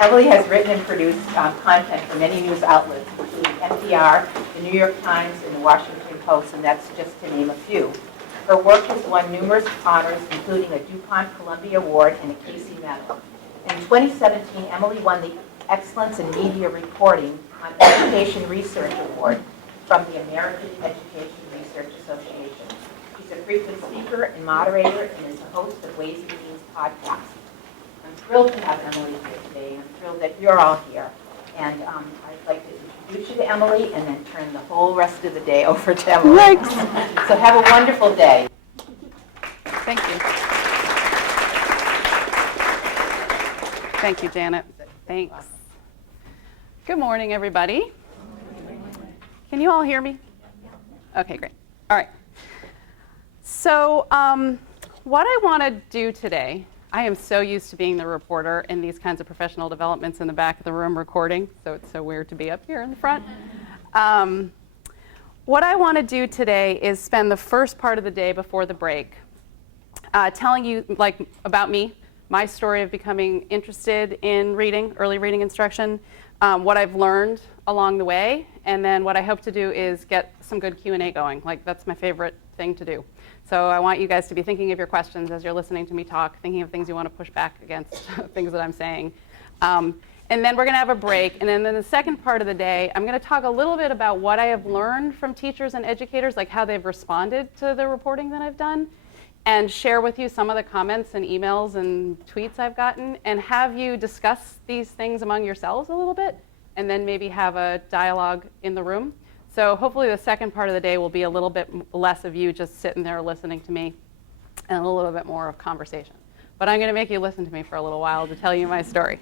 Emily has written and produced content for many news outlets, including NPR, the New York Times, and the Washington Post, and that's just to name a few. Her work has won numerous honors, including a DuPont Columbia Award and a Casey Medal. In 2017, Emily won the Excellence in Media Reporting on Education Research Award from the American Education Research Association. She's a frequent speaker and moderator and is the host of Ways and Means podcast. I'm thrilled to have Emily here today. I'm thrilled that you're all here. And I'd like to introduce you to Emily and then turn the whole rest of the day over to Emily. Thanks. So have a wonderful day. Thank you. Thank you, Janet. Thanks. Good morning, everybody. Can you all hear me? Okay, great. All right. So what I want to do today, I am so used to being the reporter in these kinds of professional developments in the back of the room recording, so it's so weird to be up here in the front. What I want to do today is spend the first part of the day before the break telling you about me, my story of becoming interested in reading, early reading instruction, what I've learned along the way, and then what I hope to do is get some good Q&A going. That's my favorite thing to do. So I want you guys to be thinking of your questions as you're listening to me talk, thinking of things you want to push back against, things that I'm saying. And then we're going to have a break. And then in the second part of the day, I'm going to talk a little bit about what I have learned from teachers and educators, like how they've responded to the reporting that I've done, and share with you some of the comments and emails and tweets I've gotten, and have you discuss these things among yourselves a little bit, and then maybe have a dialogue in the room. So hopefully the second part of the day will be a little bit less of you just sitting there listening to me and a little bit more of conversation. But I'm going to make you listen to me for a little while to tell you my story.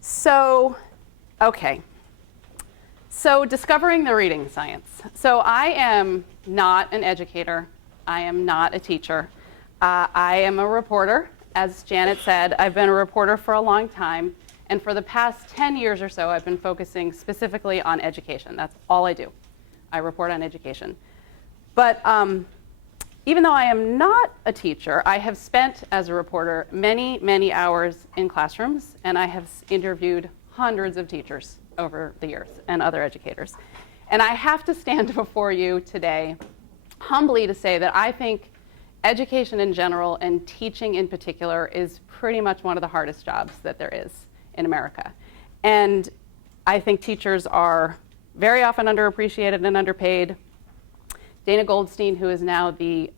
So discovering the reading science. So I am not an educator. I am not a teacher. I am a reporter. As Janet said, I've been a reporter for a long time. And for the past 10 years or so, I've been focusing specifically on education. That's all I do. I report on education. But even though I am not a teacher, I have spent, as a reporter, many, many hours in classrooms, and I have interviewed hundreds of teachers over the years and other educators. And I have to stand before you today humbly to say that I think education in general and teaching in particular is pretty much one of the hardest jobs that there is in America. And I think teachers are very often underappreciated and underpaid. Dana Goldstein, who is now the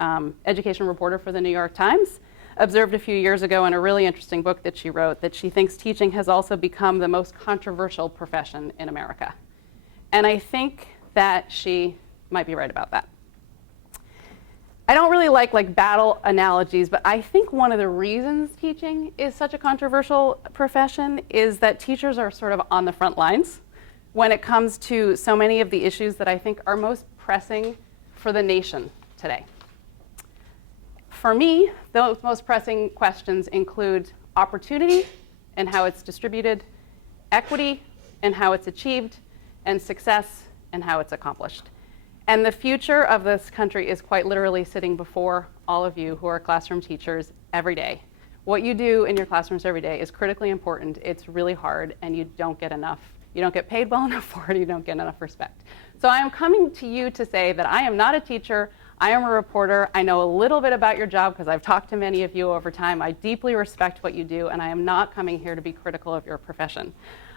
education reporter for the New York Times, observed a few years ago in a really interesting book that she wrote that she thinks teaching has also become the most controversial profession in America. And I think that she might be right about that. I don't really like battle analogies, but I think one of the reasons teaching is such a controversial profession is that teachers are sort of on the front lines when it comes to so many of the issues that I think are most pressing for the nation today. For me, those most pressing questions include opportunity and how it's distributed, equity and how it's achieved, and success and how it's accomplished. And the future of this country is quite literally sitting before all of you who are classroom teachers every day. What you do in your classrooms every day is critically important. It's really hard, and you don't get enough. You don't get paid well enough for it. You don't get enough respect. So I am coming to you to say that I am not a teacher. I am a reporter. I know a little bit about your job because I've talked to many of you over time. I deeply respect what you do, and I am not coming here to be critical of your profession.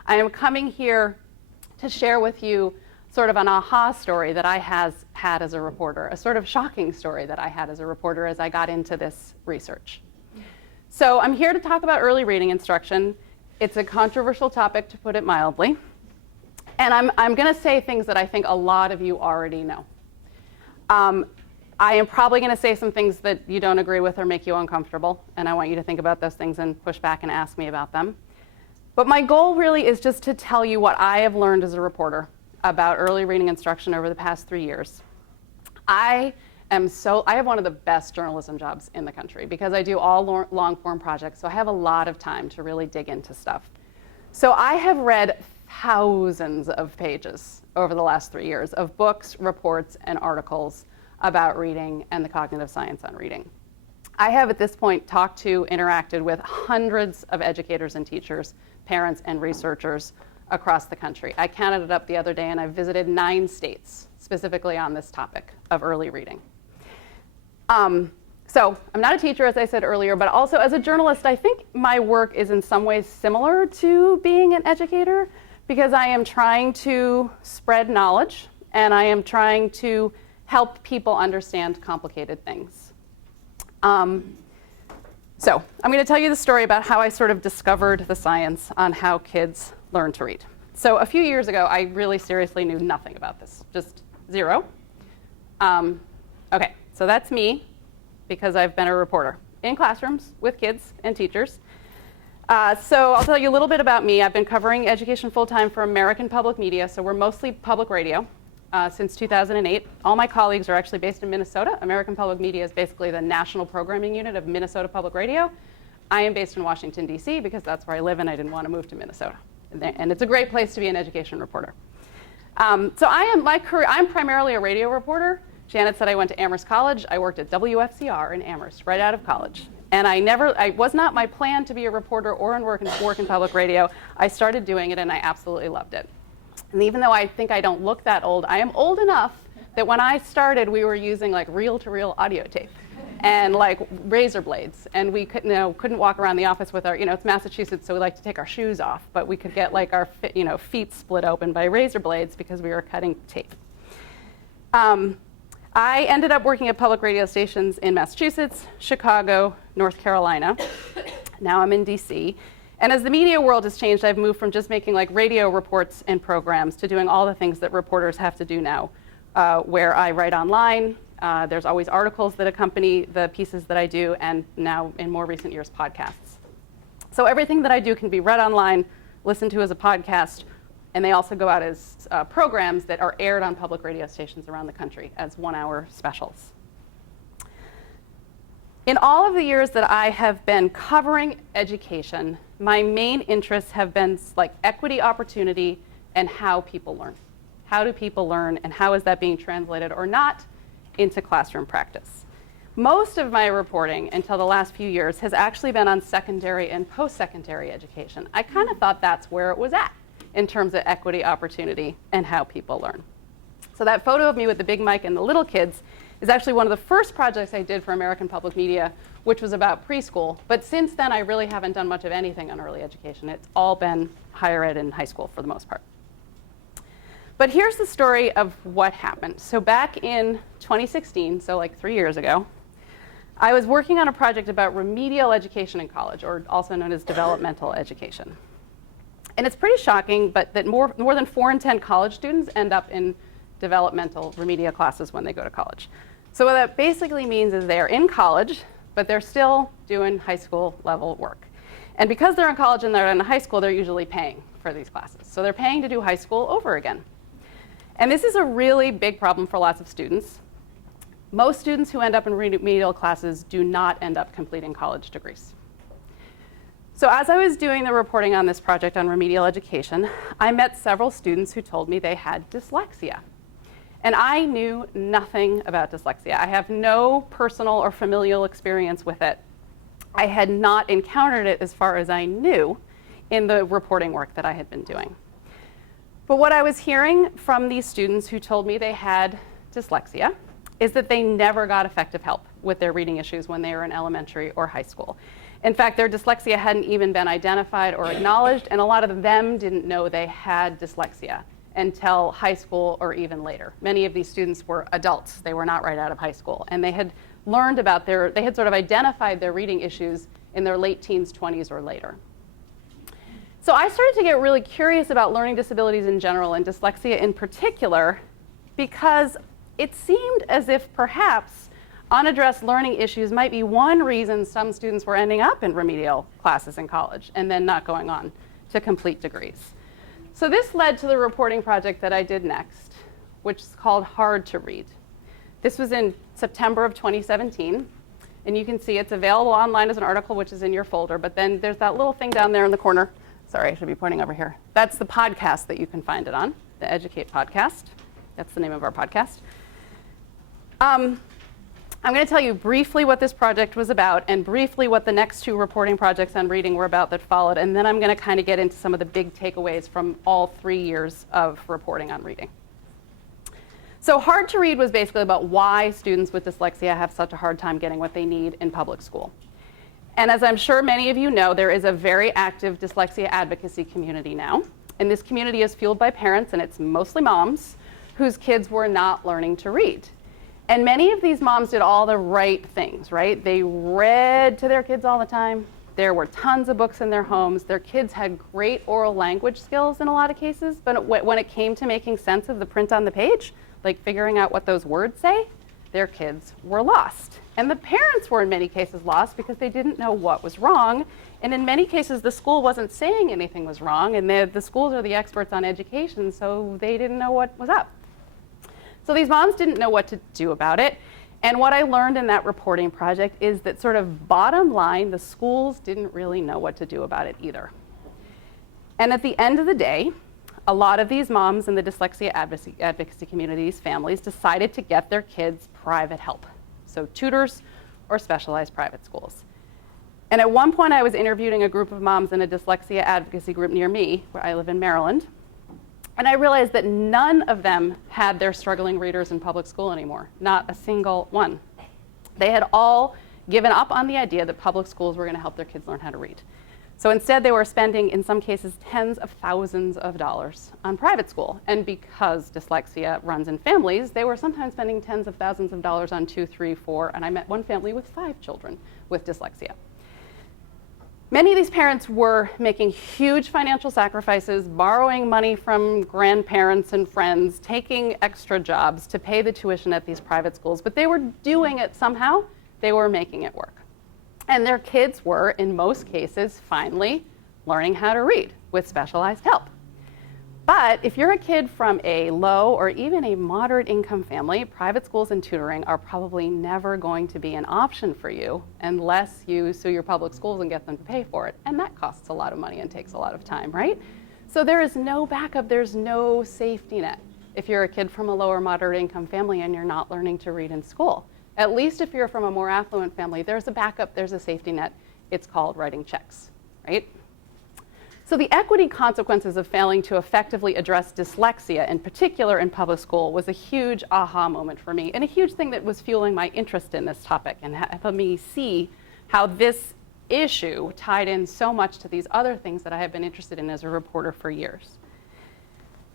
I am coming here to share with you sort of an aha story that I had as a reporter, a sort of shocking story that I had as a reporter as I got into this research. So I'm here to talk about early reading instruction. It's a controversial topic, to put it mildly. And I'm going to say things that I think a lot of you already know. I am probably going to say some things that you don't agree with or make you uncomfortable, and I want you to think about those things and push back and ask me about them. But my goal really is just to tell you what I have learned as a reporter about early reading instruction over the past 3 years. I have one of the best journalism jobs in the country because I do all long form projects, so I have a lot of time to really dig into stuff. So I have read thousands of pages over the last 3 years of books, reports, and articles about reading and the cognitive science on reading. I have at this point talked to, interacted with hundreds of educators and teachers, parents and researchers across the country. I counted it up the other day and I visited 9 states specifically on this topic of early reading. So I'm not a teacher, as I said earlier, but also as a journalist, I think my work is in some ways similar to being an educator because I am trying to spread knowledge and I am trying to help people understand complicated things. So I'm going to tell you the story about how I sort of discovered the science on how kids learn to read. So a few years ago, I really seriously knew nothing about this, just zero. Okay, so that's me because I've been a reporter in classrooms with kids and teachers. So I'll tell you a little bit about me. I've been covering education full-time for American Public Media, so we're mostly public radio since 2008. All my colleagues are actually based in Minnesota. American Public Media is basically the national programming unit of Minnesota Public Radio. I am based in Washington, D.C. because that's where I live and I didn't want to move to Minnesota. And it's a great place to be an education reporter. So I'm primarily a radio reporter. Janet said I went to Amherst College. I worked at WFCR in Amherst right out of college. And I was not my plan to be a reporter or work in public radio. I started doing it and I absolutely loved it. And even though I think I don't look that old, I am old enough that when I started, we were using like reel-to-reel audio tape and like razor blades. And we couldn't walk around the office with our, it's Massachusetts, so we like to take our shoes off, but we could get like our feet split open by razor blades because we were cutting tape. I ended up working at public radio stations in Massachusetts, Chicago, North Carolina. Now I'm in DC. And as the media world has changed, I've moved from just making like radio reports and programs to doing all the things that reporters have to do now, where I write online. There's always articles that accompany the pieces that I do, and now in more recent years, podcasts. So everything that I do can be read online, listened to as a podcast, and they also go out as programs that are aired on public radio stations around the country as 1-hour specials. In all of the years that I have been covering education, my main interests have been like equity, opportunity, and how people learn. How do people learn, and how is that being translated or not into classroom practice? Most of my reporting until the last few years has actually been on secondary and post-secondary education. I kind of thought that's where it was at in terms of equity, opportunity, and how people learn. So that photo of me with the big mic and the little kids is actually one of the first projects I did for American Public Media, which was about preschool. But since then, I really haven't done much of anything on early education. It's all been higher ed and high school for the most part. But here's the story of what happened. So back in 2016, so like 3 years ago, I was working on a project about remedial education in college, or also known as developmental education. And it's pretty shocking, but that more than 4 in 10 college students end up in developmental remedial classes when they go to college. So what that basically means is they're in college, but they're still doing high school level work. And because they're in college and they're in high school, they're usually paying for these classes. So they're paying to do high school over again. And this is a really big problem for lots of students. Most students who end up in remedial classes do not end up completing college degrees. So as I was doing the reporting on this project on remedial education, I met several students who told me they had dyslexia. And I knew nothing about dyslexia. I have no personal or familial experience with it. I had not encountered it as far as I knew in the reporting work that I had been doing. But what I was hearing from these students who told me they had dyslexia is that they never got effective help with their reading issues when they were in elementary or high school. In fact, their dyslexia hadn't even been identified or acknowledged, and a lot of them didn't know they had dyslexia until high school or even later. Many of these students were adults. They were not right out of high school. And they had learned about they had sort of identified their reading issues in their late teens, 20s, or later. So I started to get really curious about learning disabilities in general and dyslexia in particular, because it seemed as if perhaps unaddressed learning issues might be one reason some students were ending up in remedial classes in college and then not going on to complete degrees. So this led to the reporting project that I did next, which is called Hard to Read. This was in September of 2017, and you can see it's available online as an article, which is in your folder, but then there's that little thing down there in the corner. Sorry, I should be pointing over here. That's the podcast that you can find it on, the Educate podcast. That's the name of our podcast. I'm going to tell you briefly what this project was about and briefly what the next 2 reporting projects on reading were about that followed, and then I'm going to kind of get into some of the big takeaways from all 3 years of reporting on reading. So Hard to Read was basically about why students with dyslexia have such a hard time getting what they need in public school. And as I'm sure many of you know, there is a very active dyslexia advocacy community now. And this community is fueled by parents, and it's mostly moms, whose kids were not learning to read. And many of these moms did all the right things, right? They read to their kids all the time. There were tons of books in their homes. Their kids had great oral language skills in a lot of cases, but when it came to making sense of the print on the page, like figuring out what those words say, their kids were lost. And the parents were in many cases lost because they didn't know what was wrong. And in many cases, the school wasn't saying anything was wrong, and the schools are the experts on education, so they didn't know what was up. So these moms didn't know what to do about it. And what I learned in that reporting project is that sort of bottom line, the schools didn't really know what to do about it either. And at the end of the day, a lot of these moms in the dyslexia advocacy communities, families, decided to get their kids private help. So tutors or specialized private schools. And at one point I was interviewing a group of moms in a dyslexia advocacy group near me, where I live in Maryland. And I realized that none of them had their struggling readers in public school anymore, not a single one. They had all given up on the idea that public schools were going to help their kids learn how to read. So instead, they were spending, in some cases, tens of thousands of dollars on private school. And because dyslexia runs in families, they were sometimes spending tens of thousands of dollars on 2, 3, 4, and I met one family with 5 children with dyslexia. Many of these parents were making huge financial sacrifices, borrowing money from grandparents and friends, taking extra jobs to pay the tuition at these private schools, but they were doing it somehow. They were making it work. And their kids were, in most cases, finally learning how to read with specialized help. But if you're a kid from a low or even a moderate income family, private schools and tutoring are probably never going to be an option for you unless you sue your public schools and get them to pay for it. And that costs a lot of money and takes a lot of time, right? So there is no backup, there's no safety net if you're a kid from a low or moderate income family and you're not learning to read in school. At least if you're from a more affluent family, there's a backup, there's a safety net. It's called writing checks, right? So the equity consequences of failing to effectively address dyslexia, in particular in public school, was a huge aha moment for me and a huge thing that was fueling my interest in this topic and helped me see how this issue tied in so much to these other things that I have been interested in as a reporter for years.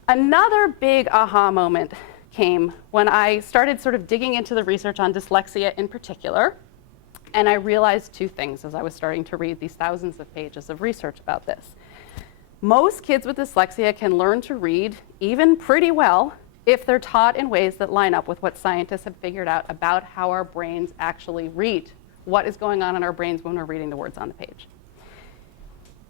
Another big aha moment came when I started sort of digging into the research on dyslexia in particular, and I realized 2 things as I was starting to read these thousands of pages of research about this. Most kids with dyslexia can learn to read even pretty well if they're taught in ways that line up with what scientists have figured out about how our brains actually read, what is going on in our brains when we're reading the words on the page.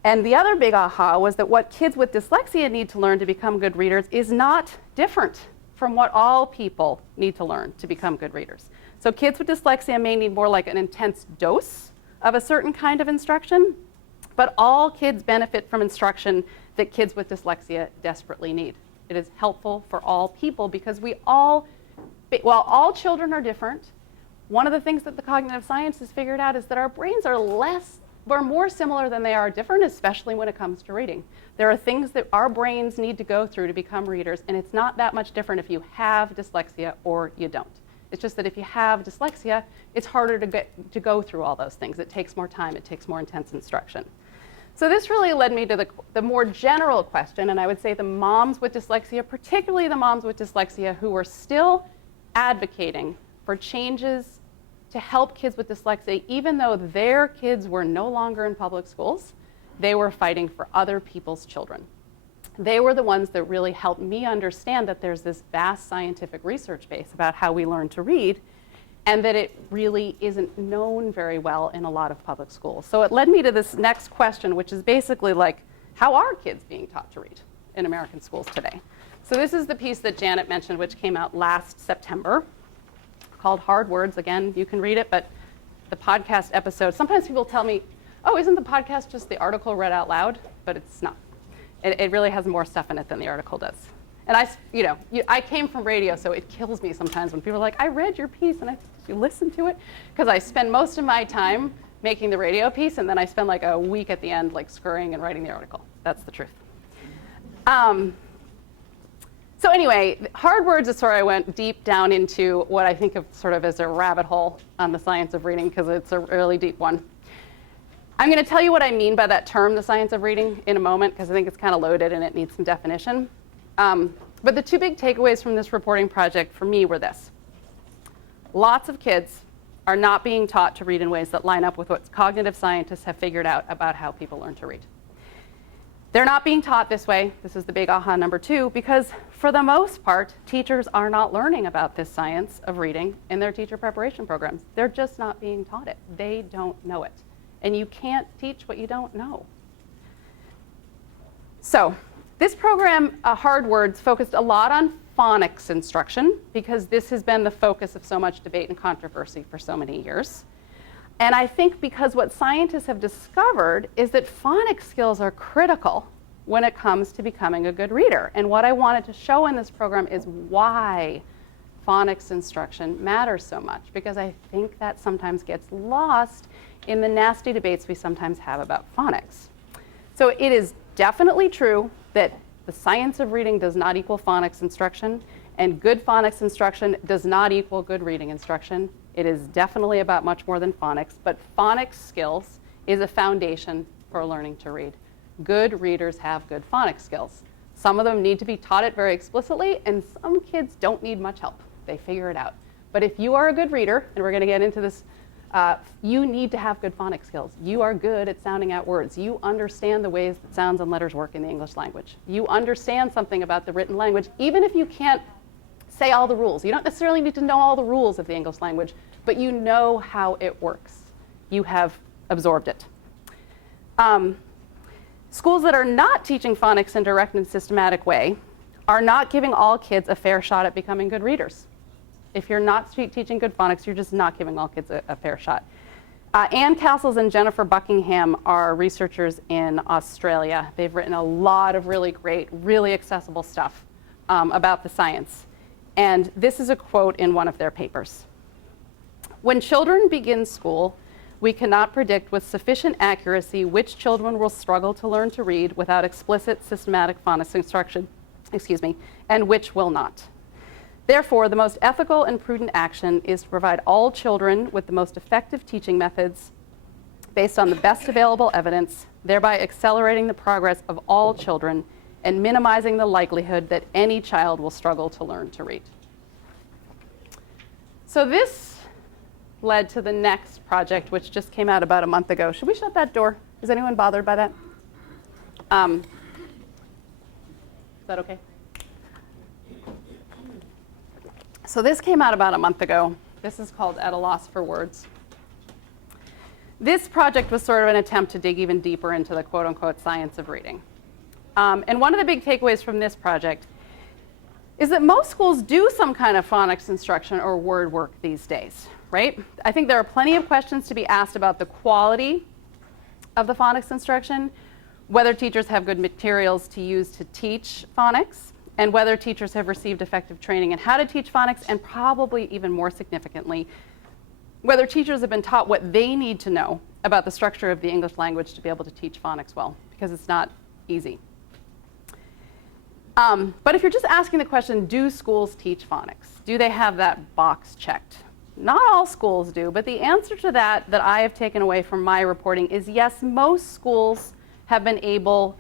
And the other big aha was that what kids with dyslexia need to learn to become good readers is not different from what all people need to learn to become good readers. So kids with dyslexia may need more like an intense dose of a certain kind of instruction, but all kids benefit from instruction that kids with dyslexia desperately need. It is helpful for all people because while all children are different, one of the things that the cognitive science has figured out is that our brains are more similar than they are different, especially when it comes to reading. There are things that our brains need to go through to become readers, and it's not that much different if you have dyslexia or you don't. It's just that if you have dyslexia, it's harder to go through all those things. It takes more time, it takes more intense instruction. So this really led me to the more general question, and I would say the moms with dyslexia, particularly the moms with dyslexia who were still advocating for changes to help kids with dyslexia, even though their kids were no longer in public schools, they were fighting for other people's children. They were the ones that really helped me understand that there's this vast scientific research base about how we learn to read, and that it really isn't known very well in a lot of public schools. So it led me to this next question, which is basically like, how are kids being taught to read in American schools today? So this is the piece that Janet mentioned, which came out last September, called Hard Words. Again, you can read it, but the podcast episode, sometimes people tell me, oh, isn't the podcast just the article read out loud? But it's not. It really has more stuff in it than the article does. And I came from radio, so it kills me sometimes when people are like, I read your piece, and you listen to it? Because I spend most of my time making the radio piece, and then I spend like a week at the end like scurrying and writing the article. That's the truth. So anyway, hard words is where I went deep down into what I think of sort of as a rabbit hole on the science of reading, because it's a really deep one. I'm going to tell you what I mean by that term, the science of reading, in a moment, because I think it's kind of loaded and it needs some definition. But the two big takeaways from this reporting project for me were this. Lots of kids are not being taught to read in ways that line up with what cognitive scientists have figured out about how people learn to read. They're not being taught this way. This is the big aha number 2, because for the most part, teachers are not learning about this science of reading in their teacher preparation programs. They're just not being taught it. They don't know it. And you can't teach what you don't know. So this program, Hard Words, focused a lot on phonics instruction, because this has been the focus of so much debate and controversy for so many years. And I think because what scientists have discovered is that phonics skills are critical when it comes to becoming a good reader. And what I wanted to show in this program is why phonics instruction matters so much, because I think that sometimes gets lost in the nasty debates we sometimes have about phonics. So it is definitely true that the science of reading does not equal phonics instruction, and good phonics instruction does not equal good reading instruction. It is definitely about much more than phonics, but phonics skills is a foundation for learning to read. Good readers have good phonics skills. Some of them need to be taught it very explicitly, and some kids don't need much help. They figure it out. But if you are a good reader, and we're going to get into this, you need to have good phonics skills. You are good at sounding out words. You understand the ways that sounds and letters work in the English language. You understand something about the written language, even if you can't say all the rules. You don't necessarily need to know all the rules of the English language, but you know how it works. You have absorbed it. Schools that are not teaching phonics in a direct and systematic way are not giving all kids a fair shot at becoming good readers. If you're not teaching good phonics, you're just not giving all kids a fair shot. Ann Castles and Jennifer Buckingham are researchers in Australia. They've written a lot of really great, really accessible stuff about the science. And this is a quote in one of their papers. When children begin school, we cannot predict with sufficient accuracy which children will struggle to learn to read without explicit systematic phonics instruction, and which will not. Therefore, the most ethical and prudent action is to provide all children with the most effective teaching methods based on the best available evidence, thereby accelerating the progress of all children and minimizing the likelihood that any child will struggle to learn to read. So this led to the next project, which just came out about a month ago. Should we shut that door? Is anyone bothered by that? Is that okay? So this came out about a month ago. This is called At a Loss for Words. This project was sort of an attempt to dig even deeper into the quote-unquote science of reading. And one of the big takeaways from this project is that most schools do some kind of phonics instruction or word work these days, right? I think there are plenty of questions to be asked about the quality of the phonics instruction, whether teachers have good materials to use to teach phonics, and whether teachers have received effective training in how to teach phonics, and probably even more significantly, whether teachers have been taught what they need to know about the structure of the English language to be able to teach phonics well, because it's not easy. But if you're just asking the question, do schools teach phonics? Do they have that box checked? Not all schools do, but the answer to that I have taken away from my reporting is yes, most schools have been able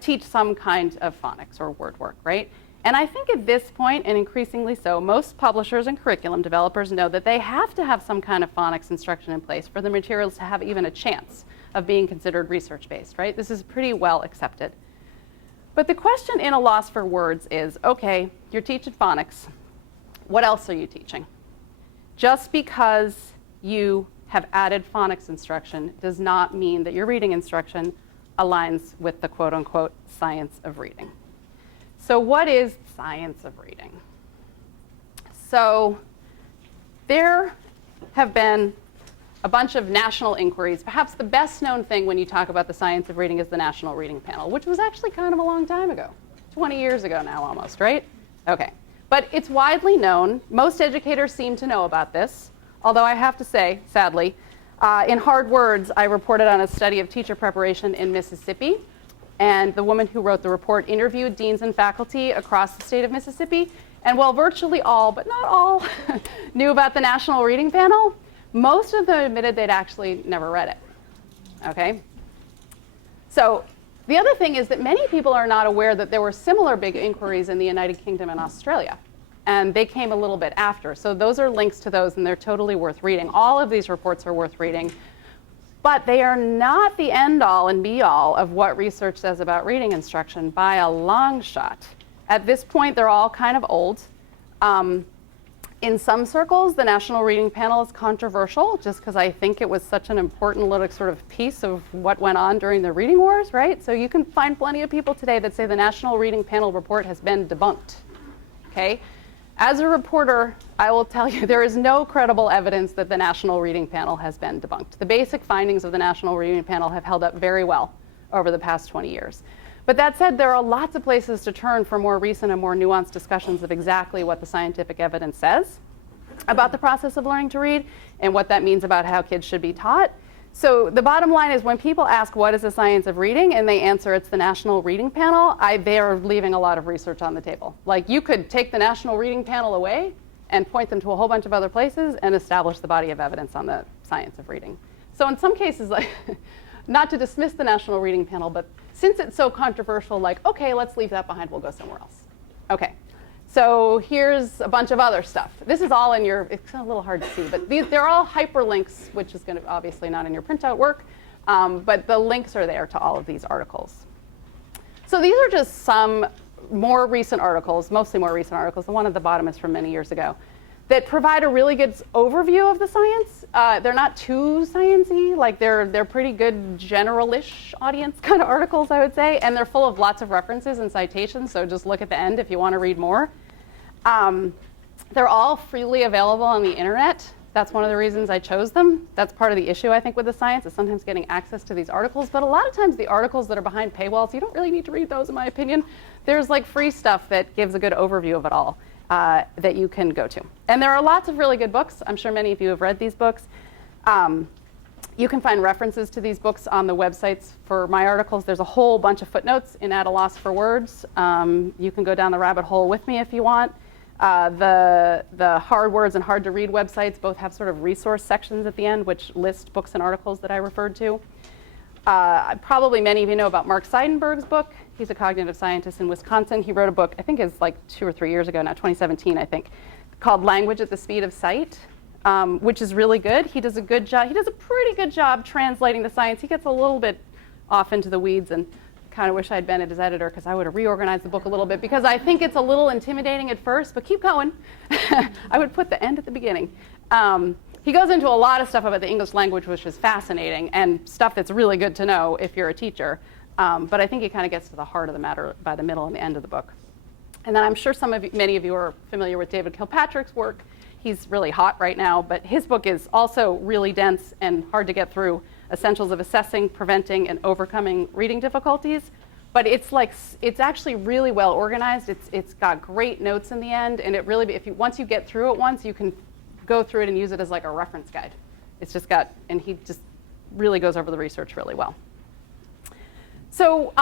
teach some kind of phonics or word work, right? And I think at this point, and increasingly so, most publishers and curriculum developers know that they have to have some kind of phonics instruction in place for the materials to have even a chance of being considered research-based, right? This is pretty well accepted. But the question in A Loss for Words is, okay, you're teaching phonics. What else are you teaching? Just because you have added phonics instruction does not mean that your reading instruction aligns with the quote-unquote science of reading. So what is science of reading? So there have been a bunch of national inquiries. Perhaps the best known thing when you talk about the science of reading is the National Reading Panel, which was actually kind of a long time ago, 20 years ago now almost, right? Okay. But it's widely known. Most educators seem to know about this, although I have to say, sadly, in Hard Words, I reported on a study of teacher preparation in Mississippi. And the woman who wrote the report interviewed deans and faculty across the state of Mississippi. And while virtually all, but not all, knew about the National Reading Panel, most of them admitted they'd actually never read it. Okay? So the other thing is that many people are not aware that there were similar big inquiries in the United Kingdom and Australia. And they came a little bit after. So those are links to those, and they're totally worth reading. All of these reports are worth reading. But they are not the end-all and be-all of what research says about reading instruction by a long shot. At this point, they're all kind of old. In some circles, the National Reading Panel is controversial, just because I think it was such an important little sort of piece of what went on during the reading wars, right? So you can find plenty of people today that say the National Reading Panel report has been debunked, okay? As a reporter, I will tell you there is no credible evidence that the National Reading Panel has been debunked. The basic findings of the National Reading Panel have held up very well over the past 20 years. But that said, there are lots of places to turn for more recent and more nuanced discussions of exactly what the scientific evidence says about the process of learning to read and what that means about how kids should be taught. So the bottom line is when people ask what is the science of reading and they answer it's the National Reading Panel, they are leaving a lot of research on the table. Like you could take the National Reading Panel away and point them to a whole bunch of other places and establish the body of evidence on the science of reading. So in some cases, like, not to dismiss the National Reading Panel, but since it's so controversial, like, okay, let's leave that behind, we'll go somewhere else. Okay. So here's a bunch of other stuff. This is all in your, it's a little hard to see, but they're all hyperlinks, which is going to obviously not in your printout work, but the links are there to all of these articles. So these are just some more recent articles, mostly more recent articles. The one at the bottom is from many years ago, that provide a really good overview of the science. They're not too sciencey, like they're pretty good general-ish audience kind of articles, I would say, and they're full of lots of references and citations, so just look at the end if you want to read more. They're all freely available on the internet. That's one of the reasons I chose them. That's part of the issue, I think, with the science, is sometimes getting access to these articles. But a lot of times the articles that are behind paywalls, you don't really need to read those, in my opinion. There's like free stuff that gives a good overview of it all that you can go to. And there are lots of really good books. I'm sure many of you have read these books. You can find references to these books on the websites for my articles. There's a whole bunch of footnotes in At a Loss for Words. You can go down the rabbit hole with me if you want. The Hard Words and Hard to Read websites both have sort of resource sections at the end which list books and articles that I referred to. Probably many of you know about Mark Seidenberg's book. He's a cognitive scientist in Wisconsin. He wrote a book, I think it's like 2 or 3 years ago now, 2017 I think, called Language at the Speed of Sight, which is really good. He does a good job. He does a pretty good job translating the science. He gets a little bit off into the weeds, and kind of wish I'd been his editor because I would have reorganized the book a little bit, because I think it's a little intimidating at first, but keep going. I would put the end at the beginning. He goes into a lot of stuff about the English language, which is fascinating, and stuff that's really good to know if you're a teacher. But I think he kind of gets to the heart of the matter by the middle and the end of the book. And then I'm sure many of you are familiar with David Kilpatrick's work. He's really hot right now, but his book is also really dense and hard to get through. Essentials of Assessing, Preventing, and Overcoming Reading Difficulties. But it's actually really well organized. It's got great notes in the end, and it really, once you get through it once, you can go through it and use it as like a reference guide. It's just got, and he just really goes over the research really well. So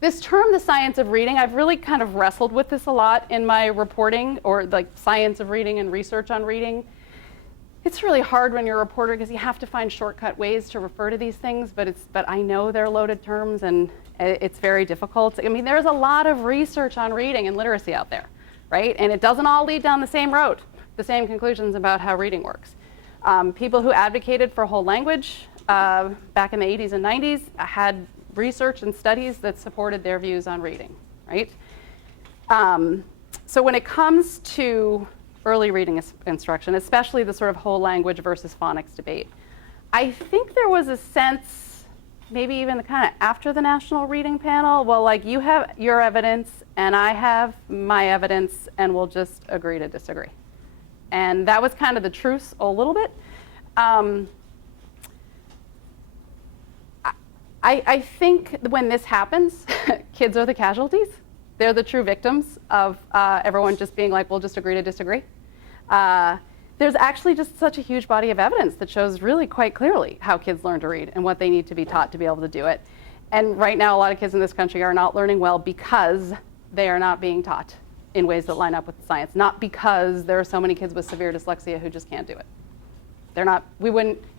this term, the science of reading, I've really kind of wrestled with this a lot in my reporting, or like science of reading and research on reading. It's really hard when you're a reporter because you have to find shortcut ways to refer to these things, but I know they're loaded terms and it's very difficult. I mean, there's a lot of research on reading and literacy out there, right? And it doesn't all lead down the same road, the same conclusions about how reading works. People who advocated for whole language back in the 80s and 90s had research and studies that supported their views on reading, right? So when it comes to early reading instruction, especially the sort of whole language versus phonics debate, I think there was a sense, maybe even kind of after the National Reading Panel, well, like you have your evidence and I have my evidence and we'll just agree to disagree. And that was kind of the truce a little bit. I think when this happens, kids are the casualties. They're the true victims of everyone just being like, we'll just agree to disagree. There's actually just such a huge body of evidence that shows really quite clearly how kids learn to read and what they need to be taught to be able to do it. And right now, a lot of kids in this country are not learning well because they are not being taught in ways that line up with the science, not because there are so many kids with severe dyslexia who just can't do it. They're not,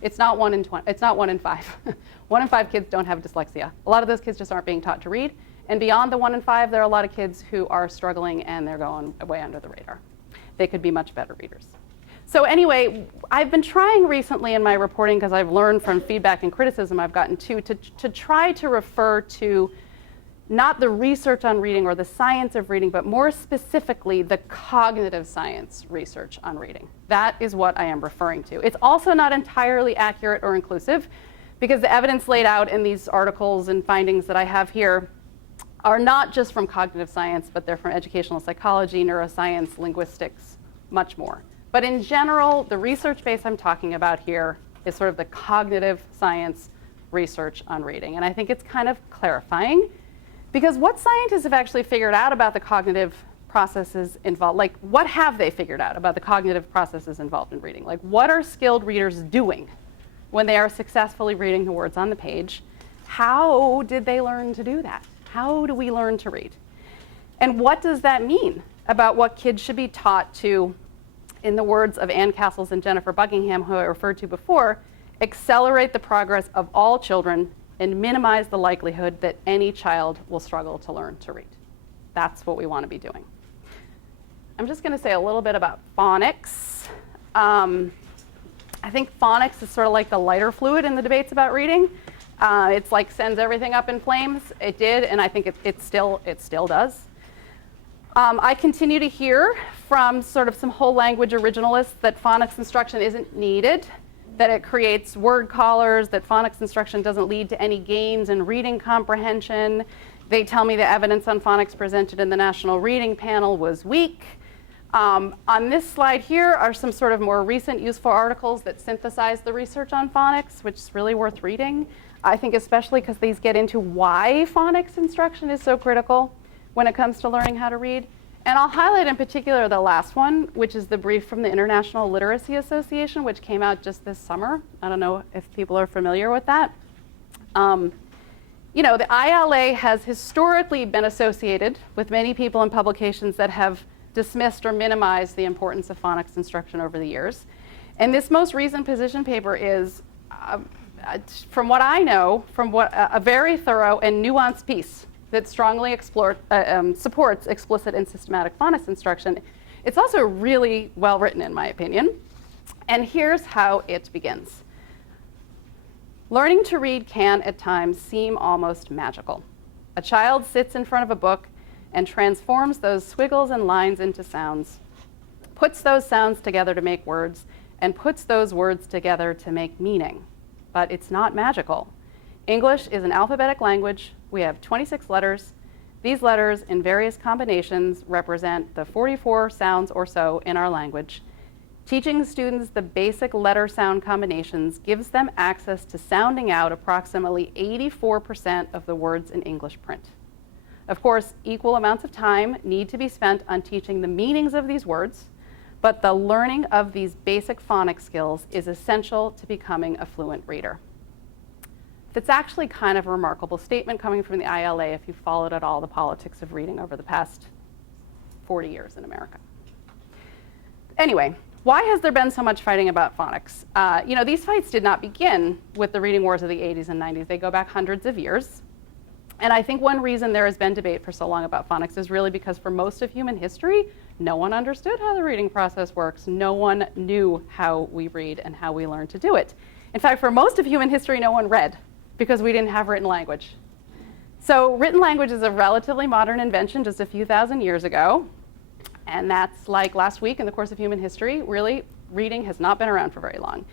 it's not 1 in 20, it's not 1 in 5. 1 in 5 kids don't have dyslexia. A lot of those kids just aren't being taught to read. And beyond the 1 in 5, there are a lot of kids who are struggling and they're going way under the radar. They could be much better readers. So anyway, I've been trying recently in my reporting, because I've learned from feedback and criticism I've gotten to try to refer to not the research on reading or the science of reading, but more specifically the cognitive science research on reading. That is what I am referring to. It's also not entirely accurate or inclusive, because the evidence laid out in these articles and findings that I have here are not just from cognitive science, but they're from educational psychology, neuroscience, linguistics, much more. But in general, the research base I'm talking about here is sort of the cognitive science research on reading. And I think it's kind of clarifying, because what scientists have actually figured out about the cognitive processes involved, like what have they figured out about the cognitive processes involved in reading? Like what are skilled readers doing when they are successfully reading the words on the page? How did they learn to do that? How do we learn to read? And what does that mean about what kids should be taught to, in the words of Ann Castles and Jennifer Buckingham, who I referred to before, accelerate the progress of all children and minimize the likelihood that any child will struggle to learn to read? That's what we want to be doing. I'm just going to say a little bit about phonics. I think phonics is sort of like the lighter fluid in the debates about reading. It's like sends everything up in flames. It did, and I think it still does. I continue to hear from sort of some whole language originalists that phonics instruction isn't needed, that it creates word collars, that phonics instruction doesn't lead to any gains in reading comprehension. They tell me the evidence on phonics presented in the National Reading Panel was weak. On this slide here are some sort of more recent useful articles that synthesize the research on phonics, which is really worth reading. I think especially because these get into why phonics instruction is so critical when it comes to learning how to read. And I'll highlight in particular the last one, which is the brief from the International Literacy Association, which came out just this summer. I don't know if people are familiar with that. You know, the ILA has historically been associated with many people and publications that have dismissed or minimized the importance of phonics instruction over the years. And this most recent position paper is, from what I know, a very thorough and nuanced piece that strongly supports explicit and systematic phonics instruction. It's also really well written, in my opinion. And here's how it begins. Learning to read can, at times, seem almost magical. A child sits in front of a book and transforms those squiggles and lines into sounds, puts those sounds together to make words, and puts those words together to make meaning. But it's not magical. English is an alphabetic language. We have 26 letters. These letters in various combinations represent the 44 sounds or so in our language. Teaching students the basic letter sound combinations gives them access to sounding out approximately 84% of the words in English print. Of course, equal amounts of time need to be spent on teaching the meanings of these words, but the learning of these basic phonics skills is essential to becoming a fluent reader. It's actually kind of a remarkable statement coming from the ILA if you followed at all the politics of reading over the past 40 years in America. Anyway, why has there been so much fighting about phonics? You know, these fights did not begin with the reading wars of the 80s and 90s. They go back hundreds of years. And I think one reason there has been debate for so long about phonics is really because for most of human history, no one understood how the reading process works. No one knew how we read and how we learn to do it. In fact, for most of human history, no one read, because we didn't have written language. So written language is a relatively modern invention just a few thousand years ago. And that's like last week in the course of human history. Really, reading has not been around for very long.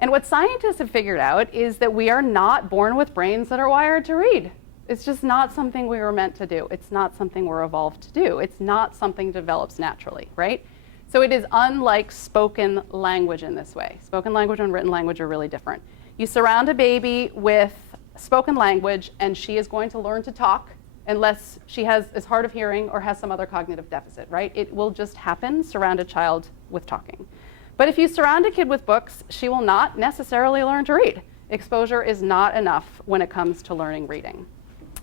And what scientists have figured out is that we are not born with brains that are wired to read. It's just not something we were meant to do. It's not something we're evolved to do. It's not something that develops naturally, right? So it is unlike spoken language in this way. Spoken language and written language are really different. You surround a baby with spoken language, and she is going to learn to talk unless she is hard of hearing or has some other cognitive deficit, right? It will just happen, surround a child with talking. But if you surround a kid with books, she will not necessarily learn to read. Exposure is not enough when it comes to learning reading.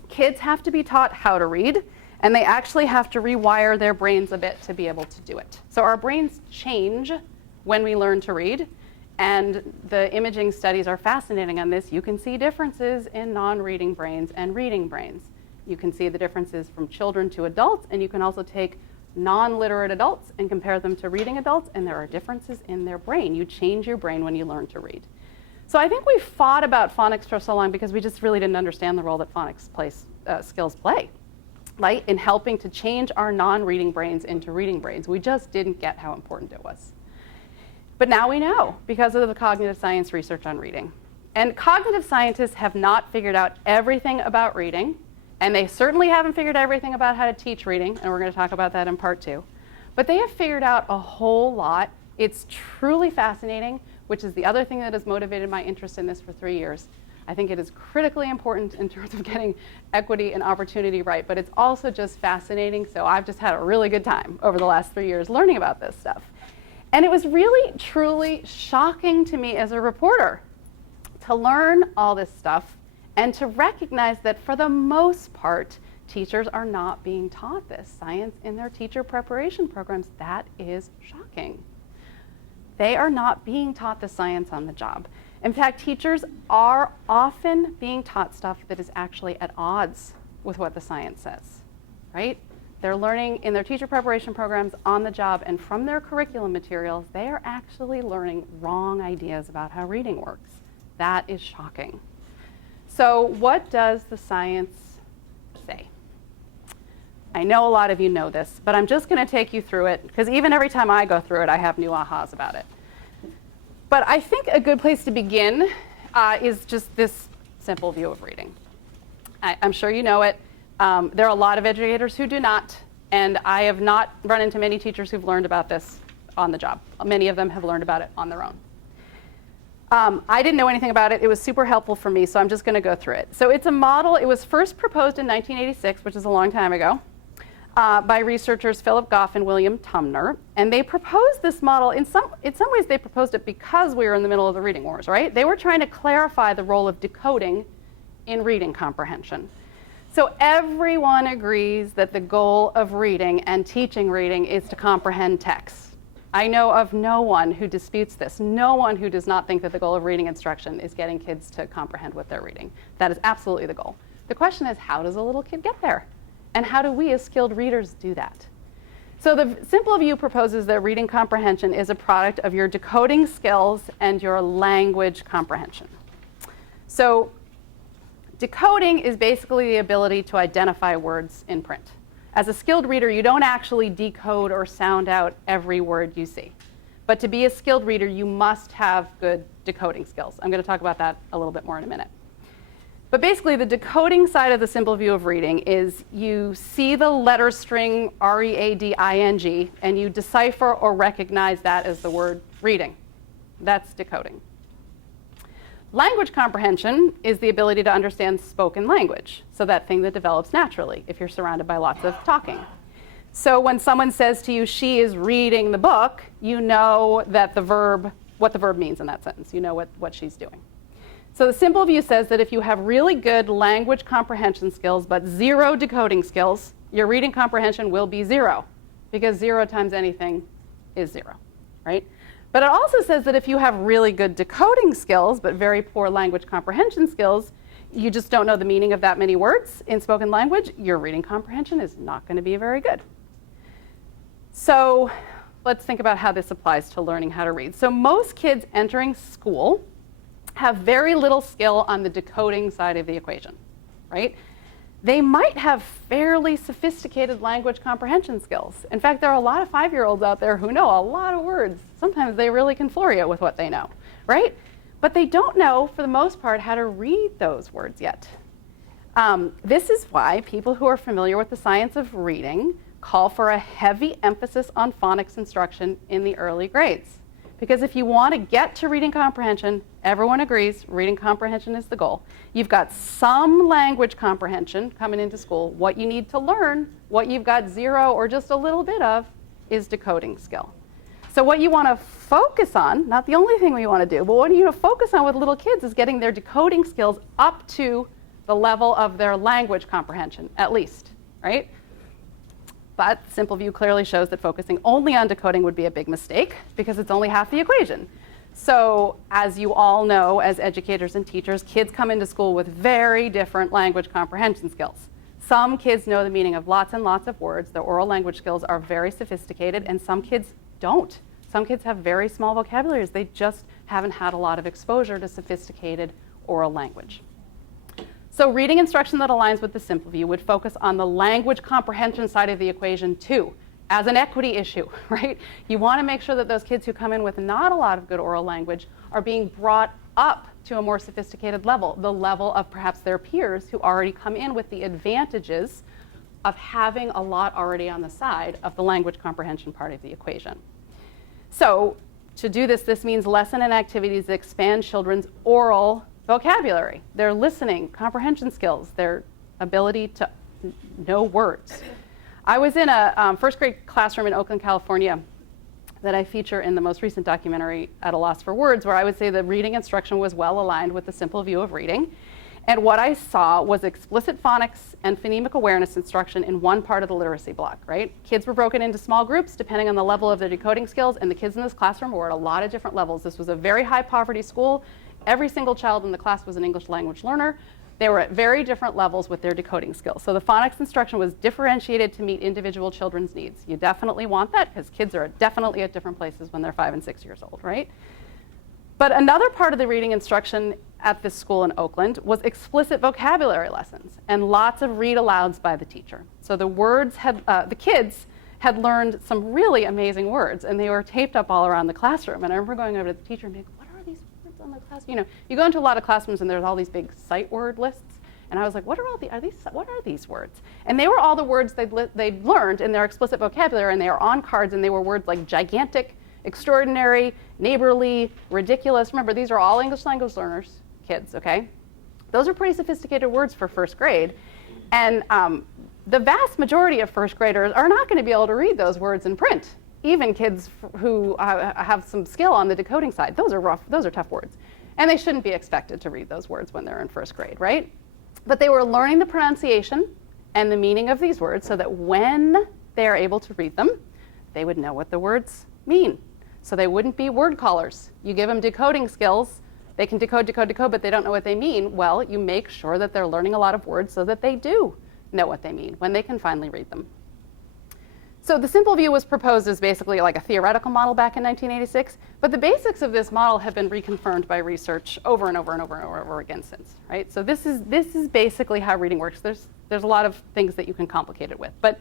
Kids have to be taught how to read, and they actually have to rewire their brains a bit to be able to do it. So our brains change when we learn to read, and the imaging studies are fascinating on this. You can see differences in non-reading brains and reading brains. You can see the differences from children to adults, and you can also take non-literate adults and compare them to reading adults, and there are differences in their brain. You change your brain when you learn to read. So I think we fought about phonics for so long because we just really didn't understand the role that phonics skills play, right, in helping to change our non-reading brains into reading brains. We just didn't get how important it was. But now we know because of the cognitive science research on reading. And cognitive scientists have not figured out everything about reading, and they certainly haven't figured everything about how to teach reading, and we're going to talk about that in part 2. But they have figured out a whole lot. It's truly fascinating, which is the other thing that has motivated my interest in this for 3 years. I think it is critically important in terms of getting equity and opportunity right, but it's also just fascinating, so I've just had a really good time over the last 3 years learning about this stuff. And it was really, truly shocking to me as a reporter to learn all this stuff and to recognize that for the most part, teachers are not being taught this science in their teacher preparation programs. That is shocking. They are not being taught the science on the job. In fact, teachers are often being taught stuff that is actually at odds with what the science says, right? They're learning in their teacher preparation programs on the job, and from their curriculum materials, they are actually learning wrong ideas about how reading works. That is shocking. So what does the science say? I know a lot of you know this, but I'm just going to take you through it, because even every time I go through it, I have new ahas about it. But I think a good place to begin is just this simple view of reading. I'm sure you know it. There are a lot of educators who do not, and I have not run into many teachers who've learned about this on the job. Many of them have learned about it on their own. I didn't know anything about it. It was super helpful for me, so I'm just going to go through it. So it's a model. It was first proposed in 1986, which is a long time ago, by researchers Philip Goff and William Tumner. And they proposed this model. In some ways, they proposed it because we were in the middle of the reading wars, right? They were trying to clarify the role of decoding in reading comprehension. So everyone agrees that the goal of reading and teaching reading is to comprehend text. I know of no one who disputes this, no one who does not think that the goal of reading instruction is getting kids to comprehend what they're reading. That is absolutely the goal. The question is, how does a little kid get there? And how do we as skilled readers do that? So the simple view proposes that reading comprehension is a product of your decoding skills and your language comprehension. So decoding is basically the ability to identify words in print. As a skilled reader, you don't actually decode or sound out every word you see. But to be a skilled reader, you must have good decoding skills. I'm going to talk about that a little bit more in a minute. But basically, the decoding side of the simple view of reading is you see the letter string R-E-A-D-I-N-G, and you decipher or recognize that as the word reading. That's decoding. Language comprehension is the ability to understand spoken language, so that thing that develops naturally if you're surrounded by lots of talking. So when someone says to you, she is reading the book, you know that what the verb means in that sentence. You know what she's doing. So the simple view says that if you have really good language comprehension skills but zero decoding skills, your reading comprehension will be 0, because 0 times anything is 0, right? But it also says that if you have really good decoding skills but very poor language comprehension skills, you just don't know the meaning of that many words in spoken language, your reading comprehension is not going to be very good. So let's think about how this applies to learning how to read. So most kids entering school have very little skill on the decoding side of the equation, right? They might have fairly sophisticated language comprehension skills. In fact, there are a lot of 5-year-olds out there who know a lot of words. Sometimes they really can floor you with what they know, right? But they don't know, for the most part, how to read those words yet. This is why people who are familiar with the science of reading call for a heavy emphasis on phonics instruction in the early grades, Because if you want to get to reading comprehension, everyone agrees reading comprehension is the goal. You've got some language comprehension coming into school. What you need to learn, what you've got zero or just a little bit of, is decoding skill. So what you want to focus on, not the only thing we want to do, but what you want to focus on with little kids is getting their decoding skills up to the level of their language comprehension, at least, right? But Simple View clearly shows that focusing only on decoding would be a big mistake because it's only half the equation. So as you all know, as educators and teachers, kids come into school with very different language comprehension skills. Some kids know the meaning of lots and lots of words. Their oral language skills are very sophisticated, and some kids don't. Some kids have very small vocabularies. They just haven't had a lot of exposure to sophisticated oral language. So reading instruction that aligns with the Simple View would focus on the language comprehension side of the equation too, as an equity issue, right? You want to make sure that those kids who come in with not a lot of good oral language are being brought up to a more sophisticated level, the level of perhaps their peers who already come in with the advantages of having a lot already on the side of the language comprehension part of the equation. So to do this, this means lesson and activities that expand children's oral vocabulary, their listening, comprehension skills, their ability to know words. I was in a first grade classroom in Oakland, California that I feature in the most recent documentary, At a Loss for Words, where I would say the reading instruction was well aligned with the Simple View of reading. And what I saw was explicit phonics and phonemic awareness instruction in one part of the literacy block, right? Kids were broken into small groups depending on the level of their decoding skills, and the kids in this classroom were at a lot of different levels. This was a very high poverty school. Every single child in the class was an English language learner. They were at very different levels with their decoding skills. So the phonics instruction was differentiated to meet individual children's needs. You definitely want that because kids are definitely at different places when they're 5 and 6 years old, right? But another part of the reading instruction at this school in Oakland was explicit vocabulary lessons and lots of read alouds by the teacher. So the kids had learned some really amazing words, and they were taped up all around the classroom. And I remember going over to the teacher and being like, what are these words on the class? You know, you go into a lot of classrooms and there's all these big sight word lists. And I was like, what are these words? And they were all the words they'd learned in their explicit vocabulary, and they were on cards, and they were words like gigantic, extraordinary, neighborly, ridiculous. Remember, these are all English language learners, kids, okay? Those are pretty sophisticated words for first grade. And the vast majority of first graders are not going to be able to read those words in print. Even kids who have some skill on the decoding side, those are tough words. And they shouldn't be expected to read those words when they're in first grade, right? But they were learning the pronunciation and the meaning of these words so that when they are able to read them, they would know what the words mean. So they wouldn't be word callers. You give them decoding skills, they can decode, but they don't know what they mean. Well, you make sure that they're learning a lot of words so that they do know what they mean when they can finally read them. So the Simple View was proposed as basically like a theoretical model back in 1986, but the basics of this model have been reconfirmed by research over and over and over and over again since, right? So this is basically how reading works. There's a lot of things that you can complicate it with, but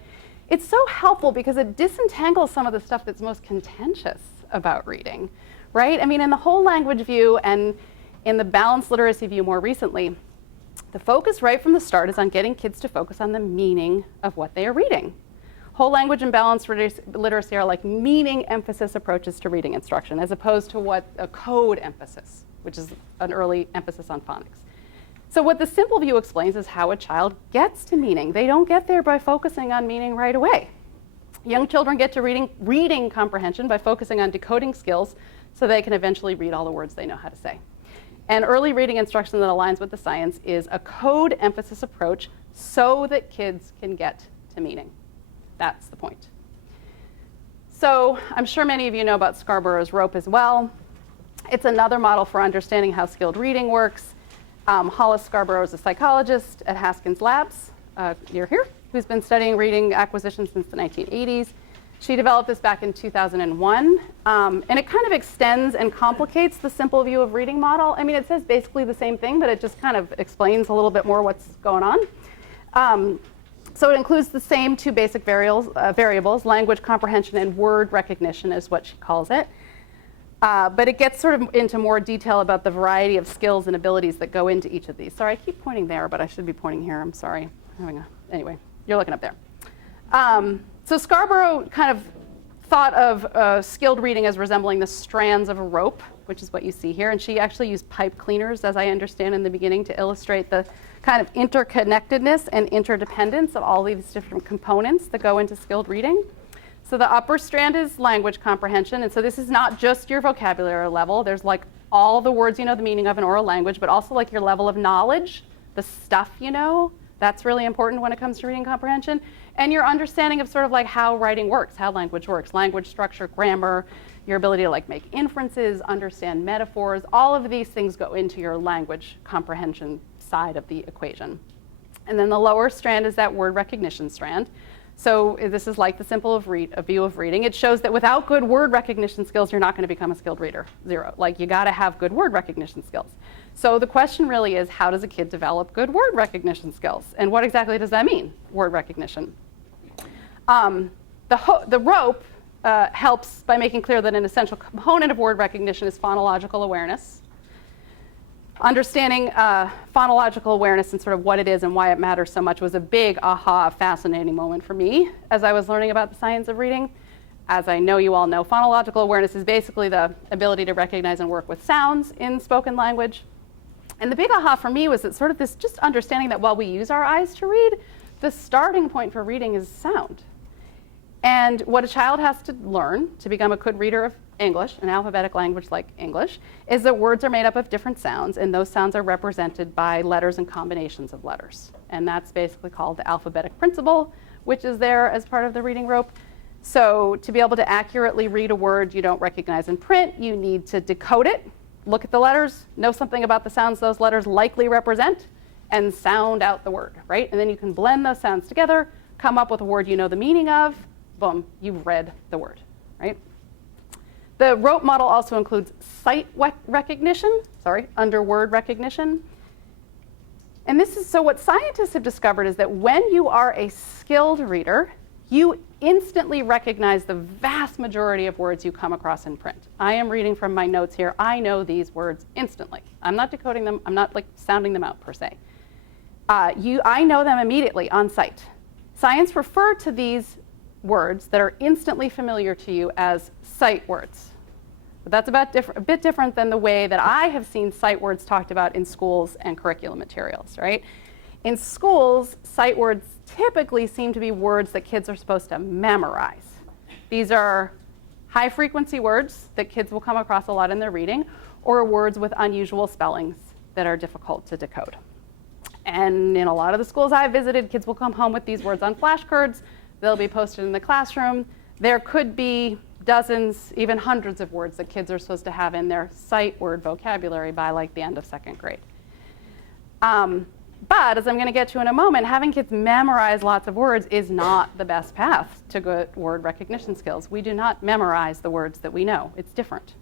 it's so helpful because it disentangles some of the stuff that's most contentious about reading, right? I mean, in the whole language view and in the balanced literacy view more recently, the focus right from the start is on getting kids to focus on the meaning of what they are reading. Whole language and balanced literacy are like meaning emphasis approaches to reading instruction as opposed to what a code emphasis, which is an early emphasis on phonics. So what the Simple View explains is how a child gets to meaning. They don't get there by focusing on meaning right away. Young children get to reading comprehension by focusing on decoding skills so they can eventually read all the words they know how to say. And early reading instruction that aligns with the science is a code emphasis approach so that kids can get to meaning. That's the point. So I'm sure many of you know about Scarborough's rope as well. It's another model for understanding how skilled reading works. Hollis Scarborough is a psychologist at Haskins Labs, you're here, who's been studying reading acquisition since the 1980s. She developed this back in 2001, and it kind of extends and complicates the Simple View of reading model. I mean, it says basically the same thing, but it just kind of explains a little bit more what's going on. So it includes the same two basic variables, language comprehension and word recognition is what she calls it. But it gets sort of into more detail about the variety of skills and abilities that go into each of these. Sorry, I keep pointing there, but I should be pointing here. I'm sorry. Anyway, you're looking up there. So Scarborough kind of thought of skilled reading as resembling the strands of a rope, which is what you see here. And she actually used pipe cleaners, as I understand in the beginning, to illustrate the kind of interconnectedness and interdependence of all these different components that go into skilled reading. So the upper strand is language comprehension. And so this is not just your vocabulary level. There's like all the words you know the meaning of in oral language, but also like your level of knowledge, the stuff you know. That's really important when it comes to reading comprehension. And your understanding of sort of like how writing works, how language works, language structure, grammar, your ability to like make inferences, understand metaphors. All of these things go into your language comprehension side of the equation. And then the lower strand is that word recognition strand. So this is like the simple view of reading. It shows that without good word recognition skills, you're not going to become a skilled reader. Zero. Like, you got to have good word recognition skills. So the question really is, how does a kid develop good word recognition skills? And what exactly does that mean, word recognition? The rope helps by making clear that an essential component of word recognition is phonological awareness. Understanding phonological awareness and sort of what it is and why it matters so much was a big aha, fascinating moment for me as I was learning about the science of reading. As I know you all know, phonological awareness is basically the ability to recognize and work with sounds in spoken language. And the big aha for me was that sort of this just understanding that while we use our eyes to read, the starting point for reading is sound. And what a child has to learn to become a good reader of English, an alphabetic language like English, is that words are made up of different sounds, and those sounds are represented by letters and combinations of letters. And that's basically called the alphabetic principle, which is there as part of the reading rope. So to be able to accurately read a word you don't recognize in print, you need to decode it, look at the letters, know something about the sounds those letters likely represent, and sound out the word, right? And then you can blend those sounds together, come up with a word you know the meaning of, boom, you've read the word, right? The rope model also includes sight recognition, under word recognition. And this is, so what scientists have discovered is that when you are a skilled reader, you instantly recognize the vast majority of words you come across in print. I am reading from my notes here. I know these words instantly. I'm not decoding them. I'm not like sounding them out per se. I know them immediately on sight. Science refer to these words that are instantly familiar to you as sight words. But that's a bit different than the way that I have seen sight words talked about in schools and curriculum materials, right? In schools, sight words typically seem to be words that kids are supposed to memorize. These are high frequency words that kids will come across a lot in their reading, or words with unusual spellings that are difficult to decode. And in a lot of the schools I've visited, kids will come home with these words on flashcards. They'll be posted in the classroom. There could be dozens, even hundreds of words that kids are supposed to have in their sight word vocabulary by like the end of second grade. But as I'm going to get to in a moment, having kids memorize lots of words is not the best path to good word recognition skills. We do not memorize the words that we know. It's different.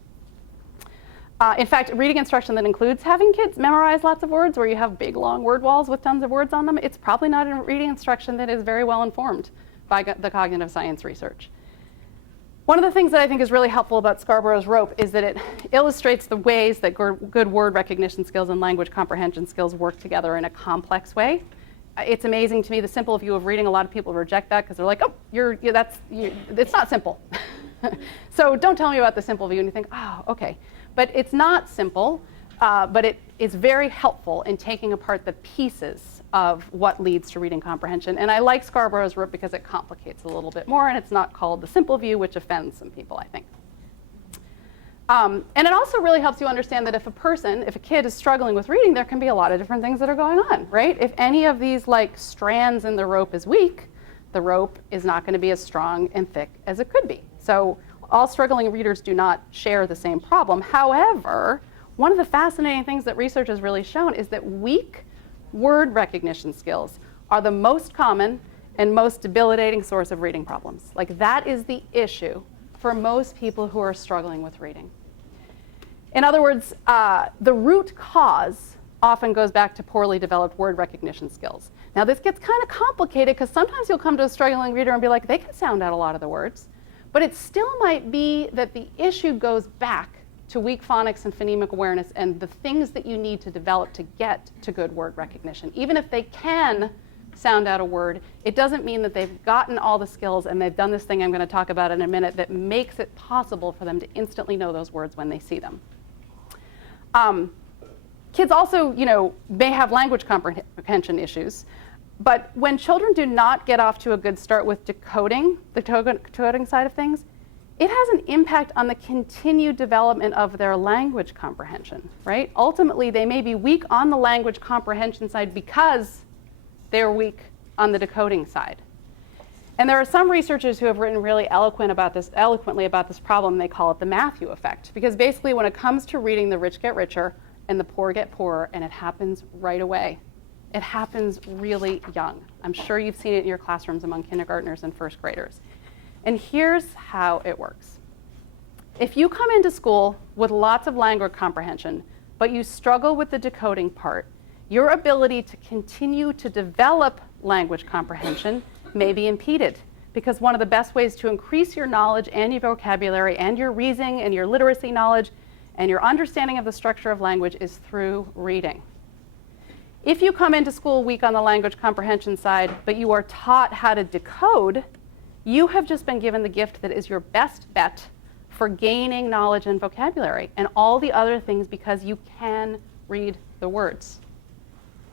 In fact, reading instruction that includes having kids memorize lots of words, where you have big long word walls with tons of words on them, it's probably not a reading instruction that is very well informed by the cognitive science research. One of the things that I think is really helpful about Scarborough's rope is that it illustrates the ways that good word recognition skills and language comprehension skills work together in a complex way. It's amazing to me, the simple view of reading. A lot of people reject that because they're like, oh, it's not simple. So don't tell me about the simple view. And you think, oh, okay. But it's not simple, but it is very helpful in taking apart the pieces of what leads to reading comprehension. And I like Scarborough's rope because it complicates a little bit more, and it's not called the simple view, which offends some people, I think. And it also really helps you understand that if a kid is struggling with reading, there can be a lot of different things that are going on, right? If any of these like strands in the rope is weak, the rope is not going to be as strong and thick as it could be. So all struggling readers do not share the same problem. However, one of the fascinating things that research has really shown is that weak word recognition skills are the most common and most debilitating source of reading problems. Like, that is the issue for most people who are struggling with reading. In other words, the root cause often goes back to poorly developed word recognition skills. Now, this gets kind of complicated because sometimes you'll come to a struggling reader and be like, they can sound out a lot of the words. But it still might be that the issue goes back to weak phonics and phonemic awareness and the things that you need to develop to get to good word recognition. Even if they can sound out a word. It doesn't mean that they've gotten all the skills and they've done this thing I'm going to talk about in a minute that makes it possible for them to instantly know those words when they see them. Kids also, may have language comprehension issues. But when children do not get off to a good start with decoding, the decoding side of things, it has an impact on the continued development of their language comprehension, right? Ultimately, they may be weak on the language comprehension side because they're weak on the decoding side. And there are some researchers who have written really eloquently about this problem. They call it the Matthew effect. Because basically, when it comes to reading, the rich get richer and the poor get poorer, and it happens right away. It happens really young. I'm sure you've seen it in your classrooms among kindergartners and first graders. And here's how it works. If you come into school with lots of language comprehension, but you struggle with the decoding part, your ability to continue to develop language comprehension may be impeded, because one of the best ways to increase your knowledge and your vocabulary and your reasoning and your literacy knowledge and your understanding of the structure of language is through reading. If you come into school weak on the language comprehension side, but you are taught how to decode, you have just been given the gift that is your best bet for gaining knowledge and vocabulary and all the other things because you can read the words.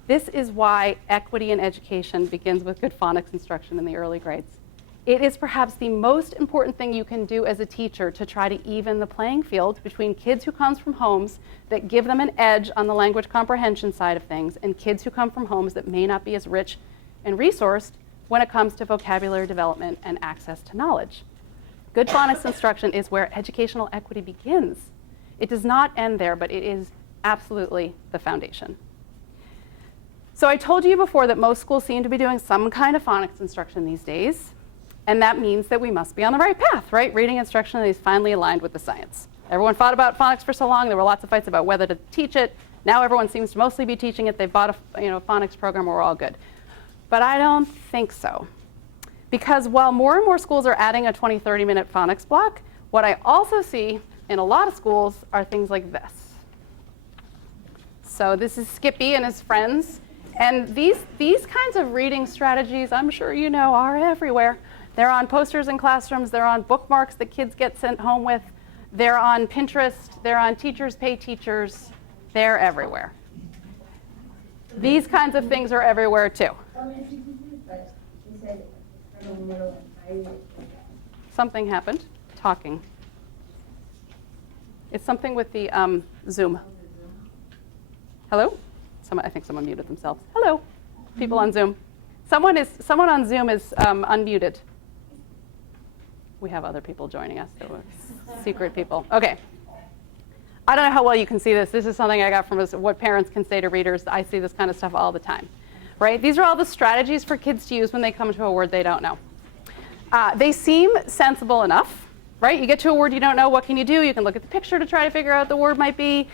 This is why equity in education begins with good phonics instruction in the early grades. It is perhaps the most important thing you can do as a teacher to try to even the playing field between kids who come from homes that give them an edge on the language comprehension side of things and kids who come from homes that may not be as rich and resourced when it comes to vocabulary development and access to knowledge. Good phonics instruction is where educational equity begins. It does not end there, but it is absolutely the foundation. So I told you before that most schools seem to be doing some kind of phonics instruction these days. And that means that we must be on the right path, right? Reading instruction is finally aligned with the science. Everyone fought about phonics for so long. There were lots of fights about whether to teach it. Now everyone seems to mostly be teaching it. They've bought a phonics program. We're all good. But I don't think so. Because while more and more schools are adding a 20, 30-minute phonics block, what I also see in a lot of schools are things like this. So this is Skippy and his friends. And these kinds of reading strategies, I'm sure you know, are everywhere. They're on posters in classrooms. They're on bookmarks that kids get sent home with. They're on Pinterest. They're on Teachers Pay Teachers. They're everywhere. These kinds of things are everywhere too. Something happened. Talking. It's something with the Zoom. Hello? I think someone muted themselves. Hello, people on Zoom. Someone on Zoom is unmuted. We have other people joining us, so secret people. Okay. I don't know how well you can see this. This is something I got from what parents can say to readers. I see this kind of stuff all the time, right? These are all the strategies for kids to use when they come to a word they don't know. They seem sensible enough, right? You get to a word you don't know, what can you do? You can look at the picture to try to figure out what the word might be.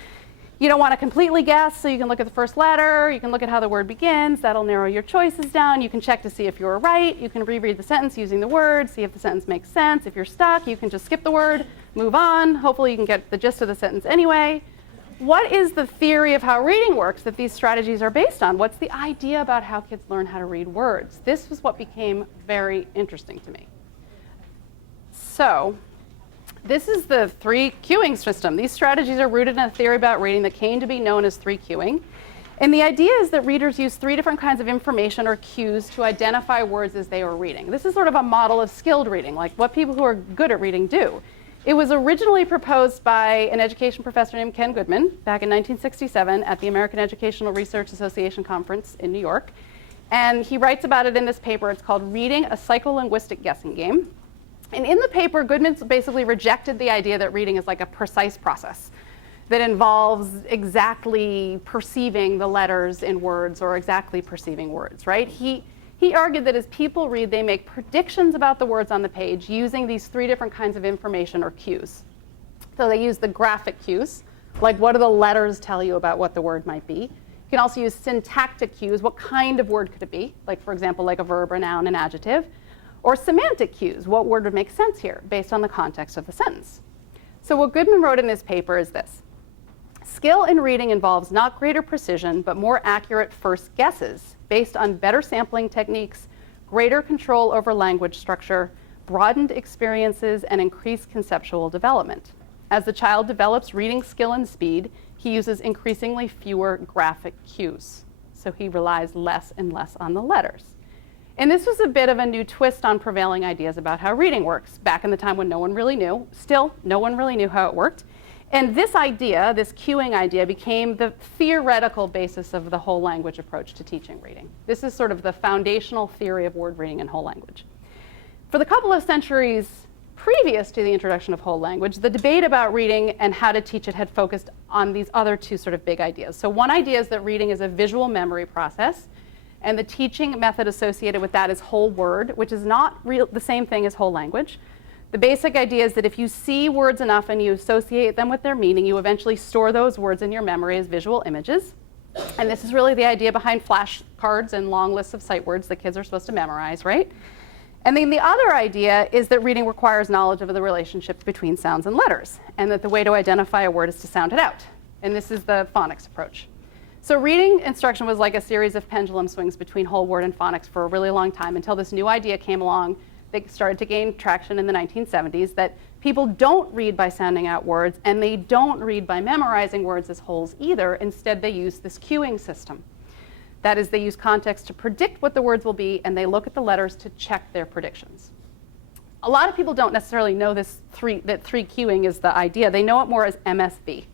You don't want to completely guess, so you can look at the first letter. You can look at how the word begins. That'll narrow your choices down. You can check to see if you were right. You can reread the sentence using the word, see if the sentence makes sense. If you're stuck, you can just skip the word, move on. Hopefully you can get the gist of the sentence anyway. What is the theory of how reading works that these strategies are based on? What's the idea about how kids learn how to read words? This was what became very interesting to me. So, this is the 3 cueing system. These strategies are rooted in a theory about reading that came to be known as 3 cueing. And the idea is that readers use 3 different kinds of information or cues to identify words as they are reading. This is sort of a model of skilled reading, like what people who are good at reading do. It was originally proposed by an education professor named Ken Goodman back in 1967 at the American Educational Research Association conference in New York. And he writes about it in this paper. It's called Reading, a Psycholinguistic Guessing Game. And in the paper, Goodman basically rejected the idea that reading is like a precise process that involves exactly perceiving the letters in words or exactly perceiving words, right? He argued that as people read, they make predictions about the words on the page using these 3 different kinds of information or cues. So they use the graphic cues, like what do the letters tell you about what the word might be. You can also use syntactic cues, what kind of word could it be? Like, for example, like a verb, a noun, an adjective. Or semantic cues, what word would make sense here based on the context of the sentence. So what Goodman wrote in his paper is this. Skill in reading involves not greater precision, but more accurate first guesses based on better sampling techniques, greater control over language structure, broadened experiences, and increased conceptual development. As the child develops reading skill and speed, he uses increasingly fewer graphic cues. So he relies less and less on the letters. And this was a bit of a new twist on prevailing ideas about how reading works. Back in the time when no one really knew, still no one really knew how it worked. And this idea, this cueing idea, became the theoretical basis of the whole language approach to teaching reading. This is sort of the foundational theory of word reading in whole language. For the couple of centuries previous to the introduction of whole language, the debate about reading and how to teach it had focused on these other two sort of big ideas. So one idea is that reading is a visual memory process, and the teaching method associated with that is whole word, which is not the same thing as whole language. The basic idea is that if you see words enough and you associate them with their meaning, you eventually store those words in your memory as visual images. And this is really the idea behind flashcards and long lists of sight words that kids are supposed to memorize, right? And then the other idea is that reading requires knowledge of the relationship between sounds and letters, and that the way to identify a word is to sound it out. And this is the phonics approach. So reading instruction was like a series of pendulum swings between whole word and phonics for a really long time until this new idea came along that started to gain traction in the 1970s, that people don't read by sounding out words, and they don't read by memorizing words as wholes either. Instead, they use this cueing system. That is, they use context to predict what the words will be, and they look at the letters to check their predictions. A lot of people don't necessarily know that three cueing is the idea. They know it more as MSV.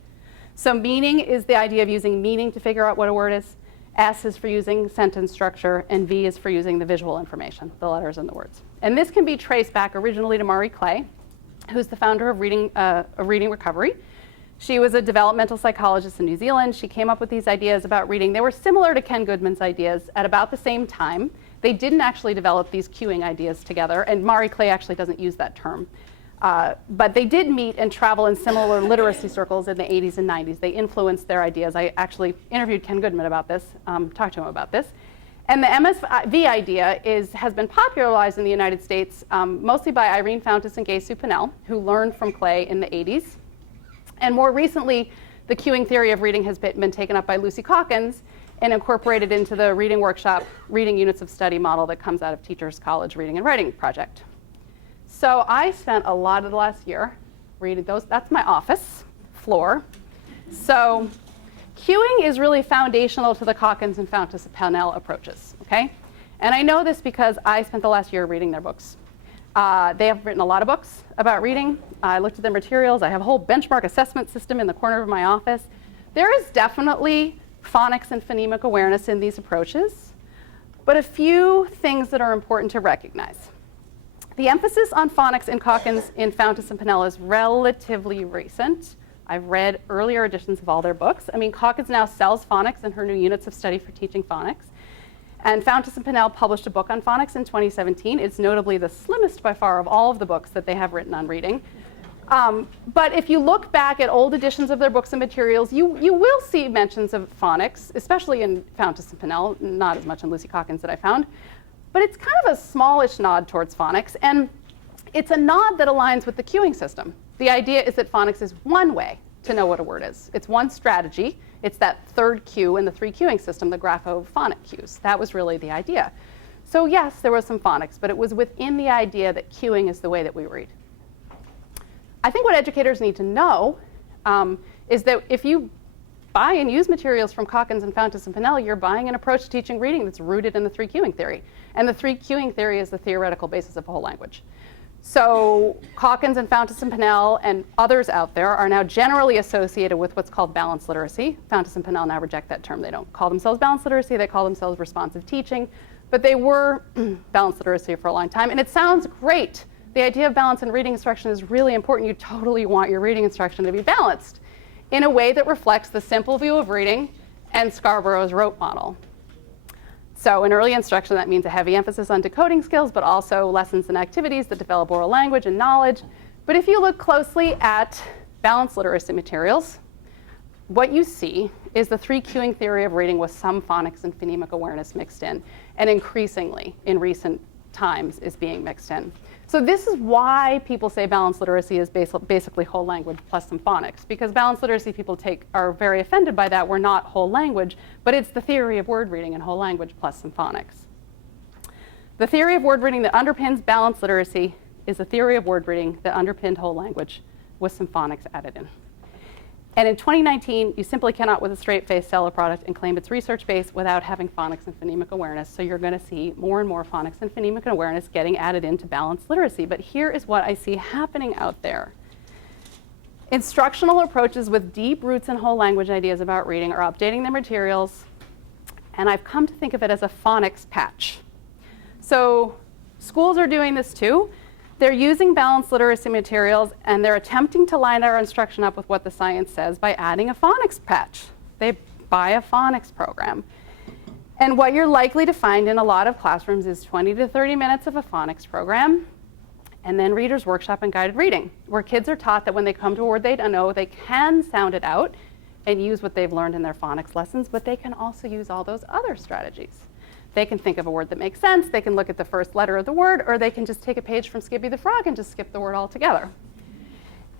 So meaning is the idea of using meaning to figure out what a word is. S is for using sentence structure, and V is for using the visual information, the letters and the words. And this can be traced back originally to Marie Clay, who's the founder of Reading Recovery. She was a developmental psychologist in New Zealand. She came up with these ideas about reading. They were similar to Ken Goodman's ideas at about the same time. They didn't actually develop these cueing ideas together, and Marie Clay actually doesn't use that term. But they did meet and travel in similar literacy circles in the 80s and 90s. They influenced their ideas. I actually interviewed Ken Goodman about this, talked to him about this. And the MSV idea has been popularized in the United States mostly by Irene Fountas and Gay Sue Pinnell, who learned from Clay in the 80s. And more recently, the cueing theory of reading has been taken up by Lucy Calkins and incorporated into the reading workshop, reading units of study model that comes out of Teachers College Reading and Writing Project. So I spent a lot of the last year reading those. That's my office floor. So cueing is really foundational to the Calkins and Fountas Pinnell approaches, okay? And I know this because I spent the last year reading their books. They have written a lot of books about reading. I looked at their materials. I have a whole benchmark assessment system in the corner of my office. There is definitely phonics and phonemic awareness in these approaches, but a few things that are important to recognize. The emphasis on phonics in Calkins, in Fountas and Pinnell is relatively recent. I've read earlier editions of all their books. I mean, Calkins now sells phonics in her new units of study for teaching phonics. And Fountas and Pinnell published a book on phonics in 2017. It's notably the slimmest by far of all of the books that they have written on reading. But if you look back at old editions of their books and materials, you will see mentions of phonics, especially in Fountas and Pinnell, not as much in Lucy Calkins that I found. But it's kind of a smallish nod towards phonics, and it's a nod that aligns with the cueing system. The idea is that phonics is one way to know what a word is. It's one strategy. It's that third cue in the three cueing system, the graphophonic cues. That was really the idea. So yes, there was some phonics, but it was within the idea that cueing is the way that we read. I think what educators need to know is that if you buy and use materials from Calkins and Fountas and Pinnell, you're buying an approach to teaching reading that's rooted in the three cueing theory. And the three cueing theory is the theoretical basis of whole language. So Calkins and Fountas and Pinnell and others out there are now generally associated with what's called balanced literacy. Fountas and Pinnell now reject that term. They don't call themselves balanced literacy, they call themselves responsive teaching. But they were balanced literacy for a long time. And it sounds great. The idea of balance in reading instruction is really important. You totally want your reading instruction to be balanced in a way that reflects the simple view of reading and Scarborough's rote model. So in early instruction, that means a heavy emphasis on decoding skills, but also lessons and activities that develop oral language and knowledge. But if you look closely at balanced literacy materials, what you see is the three cueing theory of reading with some phonics and phonemic awareness mixed in, and increasingly in recent times is being mixed in. So this is why people say balanced literacy is basically whole language plus some phonics, because balanced literacy people are very offended by that. We're not whole language, but it's the theory of word reading and whole language plus some phonics. The theory of word reading that underpins balanced literacy is a theory of word reading that underpinned whole language with some phonics added in. And in 2019, you simply cannot with a straight face sell a product and claim it's research-based without having phonics and phonemic awareness. So you're going to see more and more phonics and phonemic awareness getting added into balanced literacy. But here is what I see happening out there. Instructional approaches with deep roots in whole language ideas about reading are updating their materials. And I've come to think of it as a phonics patch. So schools are doing this too. They're using balanced literacy materials, and they're attempting to line our instruction up with what the science says by adding a phonics patch. They buy a phonics program. And what you're likely to find in a lot of classrooms is 20 to 30 minutes of a phonics program, and then readers workshop and guided reading, where kids are taught that when they come to a word they don't know, they can sound it out and use what they've learned in their phonics lessons, but they can also use all those other strategies. They can think of a word that makes sense, they can look at the first letter of the word, or they can just take a page from Skippy the Frog and just skip the word altogether.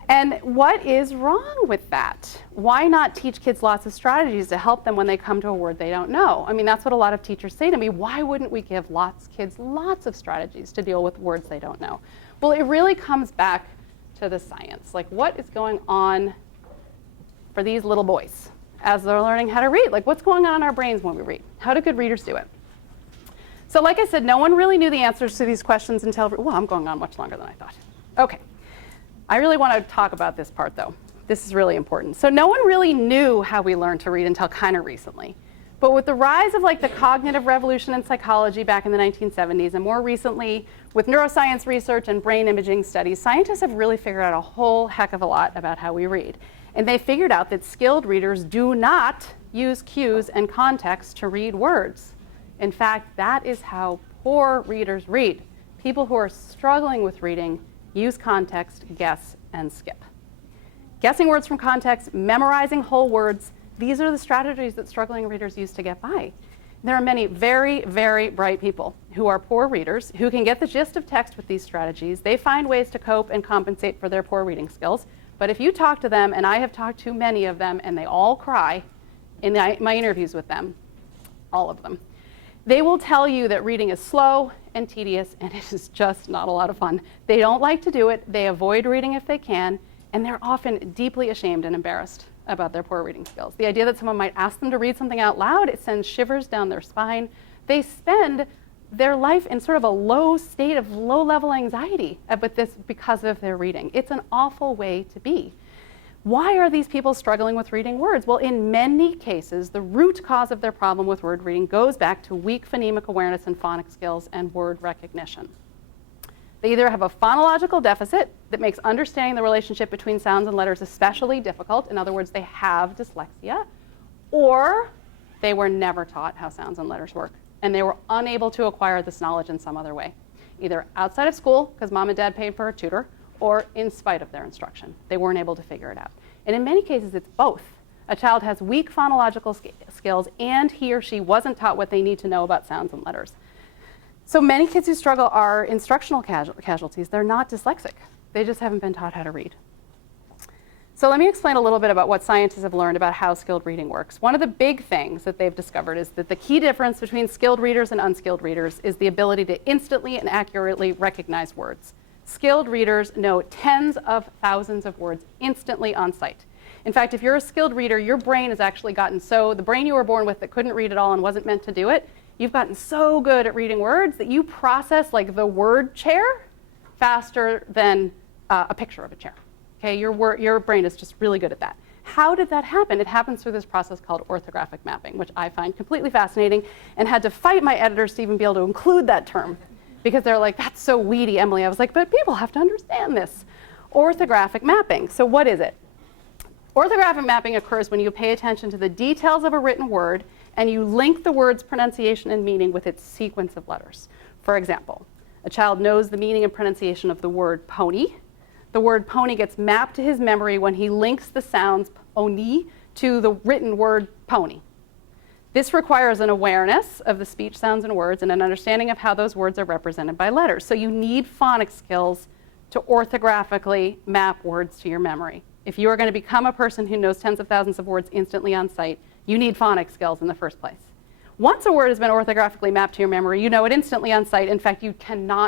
And what is wrong with that? Why not teach kids lots of strategies to help them when they come to a word they don't know? I mean, that's what a lot of teachers say to me. Why wouldn't we give kids lots of strategies to deal with words they don't know? Well, it really comes back to the science. Like, what is going on for these little boys as they're learning how to read? Like, what's going on in our brains when we read? How do good readers do it? So like I said, no one really knew the answers to these questions until, well, I'm going on much longer than I thought. Okay, I really want to talk about this part though. This is really important. So no one really knew how we learned to read until kind of recently. But with the rise of like the cognitive revolution in psychology back in the 1970s, and more recently with neuroscience research and brain imaging studies, scientists have really figured out a whole heck of a lot about how we read. And they figured out that skilled readers do not use cues and context to read words. In fact, that is how poor readers read. People who are struggling with reading use context, guess, and skip. Guessing words from context, memorizing whole words, these are the strategies that struggling readers use to get by. There are many very, very bright people who are poor readers who can get the gist of text with these strategies. They find ways to cope and compensate for their poor reading skills. But if you talk to them, and I have talked to many of them, and they all cry in my interviews with them, all of them, they will tell you that reading is slow and tedious, and it is just not a lot of fun. They don't like to do it. They avoid reading if they can, and they're often deeply ashamed and embarrassed about their poor reading skills. The idea that someone might ask them to read something out loud, it sends shivers down their spine. They spend their life in sort of a low state of low-level anxiety about this because of their reading. It's an awful way to be. Why are these people struggling with reading words? Well, in many cases, the root cause of their problem with word reading goes back to weak phonemic awareness and phonics skills and word recognition. They either have a phonological deficit that makes understanding the relationship between sounds and letters especially difficult. In other words, they have dyslexia, or they were never taught how sounds and letters work, and they were unable to acquire this knowledge in some other way, either outside of school, because mom and dad paid for a tutor, or in spite of their instruction. They weren't able to figure it out. And in many cases, it's both. A child has weak phonological skills, and he or she wasn't taught what they need to know about sounds and letters. So many kids who struggle are instructional casualties. They're not dyslexic. They just haven't been taught how to read. So let me explain a little bit about what scientists have learned about how skilled reading works. One of the big things that they've discovered is that the key difference between skilled readers and unskilled readers is the ability to instantly and accurately recognize words. Skilled readers know tens of thousands of words instantly on sight. In fact, if you're a skilled reader, your brain has actually gotten the brain you were born with that couldn't read at all and wasn't meant to do it, you've gotten so good at reading words that you process like the word chair faster than a picture of a chair. Okay, your brain is just really good at that. How did that happen? It happens through this process called orthographic mapping, which I find completely fascinating and had to fight my editor, Stephen Beale, to include that term. Because they're like, that's so weedy, Emily. I was like, but people have to understand this. Orthographic mapping. So what is it? Orthographic mapping occurs when you pay attention to the details of a written word and you link the word's pronunciation and meaning with its sequence of letters. For example, a child knows the meaning and pronunciation of the word pony. The word pony gets mapped to his memory when he links the sounds pony to the written word pony. This requires an awareness of the speech sounds and words and an understanding of how those words are represented by letters. So you need phonics skills to orthographically map words to your memory. If you are going to become a person who knows tens of thousands of words instantly on sight, you need phonics skills in the first place. Once a word has been orthographically mapped to your memory, you know it instantly on sight. In fact, you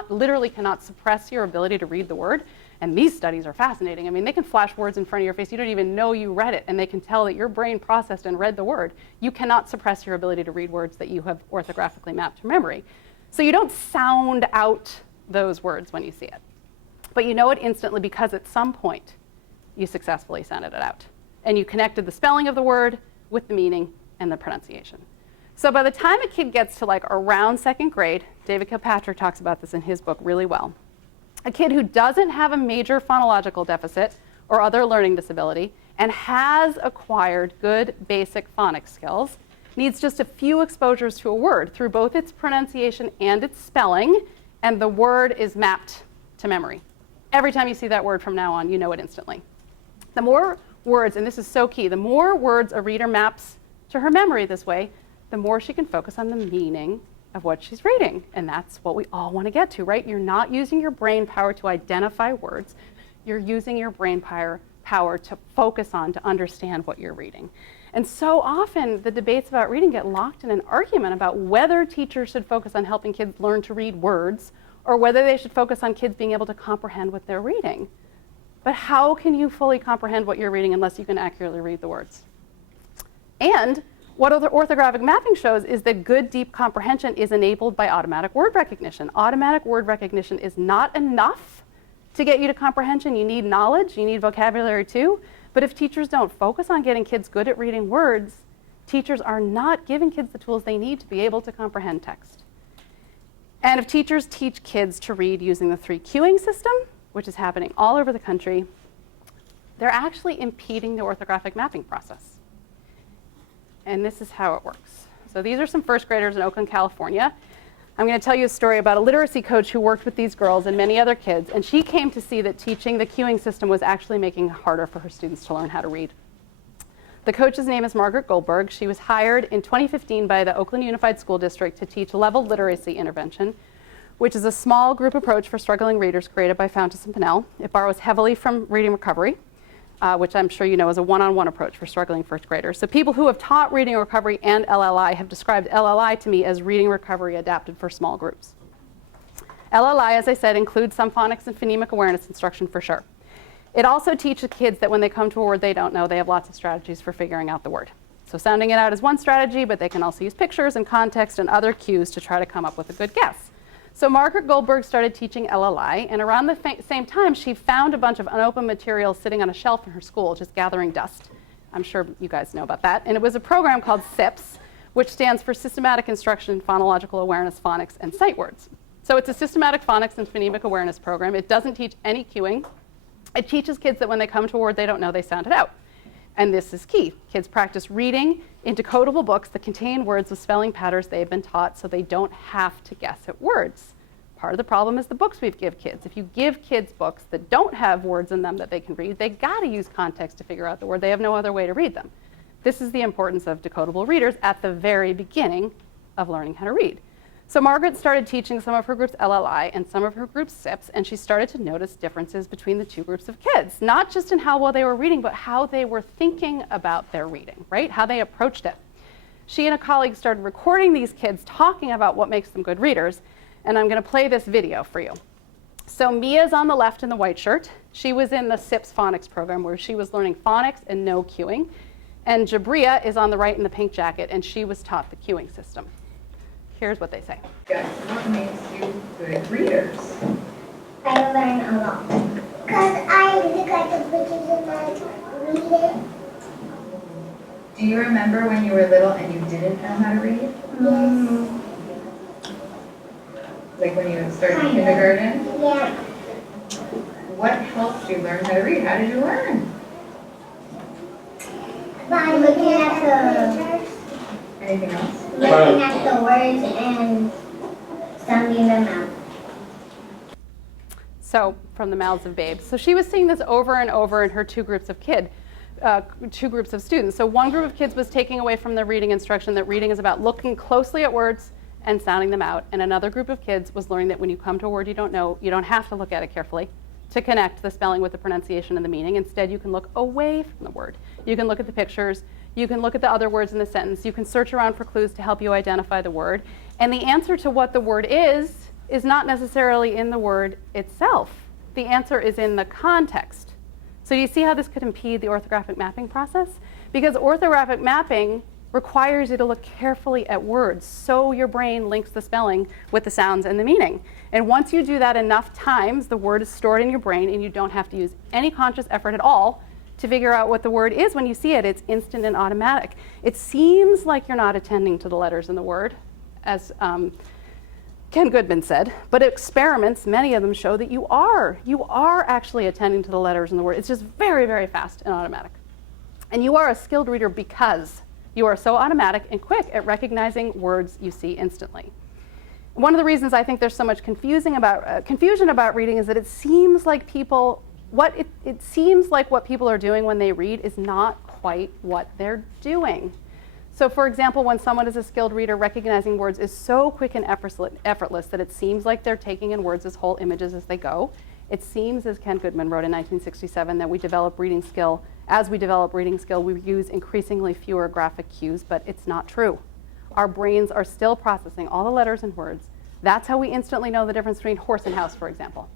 literally cannot suppress your ability to read the word. And these studies are fascinating. I mean, they can flash words in front of your face. You don't even know you read it, and they can tell that your brain processed and read the word. You cannot suppress your ability to read words that you have orthographically mapped to memory. So you don't sound out those words when you see it. But you know it instantly because at some point you successfully sounded it out. And you connected the spelling of the word with the meaning and the pronunciation. So by the time a kid gets to like around second grade, David Kilpatrick talks about this in his book really well. A kid who doesn't have a major phonological deficit or other learning disability and has acquired good basic phonics skills needs just a few exposures to a word through both its pronunciation and its spelling, and the word is mapped to memory. Every time you see that word from now on, you know it instantly. The more words, and this is so key, the more words a reader maps to her memory this way, the more she can focus on the meaning of what she's reading. And that's what we all want to get to, right? You're not using your brain power to identify words. You're using your brain power to focus on, to understand what you're reading. And so often the debates about reading get locked in an argument about whether teachers should focus on helping kids learn to read words or whether they should focus on kids being able to comprehend what they're reading. But how can you fully comprehend what you're reading unless you can accurately read the words? And what orthographic mapping shows is that good, deep comprehension is enabled by automatic word recognition. Automatic word recognition is not enough to get you to comprehension. You need knowledge, you need vocabulary too. But if teachers don't focus on getting kids good at reading words, teachers are not giving kids the tools they need to be able to comprehend text. And if teachers teach kids to read using the 3 cueing system, which is happening all over the country, they're actually impeding the orthographic mapping process. And this is how it works. So these are some first graders in Oakland, California. I'm going to tell you a story about a literacy coach who worked with these girls and many other kids, and she came to see that teaching the cueing system was actually making it harder for her students to learn how to read. The coach's name is Margaret Goldberg. She was hired in 2015 by the Oakland Unified School District to teach leveled literacy intervention, which is a small group approach for struggling readers created by Fountas and Pinnell. It borrows heavily from reading recovery, which I'm sure you know is a one-on-one approach for struggling first graders. So people who have taught reading recovery and LLI have described LLI to me as reading recovery adapted for small groups. LLI, as I said, includes some phonics and phonemic awareness instruction for sure. It also teaches kids that when they come to a word they don't know, they have lots of strategies for figuring out the word. So sounding it out is one strategy, but they can also use pictures and context and other cues to try to come up with a good guess. So Margaret Goldberg started teaching LLI, and around the same time, she found a bunch of unopened material sitting on a shelf in her school, just gathering dust. I'm sure you guys know about that. And it was a program called SIPS, which stands for Systematic Instruction in Phonological Awareness, Phonics, and Sight Words. So it's a systematic phonics and phonemic awareness program. It doesn't teach any cueing. It teaches kids that when they come to a word they don't know, they sound it out. And this is key. Kids practice reading in decodable books that contain words with spelling patterns they've been taught so they don't have to guess at words. Part of the problem is the books we give kids. If you give kids books that don't have words in them that they can read, they gotta use context to figure out the word. They have no other way to read them. This is the importance of decodable readers at the very beginning of learning how to read. So Margaret started teaching some of her groups LLI and some of her groups SIPs, and she started to notice differences between the two groups of kids, not just in how well they were reading, but how they were thinking about their reading, right? How they approached it. She and a colleague started recording these kids talking about what makes them good readers, and I'm gonna play this video for you. So Mia's on the left in the white shirt. She was in the SIPS phonics program where she was learning phonics and no cueing. And Jabria is on the right in the pink jacket, and she was taught the cueing system. Here's what they say. Yes, what makes you good readers? I learn a lot. Because I look at the pictures and I read it. Do you remember when you were little and you didn't know how to read? Yes. Like when you started kindergarten? Yeah. What helped you learn how to read? How did you learn? By looking at the pictures, Anything else? looking at the words and sounding them out. So from the mouths of babes. So she was seeing this over and over in her two groups of kids. groups of students. So one group of kids was taking away from their reading instruction that reading is about looking closely at words and sounding them out. And another group of kids was learning that when you come to a word you don't know, you don't have to look at it carefully to connect the spelling with the pronunciation and the meaning. Instead, you can look away from the word. You can look at the pictures. You can look at the other words in the sentence. You can search around for clues to help you identify the word. And the answer to what the word is not necessarily in the word itself. The answer is in the context. So you see how this could impede the orthographic mapping process? Because orthographic mapping requires you to look carefully at words so your brain links the spelling with the sounds and the meaning. And once you do that enough times, the word is stored in your brain and you don't have to use any conscious effort at all to figure out what the word is. When you see it, it's instant and automatic. It seems like you're not attending to the letters in the word, as Ken Goodman said, but experiments, many of them show that you are actually attending to the letters in the word. It's just very, very fast and automatic. And you are a skilled reader because you are so automatic and quick at recognizing words you see instantly. One of the reasons I think there's so much confusion about reading is that it seems like it seems like what people are doing when they read is not quite what they're doing. So for example, when someone is a skilled reader, recognizing words is so quick and effortless that it seems like they're taking in words as whole images as they go. It seems, as Ken Goodman wrote in 1967, that as we develop reading skill, we use increasingly fewer graphic cues, but it's not true. Our brains are still processing all the letters and words. That's how we instantly know the difference between horse and house, for example.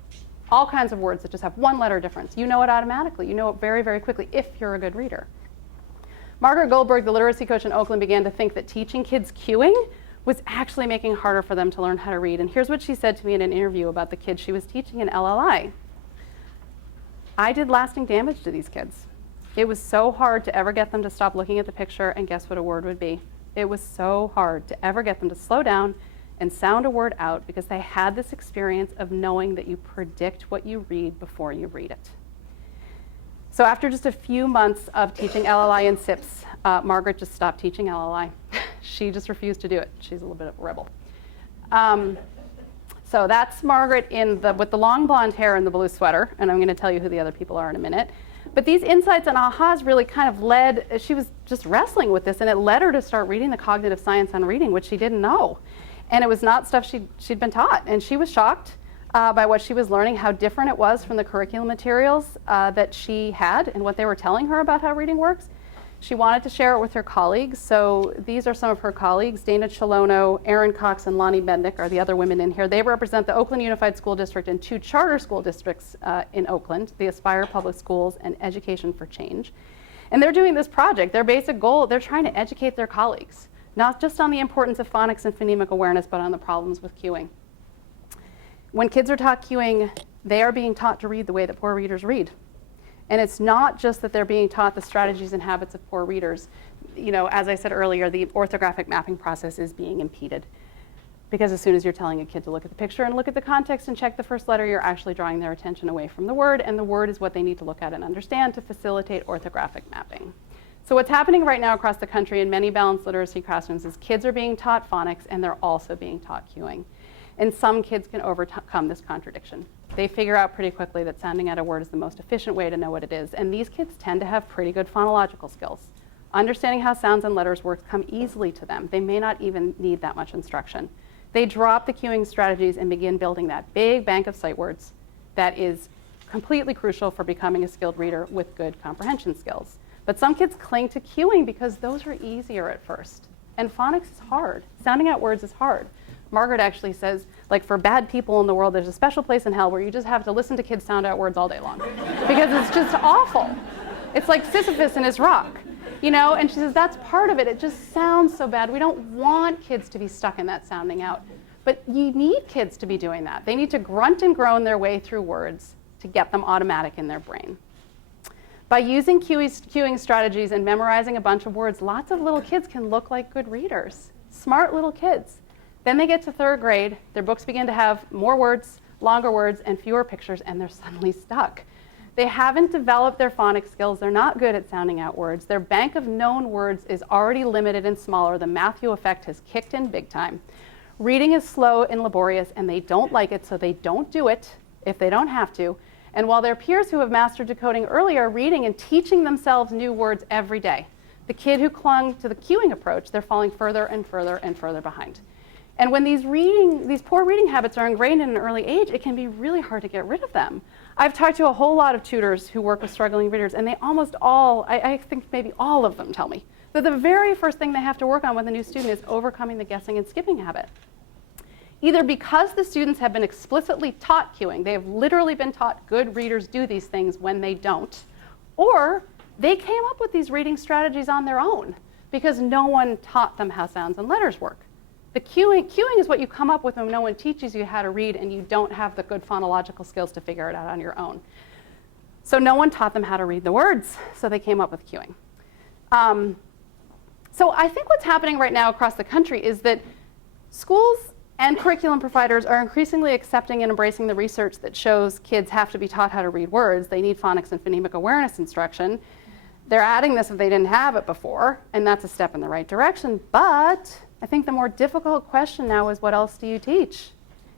All kinds of words that just have one letter difference. You know it automatically. You know it very, very quickly if you're a good reader. Margaret Goldberg, the literacy coach in Oakland, began to think that teaching kids cueing was actually making it harder for them to learn how to read. And here's what she said to me in an interview about the kids she was teaching in LLI. I did lasting damage to these kids. It was so hard to ever get them to stop looking at the picture and guess what a word would be. It was so hard to ever get them to slow down and sound a word out because they had this experience of knowing that you predict what you read before you read it. So after just a few months of teaching LLI and SIPs, Margaret just stopped teaching LLI. She just refused to do it. She's a little bit of a rebel. So that's Margaret with the long blonde hair and the blue sweater, and I'm going to tell you who the other people are in a minute. But these insights and ahas really kind of she was just wrestling with this, and it led her to start reading the cognitive science on reading, which she didn't know. And it was not stuff she'd been taught, and she was shocked by what she was learning, how different it was from the curriculum materials that she had and what they were telling her about how reading works. She wanted to share it with her colleagues, so these are some of her colleagues. Dana Chalono, Erin Cox, and Lonnie Bendick are the other women in here. They represent the Oakland Unified School District and 2 charter school districts in Oakland, the Aspire Public Schools and Education for Change. And they're doing this project. Their basic goal, they're trying to educate their colleagues, not just on the importance of phonics and phonemic awareness, but on the problems with cueing. When kids are taught cueing, they are being taught to read the way that poor readers read. And it's not just that they're being taught the strategies and habits of poor readers. You know, as I said earlier, the orthographic mapping process is being impeded. Because as soon as you're telling a kid to look at the picture and look at the context and check the first letter, you're actually drawing their attention away from the word, and the word is what they need to look at and understand to facilitate orthographic mapping. So what's happening right now across the country in many balanced literacy classrooms is kids are being taught phonics and they're also being taught cueing. And some kids can overcome this contradiction. They figure out pretty quickly that sounding out a word is the most efficient way to know what it is. And these kids tend to have pretty good phonological skills. Understanding how sounds and letters work come easily to them. They may not even need that much instruction. They drop the cueing strategies and begin building that big bank of sight words that is completely crucial for becoming a skilled reader with good comprehension skills. But some kids cling to cueing because those are easier at first. And phonics is hard. Sounding out words is hard. Margaret actually says, like, for bad people in the world, there's a special place in hell where you just have to listen to kids sound out words all day long. Because it's just awful. It's like Sisyphus and his rock, you know? And she says, that's part of it. It just sounds so bad. We don't want kids to be stuck in that sounding out. But you need kids to be doing that. They need to grunt and groan their way through words to get them automatic in their brain. By using cueing strategies and memorizing a bunch of words, lots of little kids can look like good readers. Smart little kids. Then they get to 3rd grade, their books begin to have more words, longer words, and fewer pictures, and they're suddenly stuck. They haven't developed their phonics skills. They're not good at sounding out words. Their bank of known words is already limited and smaller. The Matthew effect has kicked in big time. Reading is slow and laborious, and they don't like it, so they don't do it if they don't have to. And while their peers who have mastered decoding early are reading and teaching themselves new words every day, the kid who clung to the cueing approach, they're falling further and further and further behind. And when these poor reading habits are ingrained in an early age, it can be really hard to get rid of them. I've talked to a whole lot of tutors who work with struggling readers, and they almost all, I think maybe all of them tell me, that the very first thing they have to work on with a new student is overcoming the guessing and skipping habit. Either because the students have been explicitly taught cueing, they have literally been taught good readers do these things when they don't, or they came up with these reading strategies on their own because no one taught them how sounds and letters work. The cueing is what you come up with when no one teaches you how to read and you don't have the good phonological skills to figure it out on your own. So no one taught them how to read the words, so they came up with cueing. So I think what's happening right now across the country is that schools and curriculum providers are increasingly accepting and embracing the research that shows kids have to be taught how to read words. They need phonics and phonemic awareness instruction. They're adding this if they didn't have it before, and that's a step in the right direction. But I think the more difficult question now is, what else do you teach?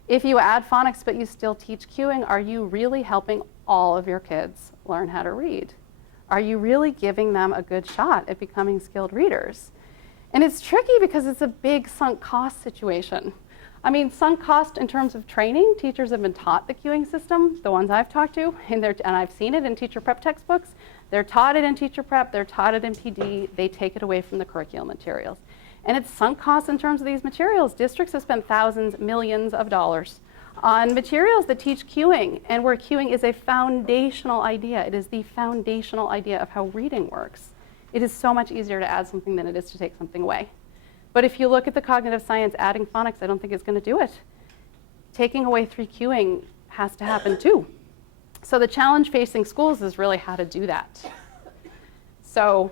If you add phonics but you still teach cueing, are you really helping all of your kids learn how to read? Are you really giving them a good shot at becoming skilled readers? And it's tricky because it's a big sunk cost situation. I mean, sunk cost in terms of training, teachers have been taught the cueing system, the ones I've talked to, and I've seen it in teacher prep textbooks. They're taught it in teacher prep, they're taught it in PD, they take it away from the curriculum materials. And it's sunk costs in terms of these materials. Districts have spent thousands, millions of dollars on materials that teach cueing, and where cueing is a foundational idea. It is the foundational idea of how reading works. It is so much easier to add something than it is to take something away. But if you look at the cognitive science, adding phonics, I don't think it's going to do it. Taking away 3 cueing has to happen too. So the challenge facing schools is really how to do that. So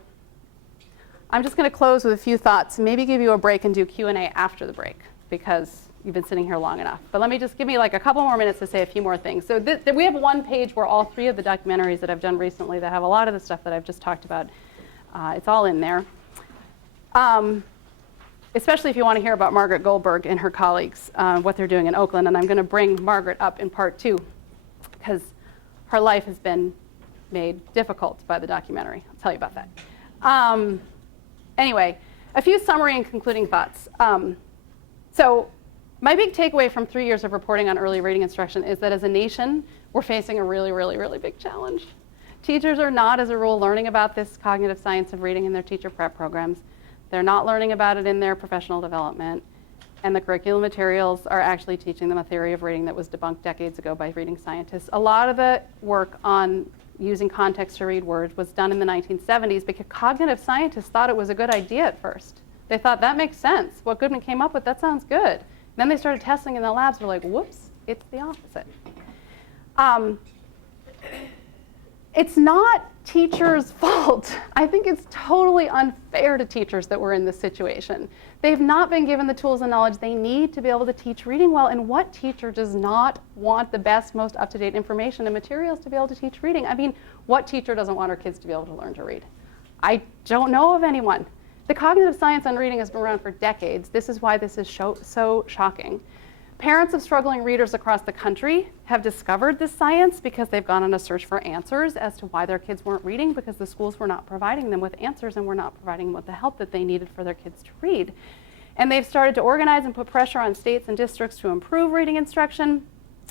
I'm just going to close with a few thoughts, maybe give you a break and do Q&A after the break, because you've been sitting here long enough. But let me just give me like a couple more minutes to say a few more things. So we have one page where all 3 of the documentaries that I've done recently that have a lot of the stuff that I've just talked about, it's all in there. Especially if you want to hear about Margaret Goldberg and her colleagues, what they're doing in Oakland. And I'm going to bring Margaret up in part 2, because her life has been made difficult by the documentary. I'll tell you about that. Anyway, a few summary and concluding thoughts. So my big takeaway from 3 years of reporting on early reading instruction is that as a nation, we're facing a really, really, really big challenge. Teachers are not, as a rule, learning about this cognitive science of reading in their teacher prep programs. They're not learning about it in their professional development. And the curriculum materials are actually teaching them a theory of reading that was debunked decades ago by reading scientists. A lot of the work on using context to read words was done in the 1970s because cognitive scientists thought it was a good idea at first. They thought, that makes sense. What Goodman came up with, that sounds good. Then they started testing in the labs. We're like, whoops, it's the opposite. It's not teachers' fault. I think it's totally unfair to teachers that we're in this situation. They've not been given the tools and knowledge they need to be able to teach reading well. And what teacher does not want the best, most up-to-date information and materials to be able to teach reading? I mean, what teacher doesn't want her kids to be able to learn to read? I don't know of anyone. The cognitive science on reading has been around for decades. This is why this is so shocking. Parents of struggling readers across the country have discovered this science because they've gone on a search for answers as to why their kids weren't reading, because the schools were not providing them with answers and were not providing them with the help that they needed for their kids to read. And they've started to organize and put pressure on states and districts to improve reading instruction.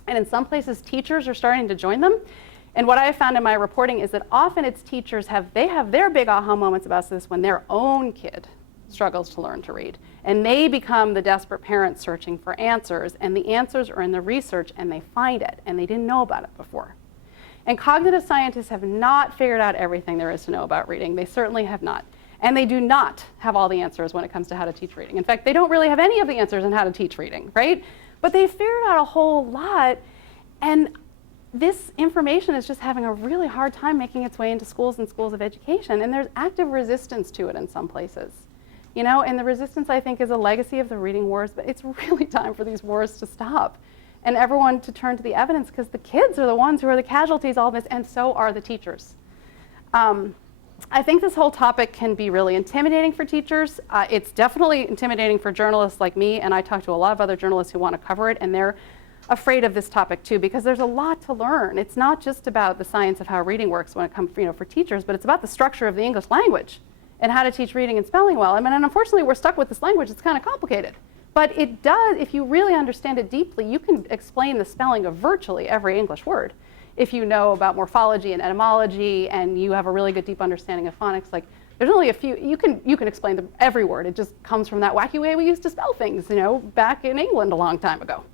And in some places, teachers are starting to join them. And what I have found in my reporting is that often it's teachers they have their big aha moments about this when their own kid struggles to learn to read. And they become the desperate parents searching for answers, and the answers are in the research, and they find it, and they didn't know about it before. And cognitive scientists have not figured out everything there is to know about reading. They certainly have not. And they do not have all the answers when it comes to how to teach reading. In fact, they don't really have any of the answers on how to teach reading, right? But they've figured out a whole lot, and this information is just having a really hard time making its way into schools and schools of education, and there's active resistance to it in some places. You know, and the resistance, I think, is a legacy of the reading wars, but it's really time for these wars to stop and everyone to turn to the evidence, because the kids are the ones who are the casualties of all this, and so are the teachers. I think this whole topic can be really intimidating for teachers. It's definitely intimidating for journalists like me, and I talk to a lot of other journalists who want to cover it, and they're afraid of this topic too, because there's a lot to learn. It's not just about the science of how reading works when it comes, for teachers, but it's about the structure of the English language and how to teach reading and spelling well. I mean, and unfortunately, we're stuck with this language. It's kind of complicated. But it does, if you really understand it deeply, you can explain the spelling of virtually every English word. If you know about morphology and etymology and you have a really good deep understanding of phonics, like there's only a few, you can explain every word. It just comes from that wacky way we used to spell things, back in England a long time ago.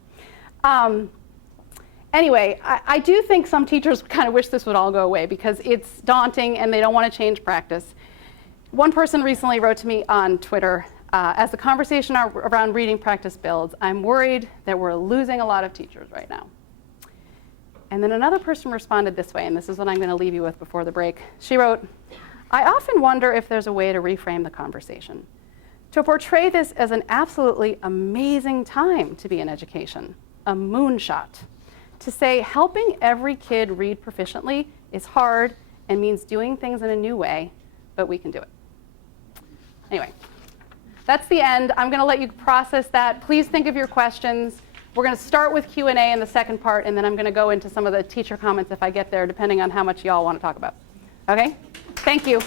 Anyway, I do think some teachers kind of wish this would all go away because it's daunting and they don't want to change practice. One person recently wrote to me on Twitter, as the conversation around reading practice builds, I'm worried that we're losing a lot of teachers right now. And then another person responded this way, and this is what I'm going to leave you with before the break. She wrote, I often wonder if there's a way to reframe the conversation, to portray this as an absolutely amazing time to be in education, a moonshot, to say helping every kid read proficiently is hard and means doing things in a new way, but we can do it. Anyway, that's the end. I'm going to let you process that. Please think of your questions. We're going to start with Q&A in the second part, and then I'm going to go into some of the teacher comments if I get there, depending on how much y'all want to talk about. Okay? Thank you.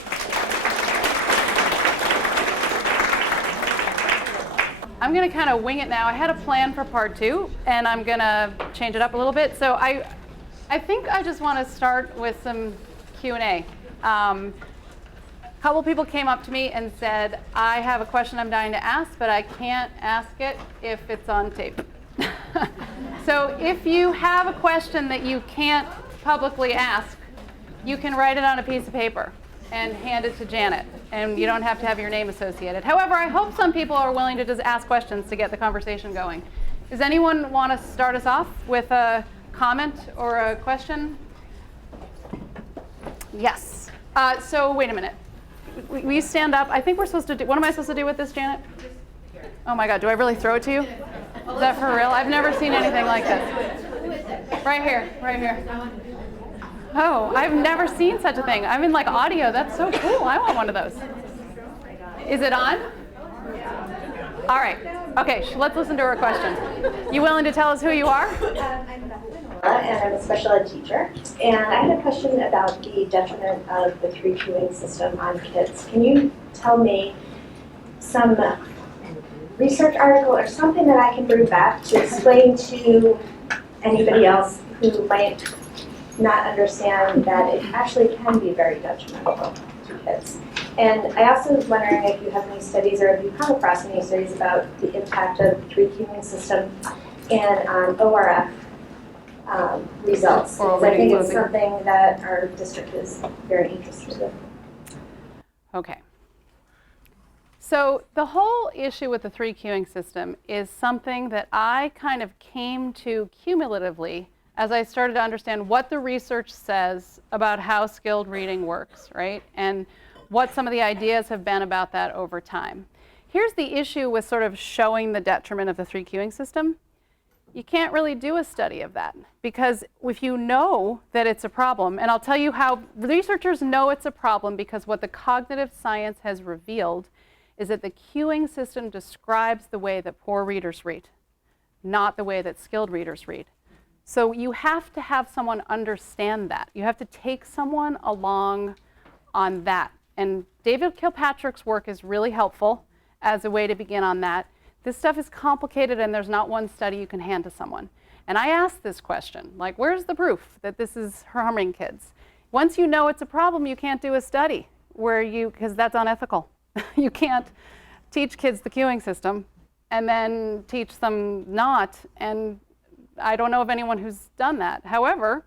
I'm going to kind of wing it now. I had a plan for part 2, and I'm going to change it up a little bit. So I think I just want to start with some Q&A. A couple people came up to me and said, I have a question I'm dying to ask, but I can't ask it if it's on tape. So if you have a question that you can't publicly ask, you can write it on a piece of paper and hand it to Janet, and you don't have to have your name associated. However, I hope some people are willing to just ask questions to get the conversation going. Does anyone want to start us off with a comment or a question? Yes. So wait a minute. We stand up. I think we're supposed to do, what am I supposed to do with this, Janet? Oh my God, do I really throw it to you? Is that for real? I've never seen anything like this. Right here, right here. Oh, I've never seen such a thing. I'm in like audio. That's so cool. I want one of those. Is it on? All right. Okay, let's listen to her question. You willing to tell us who you are? And I'm a special ed teacher. And I had a question about the detriment of the 3 queuing system on kids. Can you tell me some research article or something that I can bring back to explain to anybody else who might not understand that it actually can be very detrimental to kids? And I also was wondering if you have any studies or if you come across any studies about the impact of the 3 queuing system and ORF results. I think it's something that our district is very interested in. Okay. So the whole issue with the 3 queuing system is something that I kind of came to cumulatively as I started to understand what the research says about how skilled reading works, right? And what some of the ideas have been about that over time. Here's the issue with sort of showing the detriment of the 3 queuing system. You can't really do a study of that because if you know that it's a problem, and I'll tell you how researchers know it's a problem because what the cognitive science has revealed is that the queuing system describes the way that poor readers read, not the way that skilled readers read. So you have to have someone understand that. You have to take someone along on that. And David Kilpatrick's work is really helpful as a way to begin on that. This stuff is complicated and there's not one study you can hand to someone. And I asked this question, like, where's the proof that this is harming kids? Once you know it's a problem, you can't do a study because that's unethical. You can't teach kids the queuing system and then teach them not. And I don't know of anyone who's done that. However,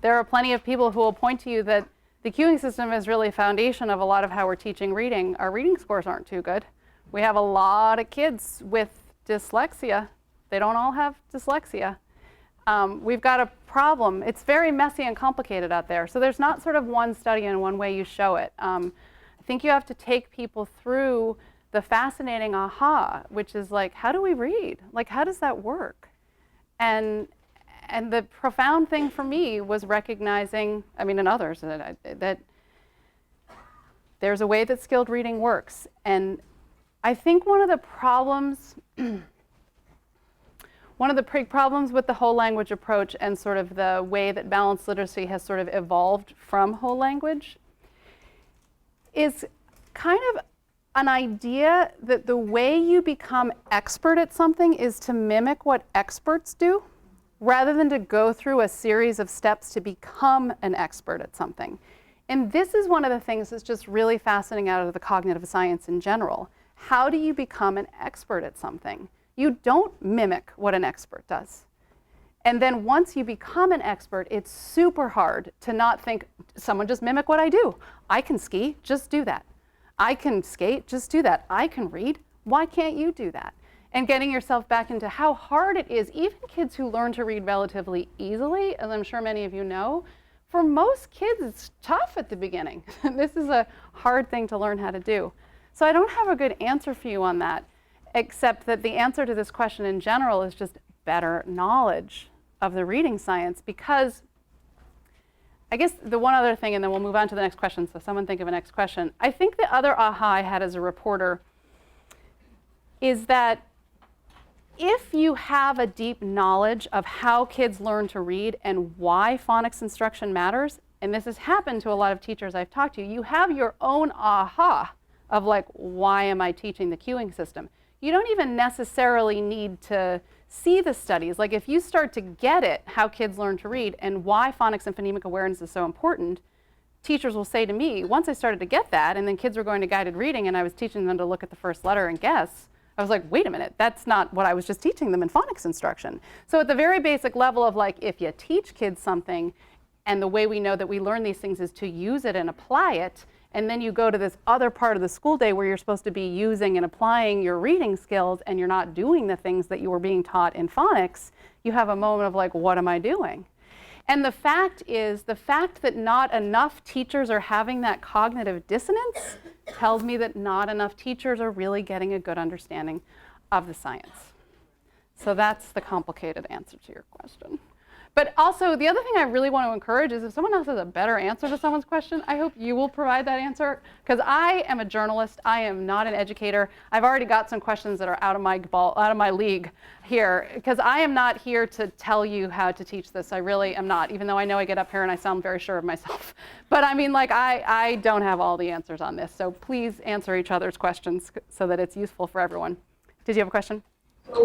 there are plenty of people who will point to you that the queuing system is really a foundation of a lot of how we're teaching reading. Our reading scores aren't too good. We have a lot of kids with dyslexia. They don't all have dyslexia. We've got a problem. It's very messy and complicated out there. So there's not sort of one study and one way you show it. I think you have to take people through the fascinating aha, which is like, how do we read? Like, how does that work? And the profound thing for me was recognizing, I mean, and others, that there's a way that skilled reading works. And I think one of the problems One of the big problems with the whole language approach and sort of the way that balanced literacy has sort of evolved from whole language is kind of an idea that the way you become expert at something is to mimic what experts do, rather than to go through a series of steps to become an expert at something. And this is one of the things that's just really fascinating out of the cognitive science in general. How do you become an expert at something? You don't mimic what an expert does. And then once you become an expert, it's super hard to not think, someone just mimic what I do. I can ski, just do that. I can skate, just do that. I can read, why can't you do that? And getting yourself back into how hard it is, even kids who learn to read relatively easily, as I'm sure many of you know, for most kids it's tough at the beginning. This is a hard thing to learn how to do. So I don't have a good answer for you on that, except that the answer to this question in general is just better knowledge of the reading science, because I guess the one other thing, and then we'll move on to the next question, so someone think of a next question. I think the other aha I had as a reporter is that if you have a deep knowledge of how kids learn to read and why phonics instruction matters, and this has happened to a lot of teachers I've talked to, you have your own aha of like, why am I teaching the cueing system? You don't even necessarily need to see the studies. Like if you start to get it, how kids learn to read and why phonics and phonemic awareness is so important, teachers will say to me, once I started to get that, and then kids were going to guided reading and I was teaching them to look at the first letter and guess, I was like, wait a minute, that's not what I was just teaching them in phonics instruction. So at the very basic level of like, if you teach kids something, and the way we know that we learn these things is to use it and apply it, and then you go to this other part of the school day where you're supposed to be using and applying your reading skills and you're not doing the things that you were being taught in phonics, you have a moment of like, what am I doing? And the fact is, the fact that not enough teachers are having that cognitive dissonance tells me that not enough teachers are really getting a good understanding of the science. So that's the complicated answer to your question. But also, the other thing I really want to encourage is if someone else has a better answer to someone's question, I hope you will provide that answer. Because I am a journalist. I am not an educator. I've already got some questions that are out of my league here. Because I am not here to tell you how to teach this. I really am not, even though I know I get up here and I sound very sure of myself. But I mean, like, I don't have all the answers on this. So please answer each other's questions so that it's useful for everyone. Did you have a question? Well,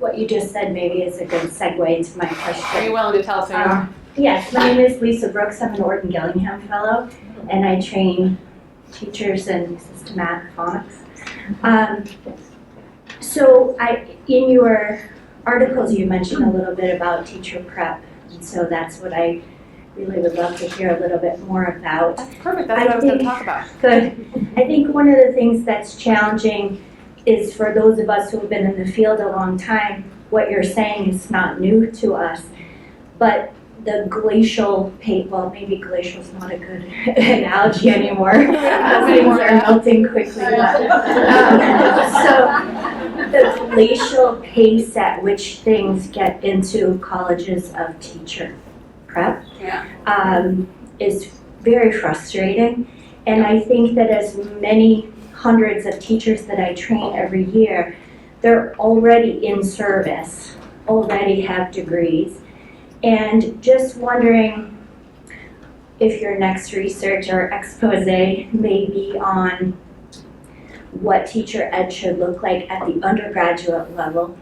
what you just said maybe is a good segue into my question. Are you willing to tell us who you are? Yes, my name is Lisa Brooks. I'm an Orton Gillingham Fellow, and I train teachers in systematic phonics. So in your articles, you mentioned a little bit about teacher prep, and so that's what I really would love to hear a little bit more about. That's perfect. That's what I was going to talk about. Good. I think one of the things that's challenging is for those of us who have been in the field a long time, what you're saying is not new to us, but the glacial well, maybe glacial is not a good analogy anymore. Things are melting quickly. So the glacial pace at which things get into colleges of teacher prep is very frustrating. And I think that as many hundreds of teachers that I train every year, they're already in service, already have degrees, and just wondering if your next research or expose may be on what teacher ed should look like at the undergraduate level.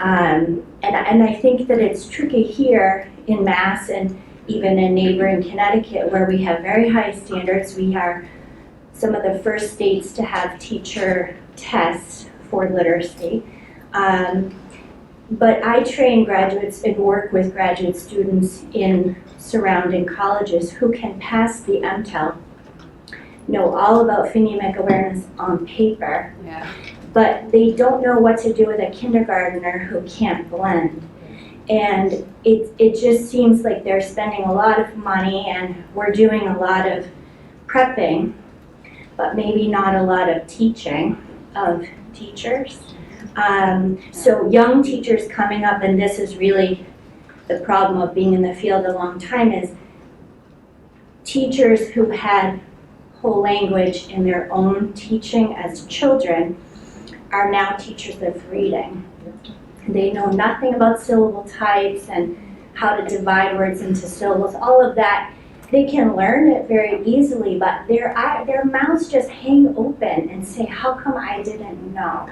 And I think that it's tricky here in Mass and even in neighboring Connecticut, where we have very high standards. We are some of the first states to have teacher tests for literacy. But I train graduates and work with graduate students in surrounding colleges who can pass the MTEL, know all about phonemic awareness on paper, but they don't know what to do with a kindergartner who can't blend. And it just seems like they're spending a lot of money and we're doing a lot of prepping, but maybe not a lot of teaching of teachers. So young teachers coming up, and this is really the problem of being in the field a long time, is teachers who had whole language in their own teaching as children are now teachers of reading. They know nothing about syllable types and how to divide words into syllables, all of that. They can learn it very easily, but their mouths just hang open and say, how come I didn't know?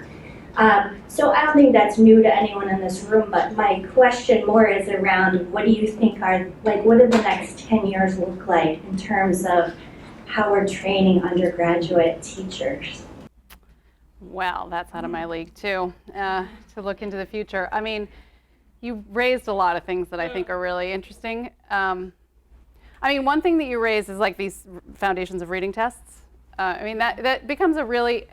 So I don't think that's new to anyone in this room, but my question more is around what do you think are, like, what do the next 10 years look like in terms of how we're training undergraduate teachers? Well, that's out of my league too, to look into the future. I mean, you raised a lot of things that I think are really interesting. I mean, one thing that you raised is like these foundations of reading tests. I mean, that becomes a really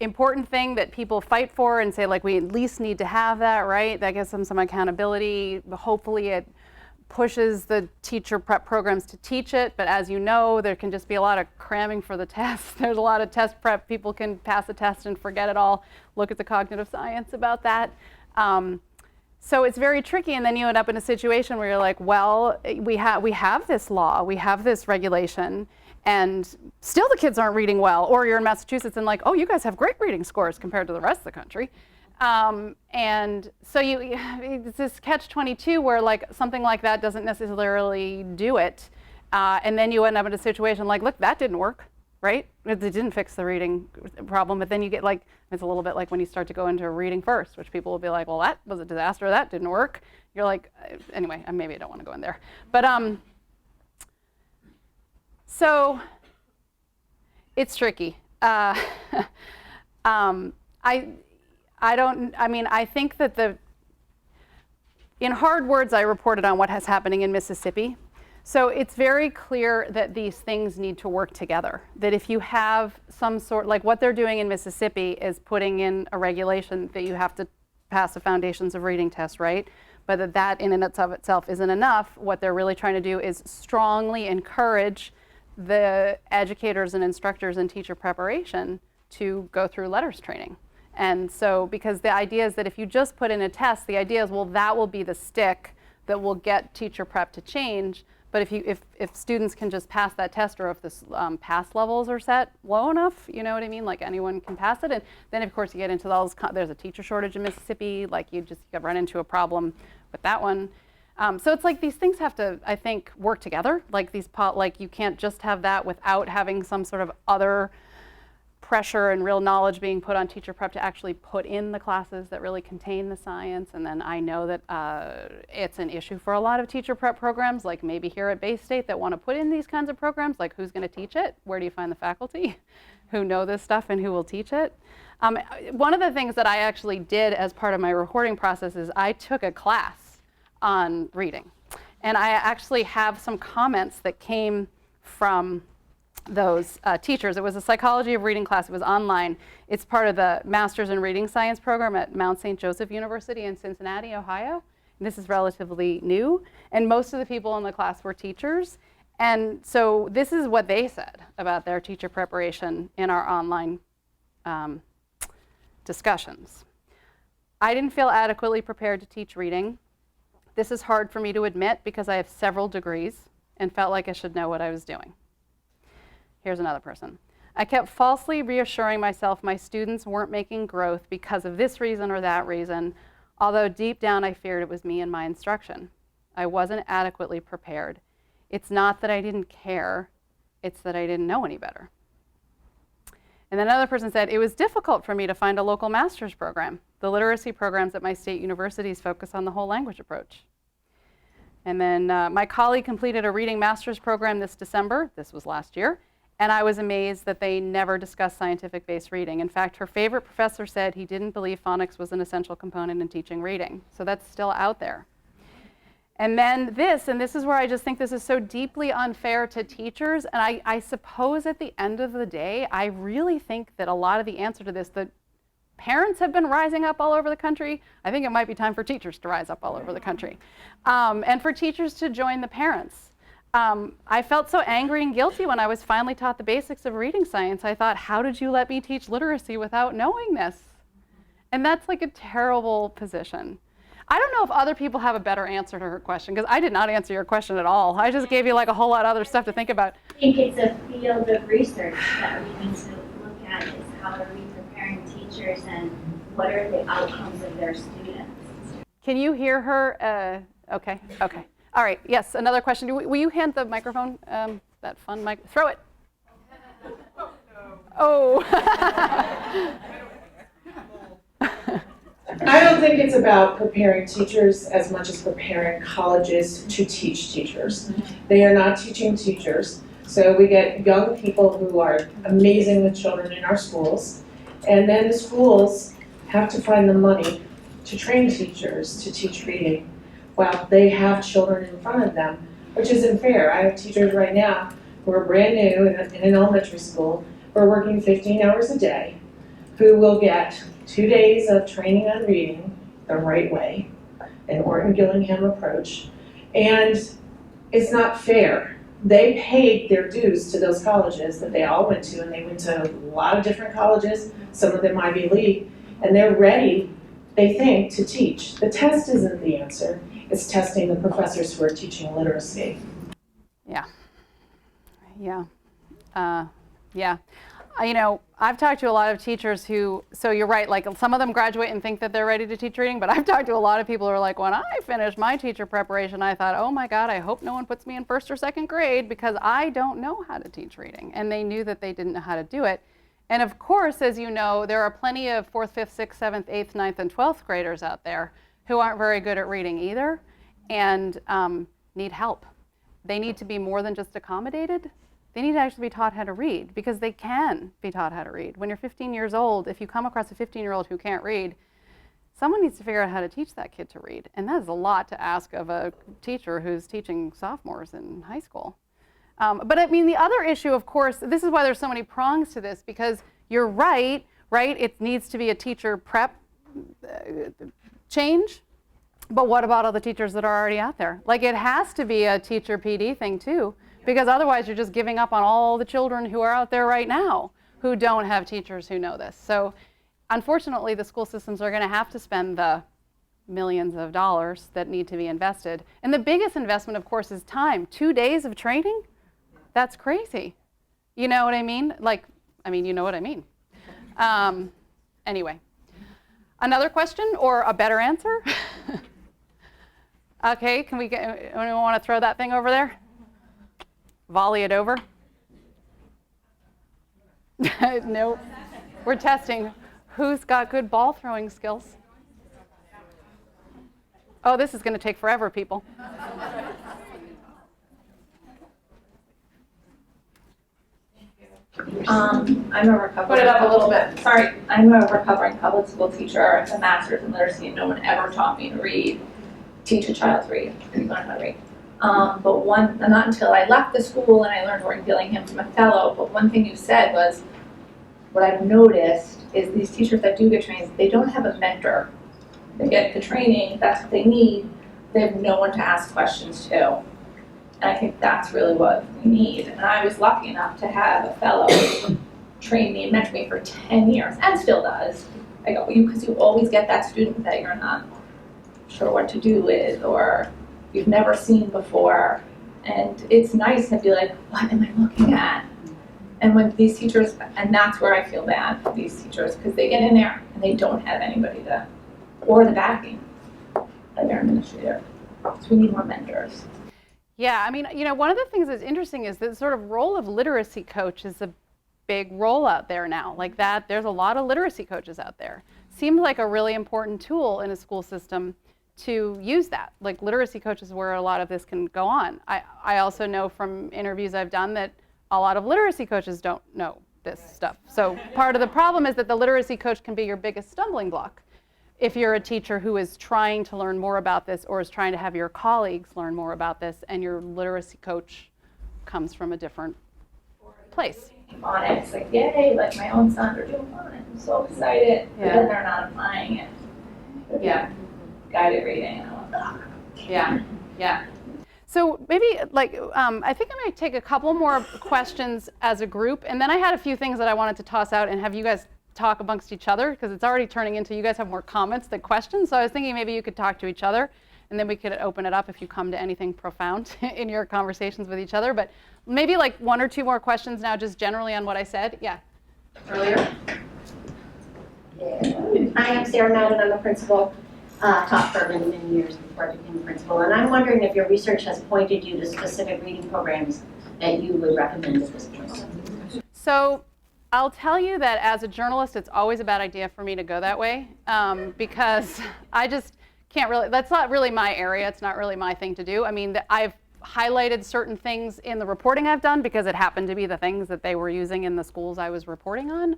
important thing that people fight for and say, like, we at least need to have that, right? That gives them some accountability. Hopefully it pushes the teacher prep programs to teach it, but as you know, there can just be a lot of cramming for the test. There's a lot of test prep. People can pass a test and forget it all. Look at the cognitive science about that. So it's very tricky, and then you end up in a situation where you're like, well, we have this law, we have this regulation, and still the kids aren't reading well. Or you're in Massachusetts and like, oh, you guys have great reading scores compared to the rest of the country. And so it's this catch-22 where like something like that doesn't necessarily do it. And then you end up in a situation like, look, that didn't work, right? It didn't fix the reading problem, but then you get like, it's a little bit like when you start to go into reading first, which people will be like, well, that was a disaster, that didn't work. You're like, anyway, maybe I don't want to go in there. But so it's tricky. I think that in hard words, I reported on what has happening in Mississippi. So it's very clear that these things need to work together. That if you have some sort, like what they're doing in Mississippi is putting in a regulation that you have to pass a foundations of reading test, right? But that in and of itself isn't enough. What they're really trying to do is strongly encourage the educators and instructors in teacher preparation to go through letters training. And so, because the idea is that if you just put in a test, the idea is, well, that will be the stick that will get teacher prep to change. But if students can just pass that test, or if the pass levels are set low enough, you know what I mean? Like anyone can pass it. And then of course you get into those, there's a teacher shortage in Mississippi, like you run into a problem with that one. So it's like these things have to, I think, work together. Like you can't just have that without having some sort of other pressure and real knowledge being put on teacher prep to actually put in the classes that really contain the science. And then I know that it's an issue for a lot of teacher prep programs, like maybe here at Bay State, that want to put in these kinds of programs, like who's going to teach it? Where do you find the faculty who know this stuff and who will teach it? One of the things that I actually did as part of my reporting process is I took a class on reading. And I actually have some comments that came from those teachers. It was a psychology of reading class. It was online. It's part of the Masters in Reading Science program at Mount St. Joseph University in Cincinnati, Ohio. And this is relatively new. And most of the people in the class were teachers. And so this is what they said about their teacher preparation in our online discussions. I didn't feel adequately prepared to teach reading. This is hard for me to admit because I have several degrees and felt like I should know what I was doing. Here's another person. I kept falsely reassuring myself my students weren't making growth because of this reason or that reason, although deep down I feared it was me and my instruction. I wasn't adequately prepared. It's not that I didn't care, it's that I didn't know any better. And then another person said, it was difficult for me to find a local master's program. The literacy programs at my state universities focus on the whole language approach. And then my colleague completed a reading master's program this December, this was last year, and I was amazed that they never discussed scientific-based reading. In fact, her favorite professor said he didn't believe phonics was an essential component in teaching reading. So that's still out there. And then this is where I just think this is so deeply unfair to teachers. And I suppose at the end of the day, I really think that a lot of the answer to this, the parents have been rising up all over the country. I think it might be time for teachers to rise up all over the country. And for teachers to join the parents. I felt so angry and guilty when I was finally taught the basics of reading science. I thought, how did you let me teach literacy without knowing this? And that's like a terrible position. I don't know if other people have a better answer to her question, because I did not answer your question at all. I just gave you like a whole lot of other stuff to think about. I think it's a field of research that we need to look at, is how are we preparing teachers and what are the outcomes of their students? Can you hear her? Okay. All right, yes, another question. Will you hand the microphone, that fun mic? Throw it. Oh. I don't think it's about preparing teachers as much as preparing colleges to teach teachers. They are not teaching teachers. So we get young people who are amazing with children in our schools, and then the schools have to find the money to train teachers to teach reading while they have children in front of them, which isn't fair. I have teachers right now who are brand new in an elementary school who are working 15 hours a day, who will get 2 days of training on reading the right way, an Orton Gillingham approach, and it's not fair. They paid their dues to those colleges that they all went to, and they went to a lot of different colleges, some of them Ivy League, and they're ready, they think, to teach. The test isn't the answer. It's testing the professors who are teaching literacy. Yeah. I've talked to a lot of teachers who, so you're right, like some of them graduate and think that they're ready to teach reading, but I've talked to a lot of people who are like, when I finished my teacher preparation, I thought, oh my God, I hope no one puts me in 1st or 2nd grade because I don't know how to teach reading. And they knew that they didn't know how to do it. And of course, as you know, there are plenty of 4th, 5th, 6th, 7th, 8th, 9th, and 12th graders out there who aren't very good at reading either and need help. They need to be more than just accommodated. They need to actually be taught how to read because they can be taught how to read. When you're 15 years old, if you come across a 15-year-old who can't read, someone needs to figure out how to teach that kid to read. And that is a lot to ask of a teacher who's teaching sophomores in high school. But I mean, the other issue, of course, this is why there's so many prongs to this, because you're right? It needs to be a teacher prep change. But what about all the teachers that are already out there? Like, it has to be a teacher PD thing too, because otherwise you're just giving up on all the children who are out there right now who don't have teachers who know this. So unfortunately, the school systems are going to have to spend the millions of dollars that need to be invested. And the biggest investment, of course, is time. 2 days of training? That's crazy. You know what I mean? You know what I mean. Anyway, another question or a better answer? Okay, anyone want to throw that thing over there? Volley it over? Nope. We're testing who's got good ball throwing skills. Oh, this is going to take forever, people. I'm a recovering. Put it up a little bit. Sorry, I'm a recovering public school teacher. I'm a master's in literacy, and no one ever taught me to read, teach a child to read, learn how to read. But not until I left the school and I learned Orton Gillingham from a fellow. But one thing you said was, what I've noticed is these teachers that do get trained, they don't have a mentor. They get the training, that's what they need. They have no one to ask questions to. And I think that's really what we need. And I was lucky enough to have a fellow train me and mentor me for 10 years, and still does. I go, because you always get that student that you're not sure what to do with, or you've never seen before. And it's nice to be like, what am I looking at? And when these teachers, and that's where I feel bad for these teachers, because they get in there and they don't have anybody to, or the backing of their administrator. So we need more mentors. Yeah, I mean, one of the things that's interesting is the sort of role of literacy coach is a big role out there now. Like that, there's a lot of literacy coaches out there. Seems like a really important tool in a school system to use that. Like literacy coaches where a lot of this can go on. I also know from interviews I've done that a lot of literacy coaches don't know this stuff. So part of the problem is that the literacy coach can be your biggest stumbling block. If you're a teacher who is trying to learn more about this or is trying to have your colleagues learn more about this and your literacy coach comes from a different place. On it, it's like, yay, like my own sons are doing fine. I'm so excited. But then they're not applying it. Yeah. Guided reading. And I'm like, ugh. Yeah. So maybe I think I might take a couple more questions as a group, and then I had a few things that I wanted to toss out and have you guys talk amongst each other, because it's already turning into you guys have more comments than questions. So I was thinking maybe you could talk to each other, and then we could open it up if you come to anything profound in your conversations with each other. But maybe like 1 or 2 more questions now, just generally on what I said. Yeah. Earlier? Hi, I'm Sarah Madden. I'm a principal, taught for many, many years before I became a principal. And I'm wondering if your research has pointed you to specific reading programs that you would recommend at this point. So I'll tell you that as a journalist, it's always a bad idea for me to go that way because I just can't really, that's not really my area. It's not really my thing to do. I mean, I've highlighted certain things in the reporting I've done because it happened to be the things that they were using in the schools I was reporting on.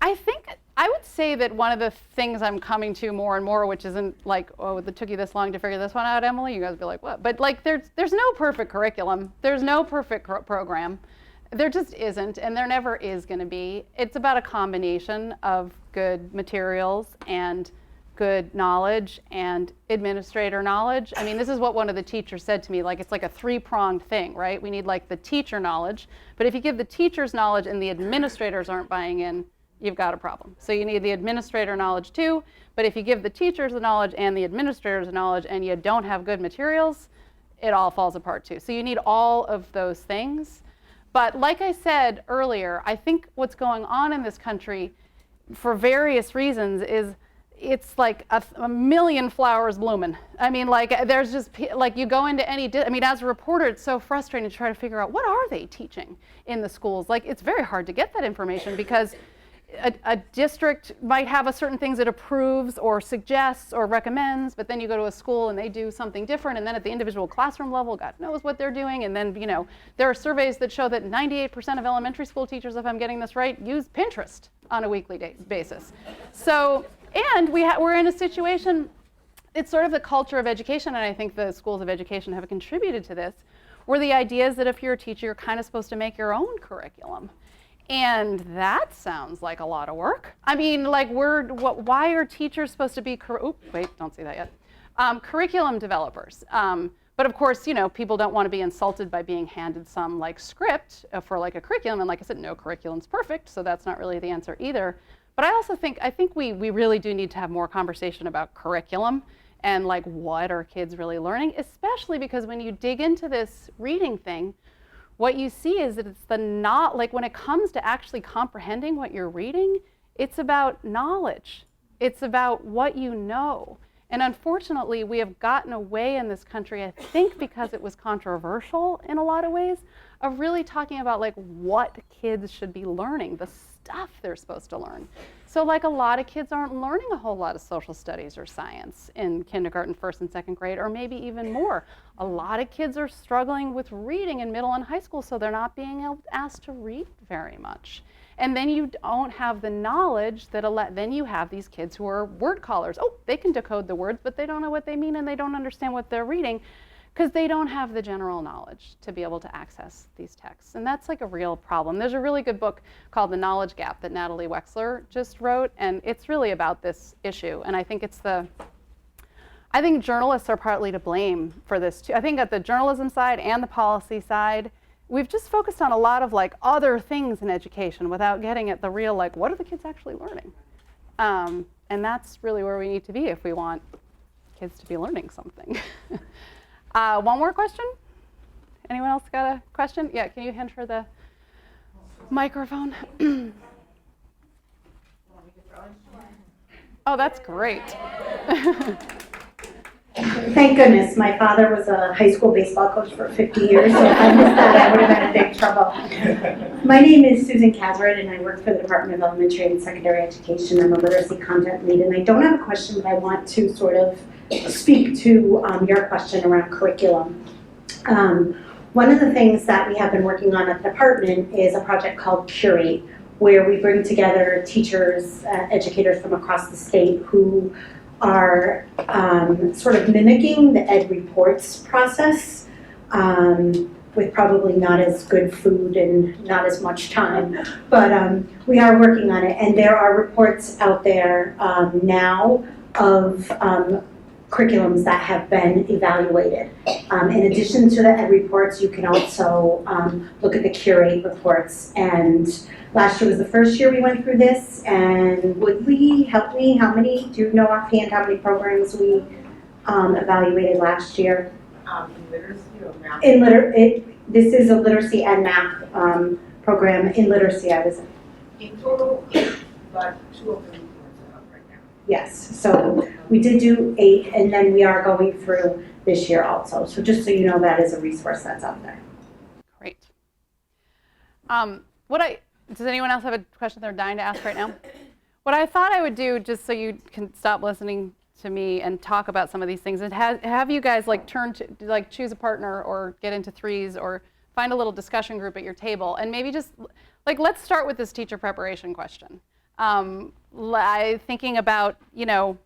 I think I would say that one of the things I'm coming to more and more, which isn't like, oh, it took you this long to figure this one out, Emily. You guys would be like, what? But like, there's no perfect curriculum. There's no perfect program. There just isn't, and there never is going to be. It's about a combination of good materials and good knowledge and administrator knowledge. I mean, this is what one of the teachers said to me, like it's like a three-pronged thing, right? We need like the teacher knowledge, but if you give the teachers knowledge and the administrators aren't buying in, you've got a problem. So you need the administrator knowledge too, but if you give the teachers the knowledge and the administrators the knowledge and you don't have good materials, it all falls apart too. So you need all of those things. But like I said earlier, I think what's going on in this country for various reasons is it's like a million flowers blooming. I mean, like there's just, like you go into any, I mean, as a reporter, it's so frustrating to try to figure out what are they teaching in the schools. Like it's very hard to get that information because a district might have a certain things it approves or suggests or recommends, but then you go to a school and they do something different, and then at the individual classroom level, God knows what they're doing, and then, you know, there are surveys that show that 98% of elementary school teachers, if I'm getting this right, use Pinterest on a weekly basis. So, and we're in a situation, it's sort of the culture of education, and I think the schools of education have contributed to this, where the idea is that if you're a teacher, you're kind of supposed to make your own curriculum. And that sounds like a lot of work. I mean, like why are teachers supposed to be, don't say that yet, curriculum developers? But of course, you know, people don't want to be insulted by being handed some like script for like a curriculum. And like I said, no curriculum's perfect, so that's not really the answer either. But I also think, we really do need to have more conversation about curriculum and like what are kids really learning, especially because when you dig into this reading thing, what you see is that it's like when it comes to actually comprehending what you're reading, it's about knowledge. It's about what you know. And unfortunately, we have gotten away in this country, I think because it was controversial in a lot of ways, of really talking about like what kids should be learning, the stuff they're supposed to learn. So like a lot of kids aren't learning a whole lot of social studies or science in kindergarten, first and second grade, or maybe even more. A lot of kids are struggling with reading in middle and high school, so they're not being asked to read very much. And then you don't have the knowledge that then you have these kids who are word callers. Oh, they can decode the words, but they don't know what they mean and they don't understand what they're reading because they don't have the general knowledge to be able to access these texts. And that's like a real problem. There's a really good book called The Knowledge Gap that Natalie Wexler just wrote, and it's really about this issue. And I think I think journalists are partly to blame for this too. I think at the journalism side and the policy side, we've just focused on a lot of like other things in education without getting at the real, like, what are the kids actually learning? And that's really where we need to be if we want kids to be learning something. One more question? Anyone else got a question? Yeah, can you hand her the microphone? Oh, that's great. Thank goodness. My father was a high school baseball coach for 50 years, so if I missed that, I would have been in big trouble. My name is Susan Kazard, and I work for the Department of Elementary and Secondary Education. I'm a literacy content lead, and I don't have a question, but I want to sort of speak to your question around curriculum. One of the things that we have been working on at the department is a project called Curate, where we bring together teachers, educators from across the state who are sort of mimicking the Ed Reports process with probably not as good food and not as much time, but we are working on it. And there are reports out there now of curriculums that have been evaluated. In addition to the Ed Reports, you can also look at the Curate reports. And last year was the first year we went through this, and would Lee help me? Do you know offhand how many programs we evaluated last year? In literacy or math? This is a literacy and math program in literacy. I was in total, but 2 of the reports are up right now. Yes, so we did do 8, and then we are going through this year also. So just so you know, that is a resource that's out there. Great. Does anyone else have a question they're dying to ask right now? What I thought I would do, just so you can stop listening to me and talk about some of these things, and have you guys like choose a partner or get into threes or find a little discussion group at your table, and maybe just like let's start with this teacher preparation question. Thinking about, you know,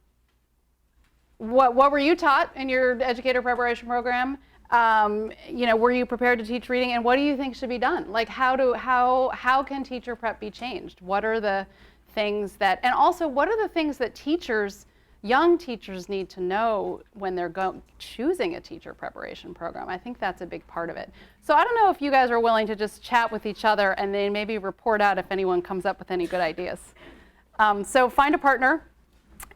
what were you taught in your educator preparation program? You know, were you prepared to teach reading, and what do you think should be done? Like how can teacher prep be changed? What are the things that, and also what are the things that teachers, young teachers need to know when they're choosing a teacher preparation program? I think that's a big part of it. So I don't know if you guys are willing to just chat with each other and then maybe report out if anyone comes up with any good ideas. So find a partner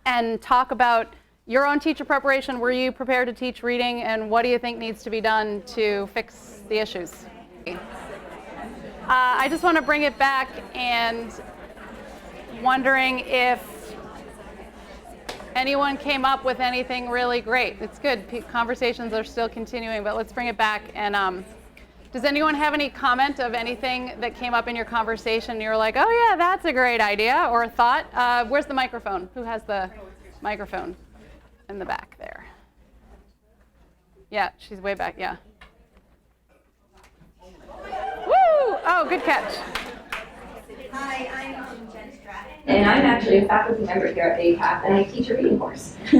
and talk about your own teacher preparation. Were you prepared to teach reading, and what do you think needs to be done to fix the issues? I just want to bring it back and wondering if anyone came up with anything really great. It's good. Conversations are still continuing, but let's bring it back. And does anyone have any comment of anything that came up in your conversation? You're like, oh yeah, that's a great idea, or a thought. Where's the microphone? Who has the microphone? In the back there. Yeah, she's way back, yeah. Woo! Oh, good catch. Hi, I'm Jen Stratton. And I'm actually a faculty member here at APAP, and I teach a reading course. So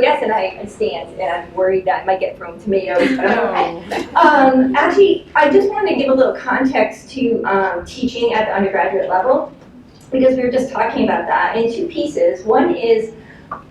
yes, and I stand, and I'm worried that I might get thrown tomatoes, but I'm okay. Actually, I just wanted to give a little context to teaching at the undergraduate level, because we were just talking about that in 2 pieces. One is,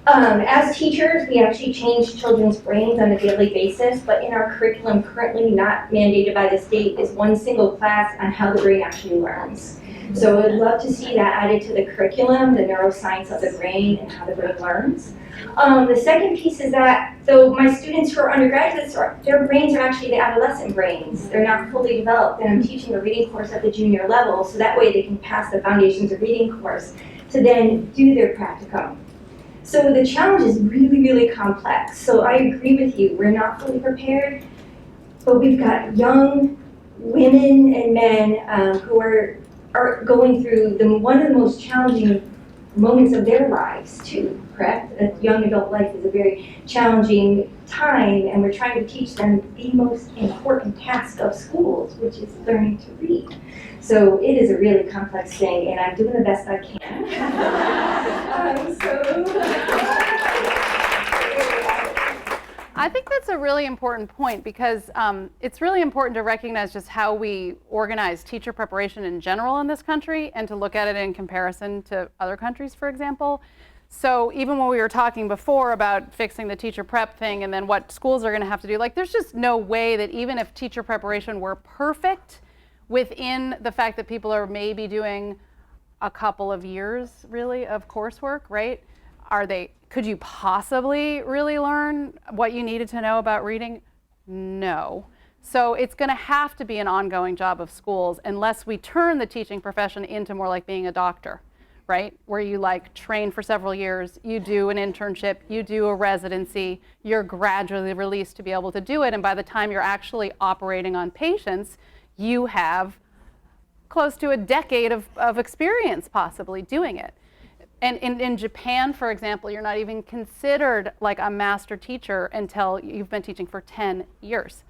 as teachers, we actually change children's brains on a daily basis, but in our curriculum currently not mandated by the state is 1 single class on how the brain actually learns. So I'd love to see that added to the curriculum, the neuroscience of the brain and how the brain learns. The second piece is that, so my students who are undergraduates, their brains are actually the adolescent brains. They're not fully developed, and I'm teaching a reading course at the junior level, so that way they can pass the Foundations of Reading course to then do their practicum. So the challenge is really, really complex. So I agree with you, we're not fully prepared, but we've got young women and men who are going through one of the most challenging moments of their lives too, correct? A young adult life is a very challenging time, and we're trying to teach them the most important task of schools, which is learning to read. So it is a really complex thing, and I'm doing the best I can. I think that's a really important point, because it's really important to recognize just how we organize teacher preparation in general in this country, and to look at it in comparison to other countries, for example. So even when we were talking before about fixing the teacher prep thing and then what schools are going to have to do, like there's just no way that even if teacher preparation were perfect within the fact that people are maybe doing a couple of years really of coursework, right? Could you possibly really learn what you needed to know about reading? No. So it's going to have to be an ongoing job of schools unless we turn the teaching profession into more like being a doctor, right? Where you like train for several years, you do an internship, you do a residency, you're gradually released to be able to do it, and by the time you're actually operating on patients, you have close to a decade of experience possibly doing it. And in Japan, for example, you're not even considered like a master teacher until you've been teaching for 10 years.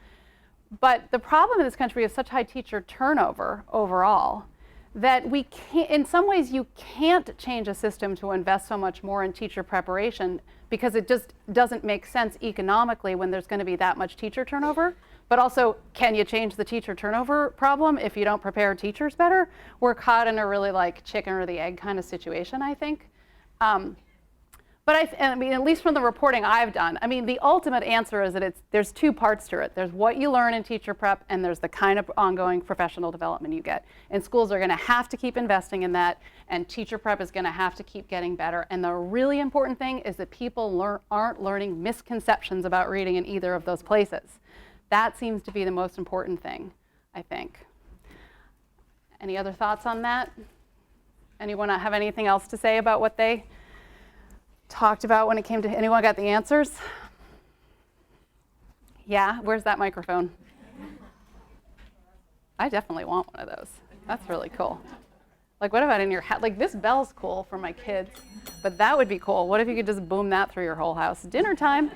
But the problem in this country is such high teacher turnover overall that we can't, in some ways you can't change a system to invest so much more in teacher preparation, because it just doesn't make sense economically when there's going to be that much teacher turnover. But also, can you change the teacher turnover problem if you don't prepare teachers better? We're caught in a really like chicken or the egg kind of situation, I think. But I mean, at least from the reporting I've done, I mean, the ultimate answer is that there's 2 parts to it. There's what you learn in teacher prep, and there's the kind of ongoing professional development you get. And schools are going to have to keep investing in that, and teacher prep is going to have to keep getting better. And the really important thing is that people aren't learning misconceptions about reading in either of those places. That seems to be the most important thing, I think. Any other thoughts on that? Anyone have anything else to say about what they talked about when it came to, anyone got the answers? Yeah, where's that microphone? I definitely want one of those. That's really cool. Like, what about in your house? Like, this bell's cool for my kids, but that would be cool. What if you could just boom that through your whole house? Dinner time.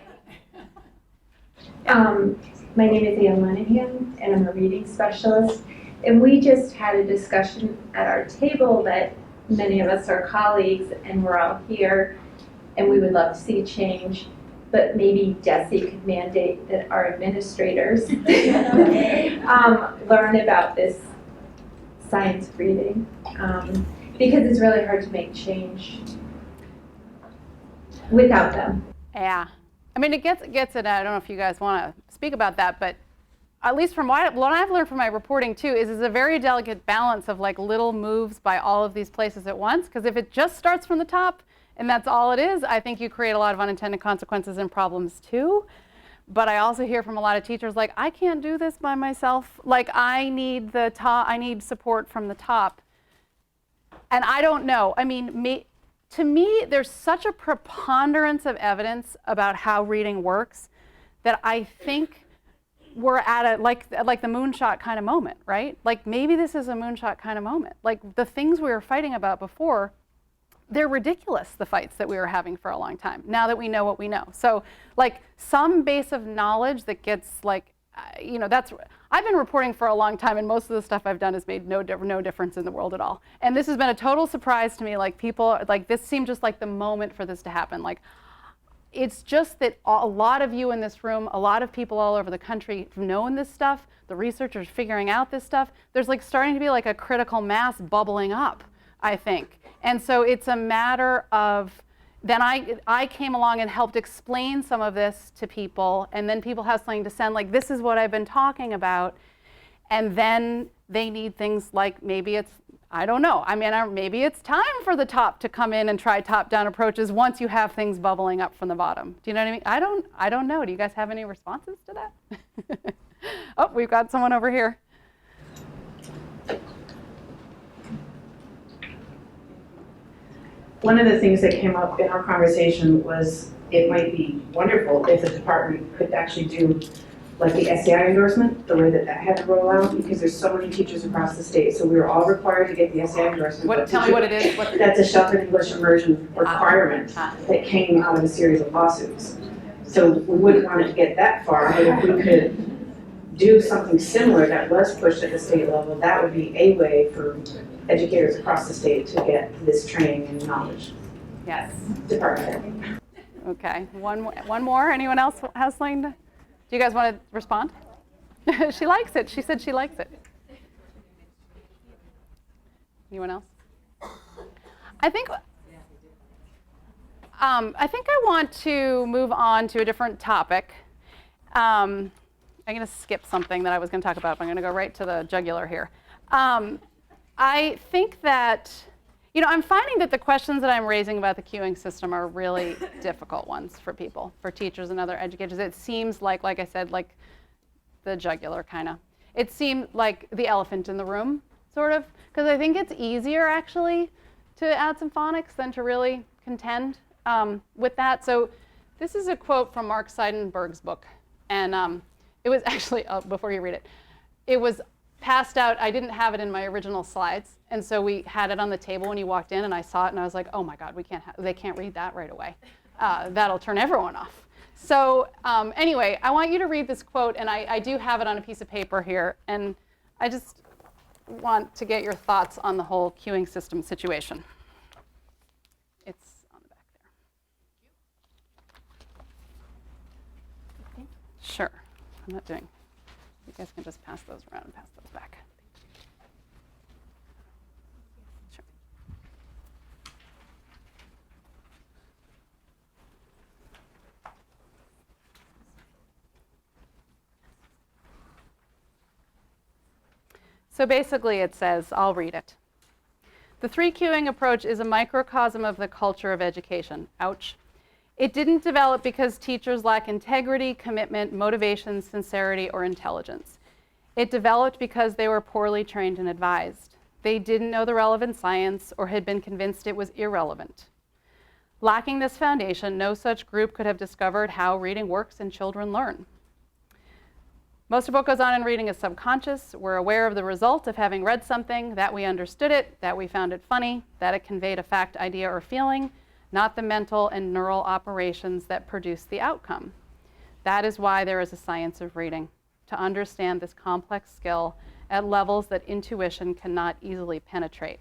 My name is Ann Lenahan, and I'm a reading specialist. And we just had a discussion at our table that many of us are colleagues, and we're all here, and we would love to see change. But maybe Desi could mandate that our administrators learn about this science reading, because it's really hard to make change without them. Yeah. I mean, it gets it. I don't know if you guys want to speak about that, but at least from what I've learned from my reporting too, is it's a very delicate balance of like little moves by all of these places at once. Because if it just starts from the top and that's all it is, I think you create a lot of unintended consequences and problems too. But I also hear from a lot of teachers like, I can't do this by myself. Like, I need I need support from the top. And I don't know. I mean, to me, there's such a preponderance of evidence about how reading works that I think we're at a, like the moonshot kind of moment, right? Like, maybe this is a moonshot kind of moment. Like, the things we were fighting about before, they're ridiculous, the fights that we were having for a long time, now that we know what we know. So, like, some base of knowledge that gets, like, you know, I've been reporting for a long time, and most of the stuff I've done has made no difference in the world at all. And this has been a total surprise to me. Like, people, like, this seemed just like the moment for this to happen. Like, it's just that a lot of you in this room, a lot of people all over the country have known this stuff, the researchers figuring out this stuff. There's like starting to be like a critical mass bubbling up, I think. And so it's a matter of, then I came along and helped explain some of this to people, and then people have something to send, like, this is what I've been talking about. And then they need things like, maybe it's, I don't know. I mean, maybe it's time for the top to come in and try top-down approaches once you have things bubbling up from the bottom. Do you know what I mean? I don't know. Do you guys have any responses to that? Oh, we've got someone over here. One of the things that came up in our conversation was it might be wonderful if the department could actually do like the SAI endorsement, the way that had to roll out, because there's so many teachers across the state. So we were all required to get the SAI endorsement. Tell me what it is. That's a sheltered English immersion requirement that came out of a series of lawsuits. So we wouldn't want it to get that far, but if we could do something similar that was pushed at the state level, that would be a way for educators across the state to get this training and knowledge. Yes. Department. Okay, one more. Anyone else has something to? Do you guys want to respond? She likes it. She said she likes it. Anyone else? I think I want to move on to a different topic. I'm going to skip something that I was going to talk about, but I'm going to go right to the jugular here. I think that, you know, I'm finding that the questions that I'm raising about the queuing system are really difficult ones for people, for teachers and other educators. It seems like I said, like the jugular kind of. It seemed like the elephant in the room, sort of, because I think it's easier actually to add some phonics than to really contend with that. So this is a quote from Mark Seidenberg's book, and it was actually, before you read it, it was passed out. I didn't have it in my original slides, and so we had it on the table when you walked in, and I saw it, and I was like, oh my God, they can't read that right away. That'll turn everyone off. So anyway, I want you to read this quote, and I do have it on a piece of paper here, and I just want to get your thoughts on the whole queuing system situation. It's on the back there. Sure, I'm not doing. You guys can just pass those around and pass those back. Sure. So basically it says, I'll read it. The three queuing approach is a microcosm of the culture of education. Ouch. It didn't develop because teachers lack integrity, commitment, motivation, sincerity, or intelligence. It developed because they were poorly trained and advised. They didn't know the relevant science or had been convinced it was irrelevant. Lacking this foundation, no such group could have discovered how reading works and children learn. Most of what goes on in reading is subconscious. We're aware of the result of having read something, that we understood it, that we found it funny, that it conveyed a fact, idea, or feeling, not the mental and neural operations that produce the outcome. That is why there is a science of reading, to understand this complex skill at levels that intuition cannot easily penetrate.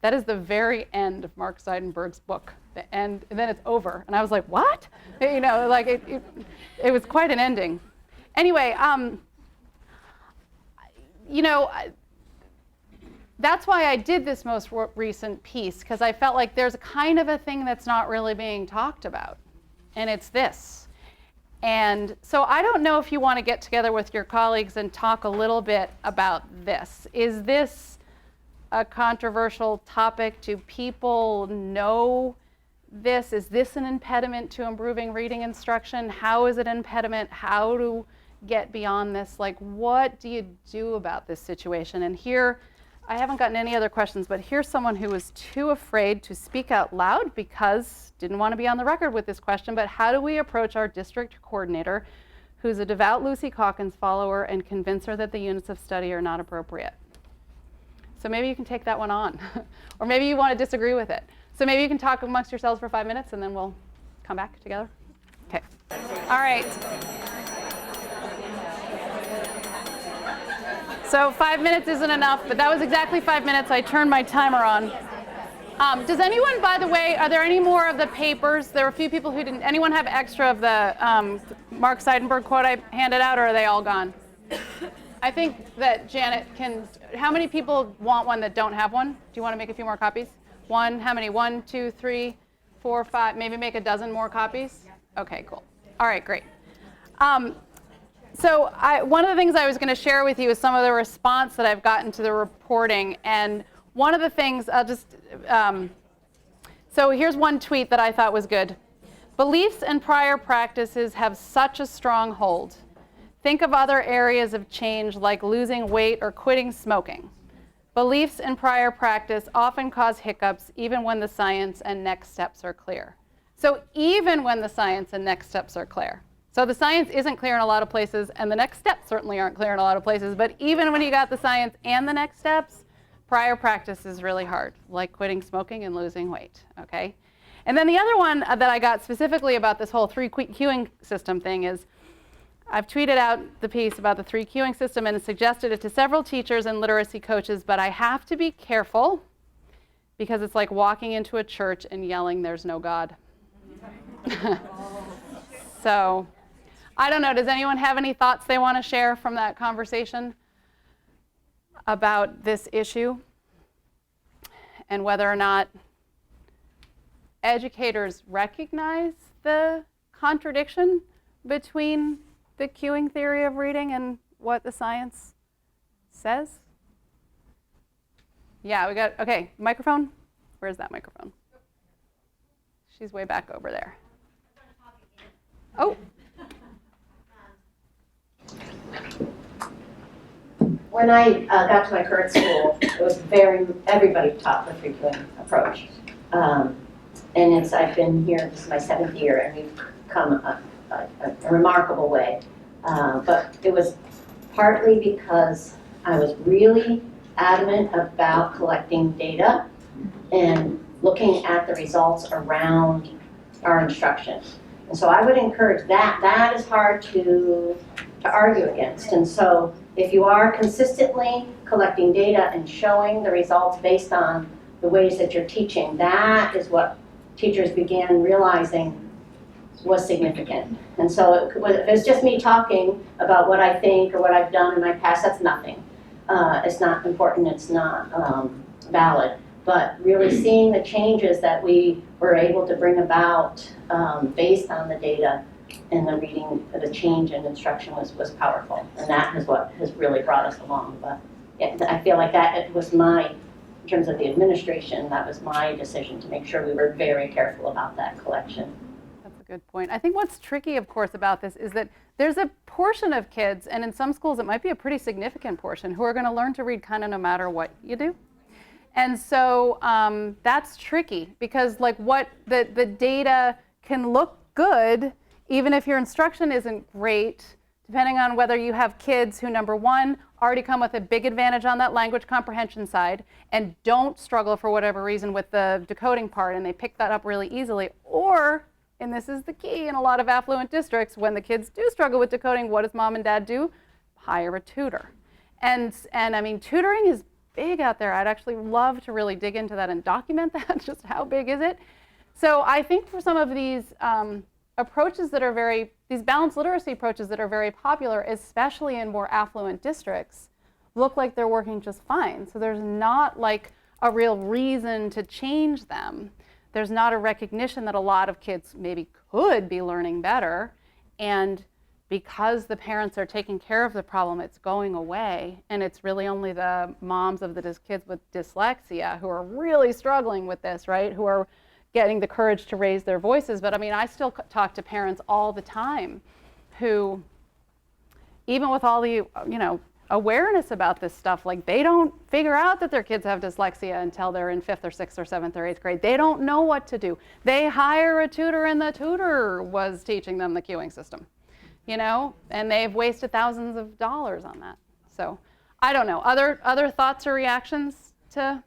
That is the very end of Mark Seidenberg's book. And then it's over. And I was like, what? You know, like it was quite an ending. Anyway, you know, that's why I did this most recent piece, because I felt like there's kind of a thing that's not really being talked about, and it's this. And so I don't know if you want to get together with your colleagues and talk a little bit about this. Is this a controversial topic? Do people know this? Is this an impediment to improving reading instruction? How is it an impediment? How to get beyond this? Like, what do you do about this situation? And here, I haven't gotten any other questions, but here's someone who was too afraid to speak out loud because didn't want to be on the record with this question, but how do we approach our district coordinator who's a devout Lucy Calkins follower and convince her that the units of study are not appropriate? So maybe you can take that one on, or maybe you want to disagree with it. So maybe you can talk amongst yourselves for 5 minutes and then we'll come back together. Okay. All right. So 5 minutes isn't enough, but that was exactly 5 minutes. I turned my timer on. Does anyone, by the way, are there any more of the papers? There were a few people who didn't. Anyone have extra of the Mark Seidenberg quote I handed out, or are they all gone? I think that Janet can. How many people want one that don't have one? Do you want to make a few more copies? One, how many? 1, 2, 3, 4, 5, maybe make a dozen more copies? Okay, cool. All right, great. So one of the things I was going to share with you is some of the response that I've gotten to the reporting. And one of the things, I'll just, so here's one tweet that I thought was good. Beliefs and prior practices have such a strong hold. Think of other areas of change like losing weight or quitting smoking. Beliefs and prior practice often cause hiccups even when the science and next steps are clear. So even when the science and next steps are clear. So the science isn't clear in a lot of places, and the next steps certainly aren't clear in a lot of places, but even when you got the science and the next steps, prior practice is really hard, like quitting smoking and losing weight, okay? And then the other one that I got specifically about this whole 3 queuing system thing is, I've tweeted out the piece about the 3 queuing system and suggested it to several teachers and literacy coaches, but I have to be careful because it's like walking into a church and yelling, "There's no God." So, I don't know, does anyone have any thoughts they want to share from that conversation about this issue and whether or not educators recognize the contradiction between the queuing theory of reading and what the science says? Yeah, we got, okay, microphone? Where's that microphone? She's way back over there. Oh. When I got to my current school, it was everybody taught the 3 queuing approach. And I've been here, this is my 7th year, and we've come a remarkable way. But it was partly because I was really adamant about collecting data and looking at the results around our instruction. And so I would encourage that. That is hard to argue against. And so if you are consistently collecting data and showing the results based on the ways that you're teaching, that is what teachers began realizing was significant. And so if it's just me talking about what I think or what I've done in my past, that's nothing. It's not important, it's not valid. But really seeing the changes that we were able to bring about based on the data and the reading, the change in instruction was powerful. And that is what has really brought us along. But yeah, I feel like that it was in terms of the administration, that was my decision to make sure we were very careful about that collection. That's a good point. I think what's tricky, of course, about this is that there's a portion of kids, and in some schools it might be a pretty significant portion, who are going to learn to read kind of no matter what you do. And so that's tricky because like what the data can look good even if your instruction isn't great, depending on whether you have kids who, number one, already come with a big advantage on that language comprehension side and don't struggle for whatever reason with the decoding part and they pick that up really easily, or, and this is the key in a lot of affluent districts, when the kids do struggle with decoding, what does mom and dad do? Hire a tutor. And I mean, tutoring is big out there. I'd actually love to really dig into that and document that, just how big is it? So I think for some of these approaches that are these balanced literacy approaches that are very popular, especially in more affluent districts, look like they're working just fine. So there's not like a real reason to change them. There's not a recognition that a lot of kids maybe could be learning better, and because the parents are taking care of the problem, it's going away, and it's really only the moms of the kids with dyslexia who are really struggling with this, right? Who are getting the courage to raise their voices. But I mean, I still talk to parents all the time who, even with all the, awareness about this stuff, like they don't figure out that their kids have dyslexia until they're in 5th or 6th or 7th or 8th grade. They don't know what to do. They hire a tutor and the tutor was teaching them the queuing system, and they've wasted thousands of dollars on that. So I don't know. Other thoughts or reactions to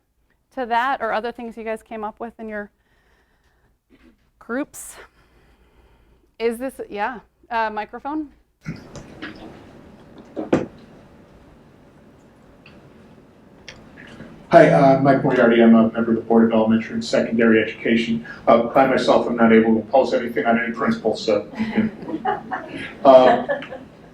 that, or other things you guys came up with in your groups? Is this, microphone? Hi, Mike Moriarty. I'm a member of the Board of Elementary and Secondary Education. I myself am not able to impose anything on any principal, so.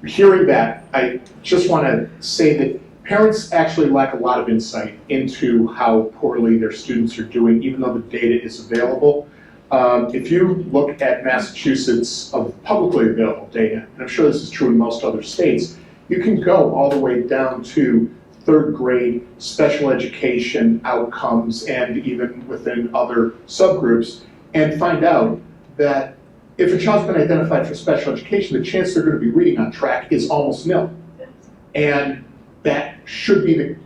Hearing that, I just want to say that parents actually lack a lot of insight into how poorly their students are doing, even though the data is available. If you look at Massachusetts of publicly available data, and I'm sure this is true in most other states, you can go all the way down to 3rd grade special education outcomes and even within other subgroups and find out that if a child's been identified for special education, the chance they're going to be reading on track is almost nil. And that should be the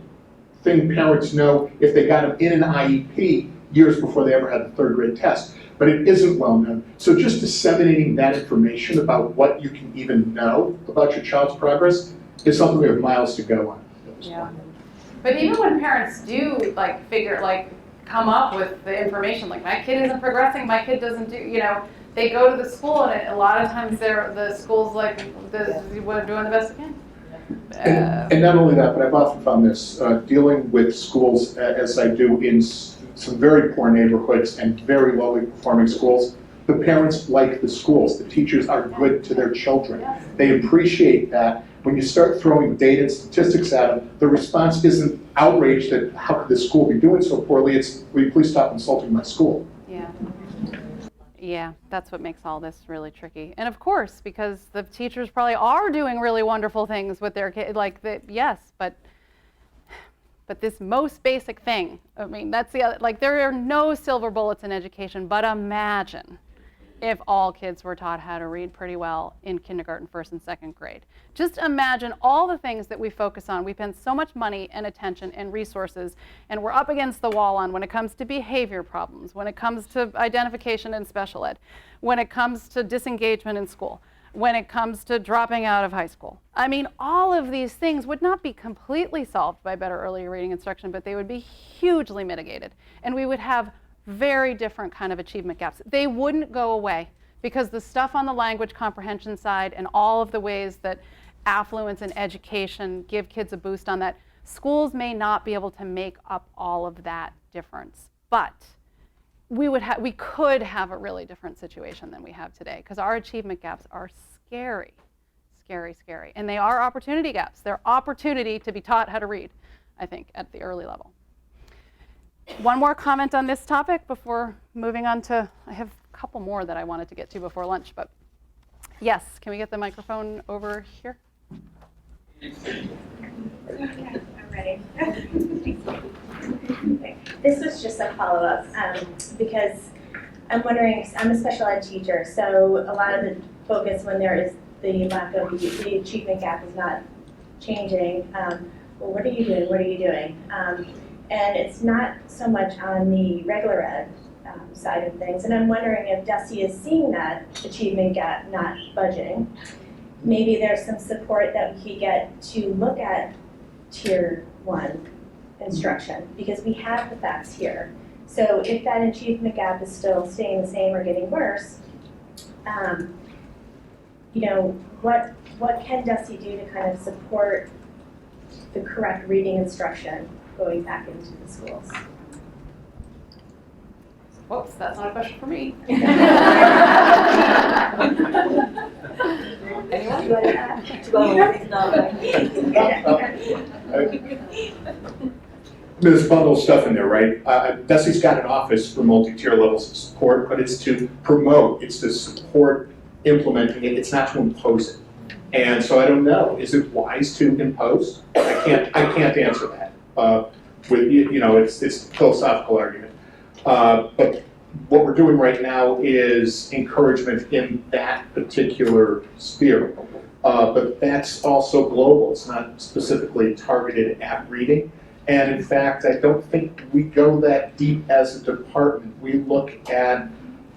thing parents know if they got them in an IEP years before they ever had the 3rd grade test. But it isn't well known. So just disseminating that information about what you can even know about your child's progress is something we have miles to go on. Yeah. But even when parents do come up with the information, like my kid isn't progressing, my kid doesn't do, they go to the school and a lot of times the school's like, we're doing the best we can. And not only that, but I've often found this, dealing with schools as I do in some very poor neighborhoods and very lowly performing schools, the parents like the schools. The teachers are good to their children. They appreciate that. When you start throwing data and statistics at them, the response isn't outraged that how could the school be doing so poorly, it's, will you please stop insulting my school? Yeah, that's what makes all this really tricky. And of course, because the teachers probably are doing really wonderful things with their kids, yes, but this most basic thing, I mean, that's the other, there are no silver bullets in education, but imagine if all kids were taught how to read pretty well in kindergarten, 1st and 2nd grade. Just imagine all the things that we focus on. We spend so much money and attention and resources, and we're up against the wall on when it comes to behavior problems, when it comes to identification in special ed, when it comes to disengagement in school, when it comes to dropping out of high school. I mean, all of these things would not be completely solved by better early reading instruction, but they would be hugely mitigated, and we would have very different kind of achievement gaps. They wouldn't go away because the stuff on the language comprehension side and all of the ways that affluence and education give kids a boost on that, schools may not be able to make up all of that difference. But we could have a really different situation than we have today because our achievement gaps are scary, scary, scary. And they are opportunity gaps. They're opportunity to be taught how to read, I think, at the early level. One more comment on this topic before moving on to, I have a couple more that I wanted to get to before lunch, but yes, can we get the microphone over here? Okay, I'm ready. This was just a follow-up because I'm wondering, I'm a special ed teacher, so a lot of the focus when there is the lack of the achievement gap is not changing. Well, what are you doing? What are you doing? And it's not so much on the regular ed side of things. And I'm wondering if DESE is seeing that achievement gap not budging. Maybe there's some support that we could get to look at tier 1 instruction, because we have the facts here. So if that achievement gap is still staying the same or getting worse, what can DESE do to kind of support the correct reading instruction going back into the schools? Whoops, that's not a question for me. There's bundle stuff in there, right? DESE's got an office for multi-tier levels of support, but it's to promote, it's to support implementing it, it's not to impose it. And so I don't know, is it wise to impose? I can't answer that. It's a philosophical argument. But what we're doing right now is encouragement in that particular sphere. But that's also global. It's not specifically targeted at reading. And in fact, I don't think we go that deep as a department. We look at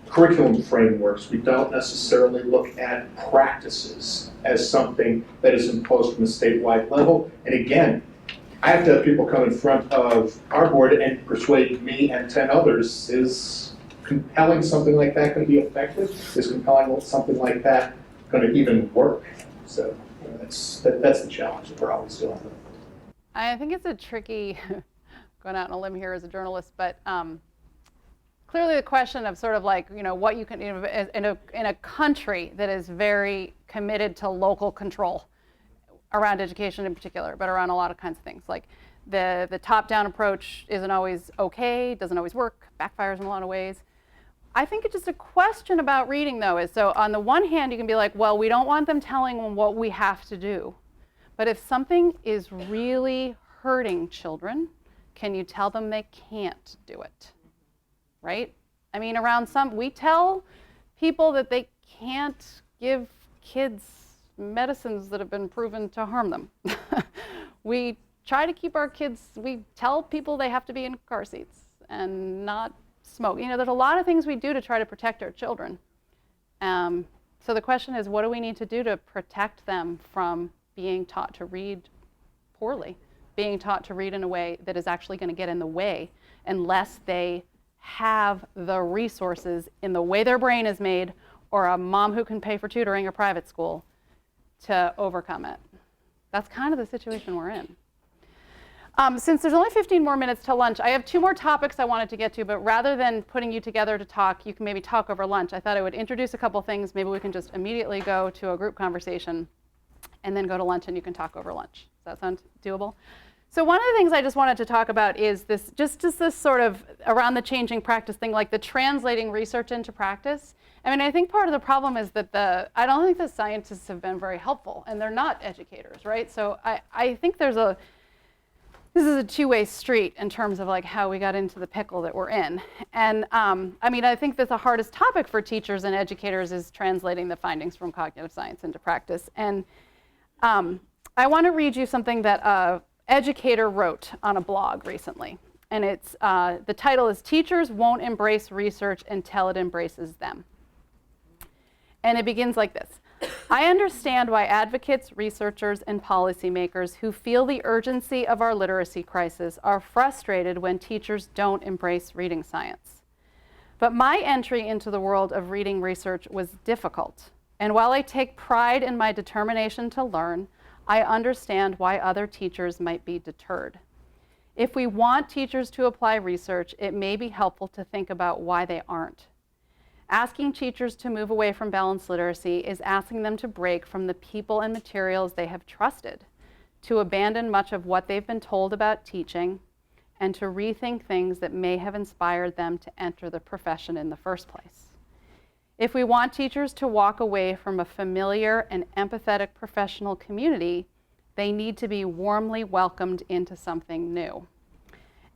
curriculum frameworks. We don't necessarily look at practices as something that is imposed from a statewide level. And again, I have to have people come in front of our board and persuade me and 10 others, is compelling something like that going to be effective? Is compelling something like that going to even work? So that's the challenge that we're always dealing with. I think it's a tricky, going out on a limb here as a journalist, but clearly the question of sort of like, what you can, in a country that is very committed to local control around education in particular, but around a lot of kinds of things. Like the top-down approach isn't always okay, doesn't always work, backfires in a lot of ways. I think it's just a question about reading, though, is so on the one hand, you can be like, well, we don't want them telling them what we have to do. But if something is really hurting children, can you tell them they can't do it, right? I mean, we tell people that they can't give kids medicines that have been proven to harm them. We try to keep our kids, we tell people they have to be in car seats and not smoke. There's a lot of things we do to try to protect our children. So the question is, what do we need to do to protect them from being taught to read poorly, being taught to read in a way that is actually going to get in the way unless they have the resources in the way their brain is made, or a mom who can pay for tutoring or private school to overcome it. That's kind of the situation we're in. Since there's only 15 more minutes till lunch, I have 2 more topics I wanted to get to, but rather than putting you together to talk, you can maybe talk over lunch. I thought I would introduce a couple things. Maybe we can just immediately go to a group conversation and then go to lunch and you can talk over lunch. Does that sound doable? So one of the things I just wanted to talk about is this, just this sort of around the changing practice thing, like the translating research into practice. I mean, I think part of the problem is that I don't think the scientists have been very helpful, and they're not educators, right? So I think this is a two-way street in terms of like how we got into the pickle that we're in. And I mean, I think that the hardest topic for teachers and educators is translating the findings from cognitive science into practice. And I want to read you something that an educator wrote on a blog recently. And it's the title is "Teachers Won't Embrace Research Until It Embraces Them." And it begins like this. I understand why advocates, researchers, and policymakers who feel the urgency of our literacy crisis are frustrated when teachers don't embrace reading science. But my entry into the world of reading research was difficult. And while I take pride in my determination to learn, I understand why other teachers might be deterred. If we want teachers to apply research, it may be helpful to think about why they aren't. Asking teachers to move away from balanced literacy is asking them to break from the people and materials they have trusted, to abandon much of what they've been told about teaching, and to rethink things that may have inspired them to enter the profession in the first place. If we want teachers to walk away from a familiar and empathetic professional community, they need to be warmly welcomed into something new.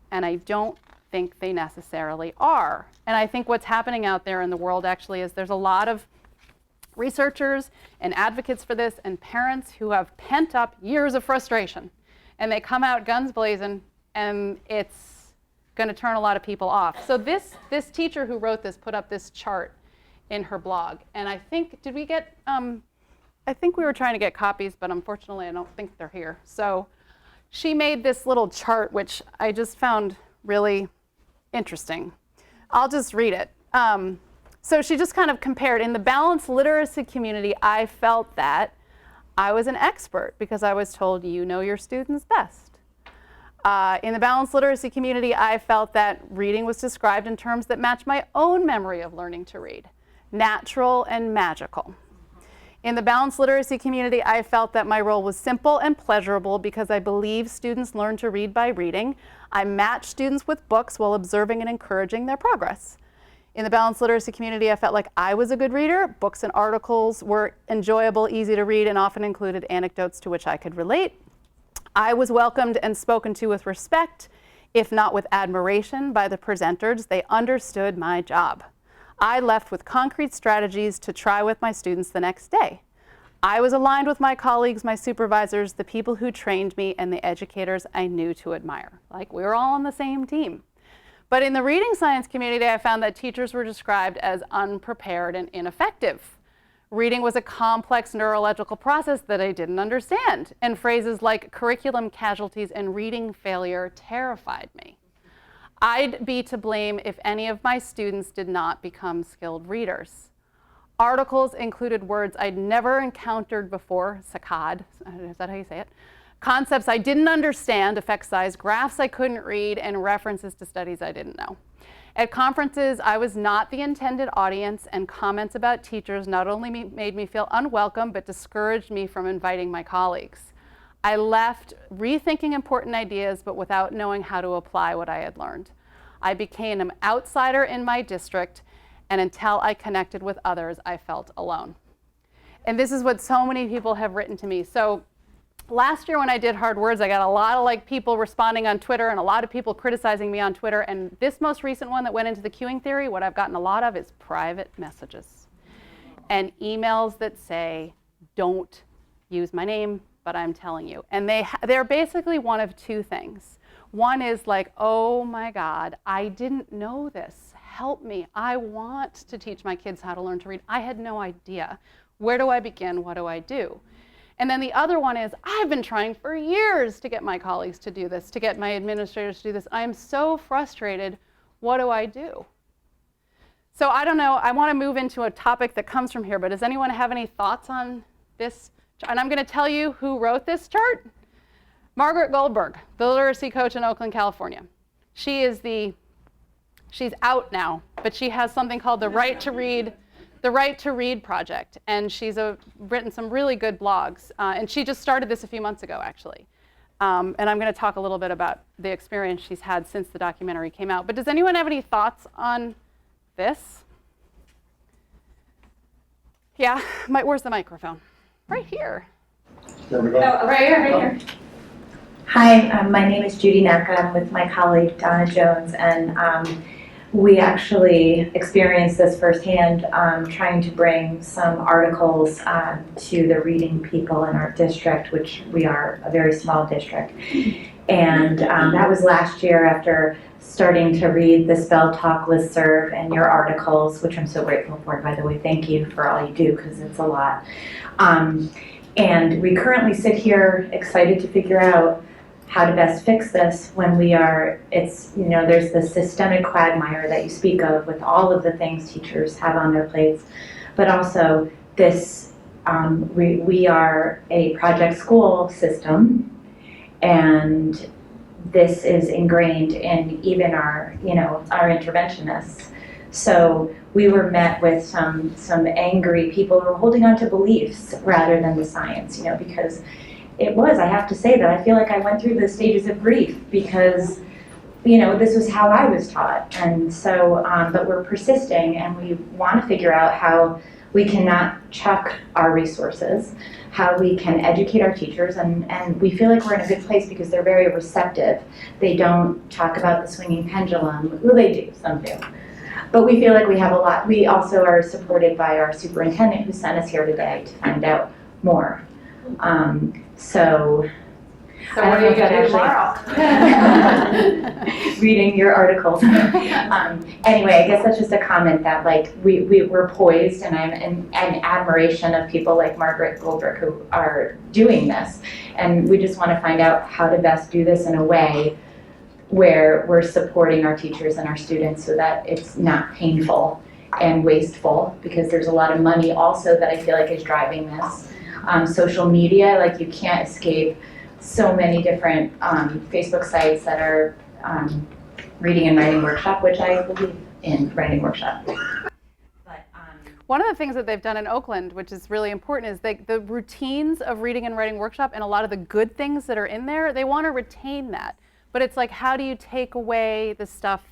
And I don't think they necessarily are. And I think what's happening out there in the world actually is there's a lot of researchers and advocates for this and parents who have pent up years of frustration. And they come out guns blazing and it's going to turn a lot of people off. So this teacher who wrote this put up this chart in her blog, and I think, did we get, I think we were trying to get copies, but unfortunately I don't think they're here. So she made this little chart, which I just found really interesting. I'll just read it. So she just kind of compared, in the balanced literacy community, I felt that I was an expert because I was told you know your students best. In the balanced literacy community, I felt that reading was described in terms that matched my own memory of learning to read, natural and magical. In the balanced literacy community, I felt that my role was simple and pleasurable because I believe students learn to read by reading. I matched students with books while observing and encouraging their progress. In the balanced literacy community, I felt like I was a good reader. Books and articles were enjoyable, easy to read, and often included anecdotes to which I could relate. I was welcomed and spoken to with respect, if not with admiration, by the presenters. They understood my job. I left with concrete strategies to try with my students the next day. I was aligned with my colleagues, my supervisors, the people who trained me, and the educators I knew to admire. Like, we were all on the same team. But in the reading science community, I found that teachers were described as unprepared and ineffective. Reading was a complex neurological process that I didn't understand, and phrases like curriculum casualties and reading failure terrified me. I'd be to blame if any of my students did not become skilled readers. Articles included words I'd never encountered before, saccade, is that how you say it? Concepts I didn't understand, effect size, graphs I couldn't read, and references to studies I didn't know. At conferences, I was not the intended audience, and comments about teachers not only made me feel unwelcome, but discouraged me from inviting my colleagues. I left rethinking important ideas, but without knowing how to apply what I had learned. I became an outsider in my district, and until I connected with others, I felt alone. And this is what so many people have written to me. So last year when I did Hard Words, I got a lot of people responding on Twitter and a lot of people criticizing me on Twitter. And this most recent one that went into the queuing theory, what I've gotten a lot of is private messages and emails that say, don't use my name, but I'm telling you. And they're basically one of two things. One is like, oh my God, I didn't know this. Help me. I want to teach my kids how to learn to read. I had no idea. Where do I begin? What do I do? And then the other one is, I've been trying for years to get my colleagues to do this, to get my administrators to do this. I'm so frustrated. What do I do? So I don't know. I want to move into a topic that comes from here, but does anyone have any thoughts on this? And I'm going to tell you who wrote this chart. Margaret Goldberg, the literacy coach in Oakland, California. She's out now, but she has something called the Right to Read Project, and she's written some really good blogs, and she just started this a few months ago, actually. And I'm going to talk a little bit about the experience she's had since the documentary came out. But does anyone have any thoughts on this? Yeah, where's the microphone? Right here. There we go. Oh, right here. Hi, my name is Judy Naka. I'm with my colleague Donna Jones, and we actually experienced this firsthand, trying to bring some articles to the reading people in our district, which we are a very small district. And that was last year after starting to read the Spell Talk listserv and your articles, which I'm so grateful for, by the way. Thank you for all you do, because it's a lot. And we currently sit here excited to figure out how to best fix this when there's the systemic quagmire that you speak of with all of the things teachers have on their plates, but also this, we are a project school system, and this is ingrained in even our interventionists. So we were met with some angry people who were holding on to beliefs rather than the science, because I have to say that I feel like I went through the stages of grief because, this was how I was taught. And so, but we're persisting, and we want to figure out how we cannot chuck our resources, how we can educate our teachers, and we feel like we're in a good place because they're very receptive. They don't talk about the swinging pendulum. Well, they do, some do. But we feel like we have a lot. We also are supported by our superintendent who sent us here today to find out more. So So what are you gonna do tomorrow? Reading your articles. Anyway, I guess that's just a comment that like we're poised, and I'm in admiration of people like Margaret Goldberg who are doing this. And we just want to find out how to best do this in a way where we're supporting our teachers and our students so that it's not painful and wasteful, because there's a lot of money also that I feel like is driving this. Social media, like you can't escape so many different Facebook sites that are reading and writing workshop, which I believe in writing workshop. One of the things that they've done in Oakland, which is really important, is the routines of reading and writing workshop and a lot of the good things that are in there, they want to retain that. But it's like, how do you take away the stuff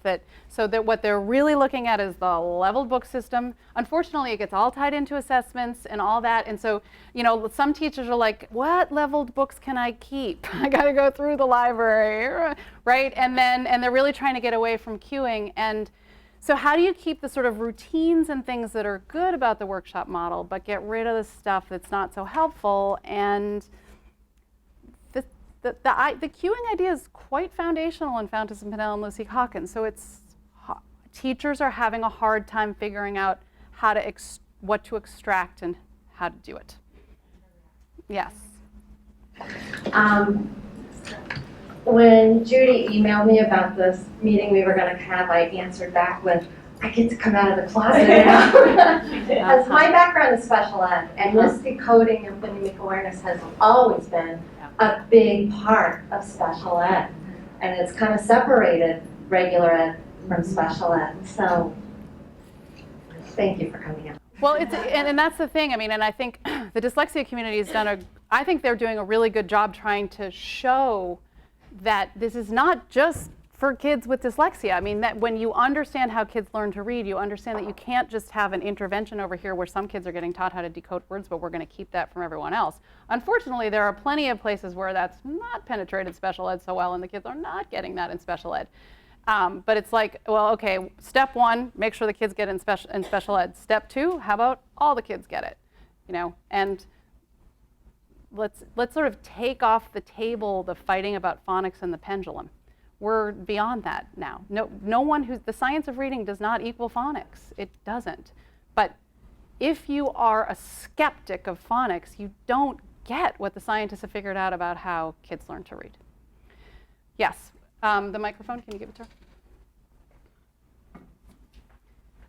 so that what they're really looking at is the leveled book system. Unfortunately, it gets all tied into assessments and all that. And so, you know, some teachers are like, what leveled books can I keep? I got to go through the library, right? And they're really trying to get away from queuing. And so how do you keep the sort of routines and things that are good about the workshop model, but get rid of the stuff that's not so helpful? And the queuing idea is quite foundational in Fountas and Pinnell and Lucy Hawkins. So teachers are having a hard time figuring out how to what to extract and how to do it. Yes. When Judy emailed me about this meeting we were going to have, I answered back with, I get to come out of the closet now. Because my background is special ed, and this decoding and phonemic awareness has always been a big part of special ed. And it's kind of separated regular ed from special ed. So thank you for coming out. Well, and that's the thing. I mean, and I think the dyslexia community has I think they're doing a really good job trying to show that this is not just for kids with dyslexia. I mean, that when you understand how kids learn to read, you understand that you can't just have an intervention over here where some kids are getting taught how to decode words, but we're going to keep that from everyone else. Unfortunately, there are plenty of places where that's not penetrated special ed so well, and the kids are not getting that in special ed. But it's like, well, okay, step one, make sure the kids get in special ed. Step two, how about all the kids get it? You know, and let's sort of take off the table the fighting about phonics and the pendulum. We're beyond that now. No one the science of reading does not equal phonics. It doesn't. But if you are a skeptic of phonics, you don't get what the scientists have figured out about how kids learn to read. Yes, the microphone, can you give it to her?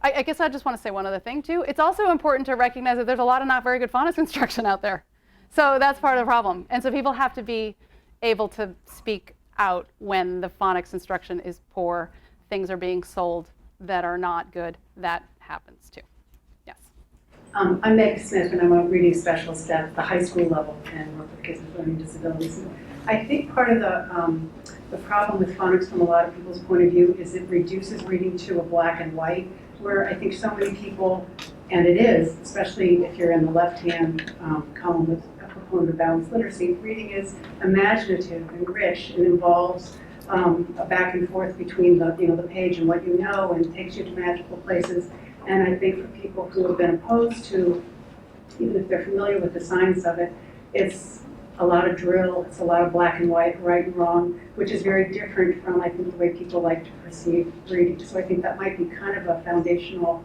I guess I just want to say one other thing too. It's also important to recognize that there's a lot of not very good phonics instruction out there. So that's part of the problem. And so people have to be able to speak out when the phonics instruction is poor, things are being sold that are not good. That happens too. Yes. I'm Meg Smith, and I'm a reading specialist at the high school level and work with kids with learning disabilities. And I think part of the problem with phonics from a lot of people's point of view is it reduces reading to a black and white, where I think so many people, and it is, especially if you're in the left-hand column with of balanced literacy, reading is imaginative and rich and involves a back and forth between the page and what you know, and takes you to magical places. And I think for people who have been opposed to, even if they're familiar with the science of it, it's a lot of drill, it's a lot of black and white, right and wrong, which is very different from, I think, the way people like to perceive reading. So I think that might be kind of a foundational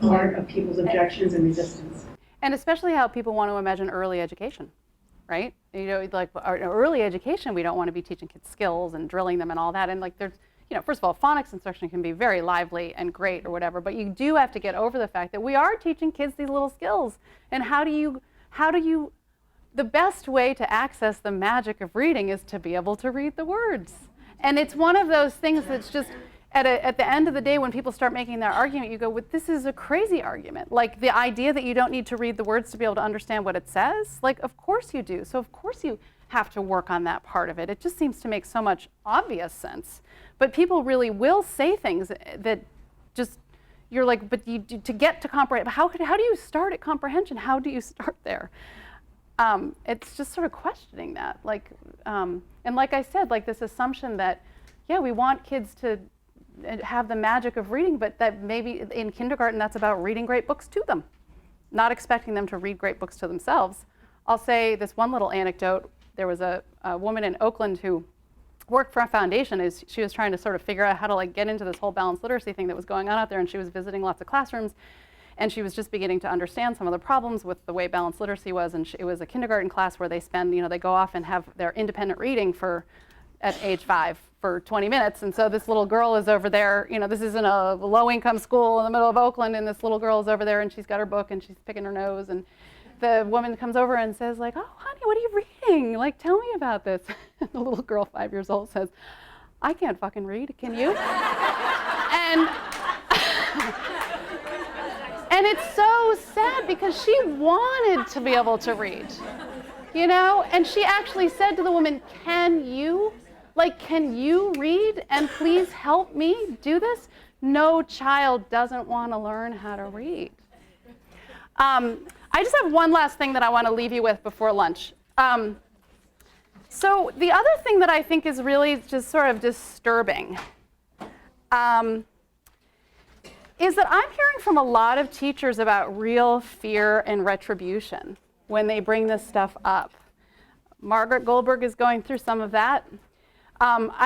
part of people's objections and resistance. And especially how people want to imagine early education, right? You know, like our early education, we don't want to be teaching kids skills and drilling them and all that. And like there's, you know, first of all, phonics instruction can be very lively and great or whatever, but you do have to get over the fact that we are teaching kids these little skills. And how do you, the best way to access the magic of reading is to be able to read the words. And it's one of those things that's just, at the end of the day, when people start making that argument, you go, well, this is a crazy argument. Like the idea that you don't need to read the words to be able to understand what it says, like of course you do. So of course you have to work on that part of it. It just seems to make so much obvious sense. But people really will say things that just, you're like, but to get to comprehend, how do you start at comprehension? How do you start there? It's just sort of questioning that. Like, and like I said, like this assumption that, yeah, we want kids to have the magic of reading, but that maybe in kindergarten that's about reading great books to them, not expecting them to read great books to themselves. I'll say this one little anecdote. there was a woman in Oakland who worked for a foundation. She was trying to sort of figure out how to like get into this whole balanced literacy thing that was going on out there, and she was visiting lots of classrooms, and she was just beginning to understand some of the problems with the way balanced literacy was. And it was a kindergarten class where they spend, they go off and have their independent reading at age 5 for 20 minutes. And so this little girl is over there, this isn't a low-income school in the middle of Oakland, and this little girl is over there and she's got her book and she's picking her nose, and the woman comes over and says like, "Oh, honey, what are you reading? Like, tell me about this." And the little girl, 5 years old, says, "I can't fucking read, can you?" And it's so sad because she wanted to be able to read, and she actually said to the woman, can you read and please help me do this? No child doesn't want to learn how to read. I just have one last thing that I want to leave you with before lunch. So the other thing that I think is really just sort of disturbing is that I'm hearing from a lot of teachers about real fear and retribution when they bring this stuff up. Margaret Goldberg is going through some of that.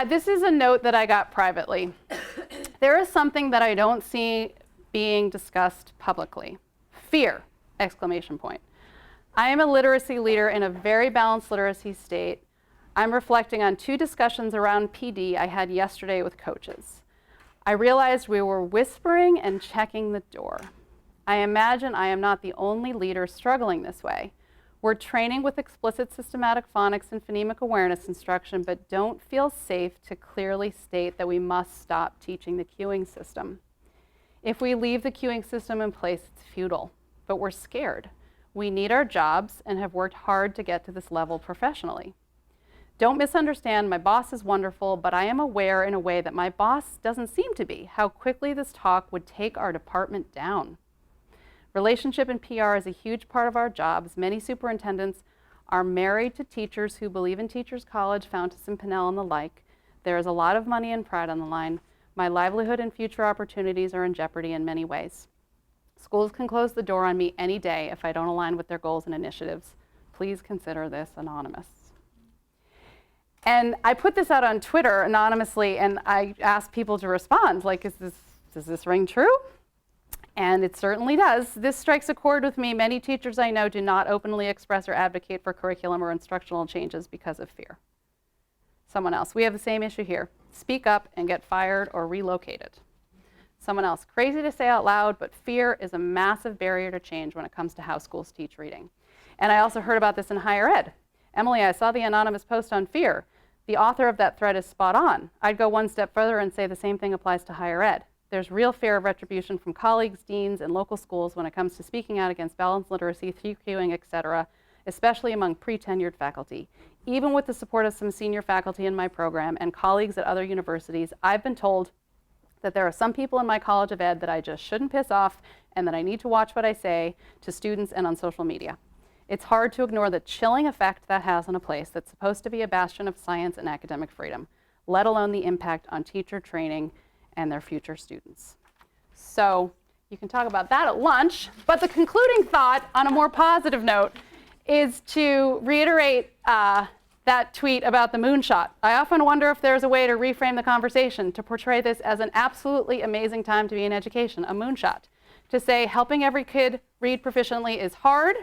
This is a note that I got privately. There is something that I don't see being discussed publicly. Fear, exclamation point. I am a literacy leader in a very balanced literacy state. I'm reflecting on 2 discussions around PD I had yesterday with coaches. I realized we were whispering and checking the door. I imagine I am not the only leader struggling this way. We're training with explicit systematic phonics and phonemic awareness instruction, but don't feel safe to clearly state that we must stop teaching the cueing system. If we leave the cueing system in place, it's futile, but we're scared. We need our jobs and have worked hard to get to this level professionally. Don't misunderstand, my boss is wonderful, but I am aware in a way that my boss doesn't seem to be, how quickly this talk would take our department down. Relationship and PR is a huge part of our jobs. Many superintendents are married to teachers who believe in Teachers College, Fountas and Pinnell and the like. There is a lot of money and pride on the line. My livelihood and future opportunities are in jeopardy in many ways. Schools can close the door on me any day if I don't align with their goals and initiatives. Please consider this anonymous. And I put this out on Twitter anonymously, and I asked people to respond, like, does this ring true? And it certainly does. This strikes a chord with me. Many teachers I know do not openly express or advocate for curriculum or instructional changes because of fear. Someone else, we have the same issue here. Speak up and get fired or relocated. Someone else, crazy to say out loud, but fear is a massive barrier to change when it comes to how schools teach reading. And I also heard about this in higher ed. Emily, I saw the anonymous post on fear. The author of that thread is spot on. I'd go one step further and say the same thing applies to higher ed. There's real fear of retribution from colleagues, deans, and local schools when it comes to speaking out against balanced literacy, cueing, etc., especially among pre-tenured faculty. Even with the support of some senior faculty in my program and colleagues at other universities, I've been told that there are some people in my College of Ed that I just shouldn't piss off and that I need to watch what I say to students and on social media. It's hard to ignore the chilling effect that has on a place that's supposed to be a bastion of science and academic freedom, let alone the impact on teacher training and their future students. So you can talk about that at lunch, but the concluding thought on a more positive note is to reiterate that tweet about the moonshot. I often wonder if there's a way to reframe the conversation to portray this as an absolutely amazing time to be in education, a moonshot. To say helping every kid read proficiently is hard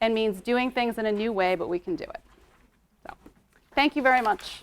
and means doing things in a new way, but we can do it. So, thank you very much.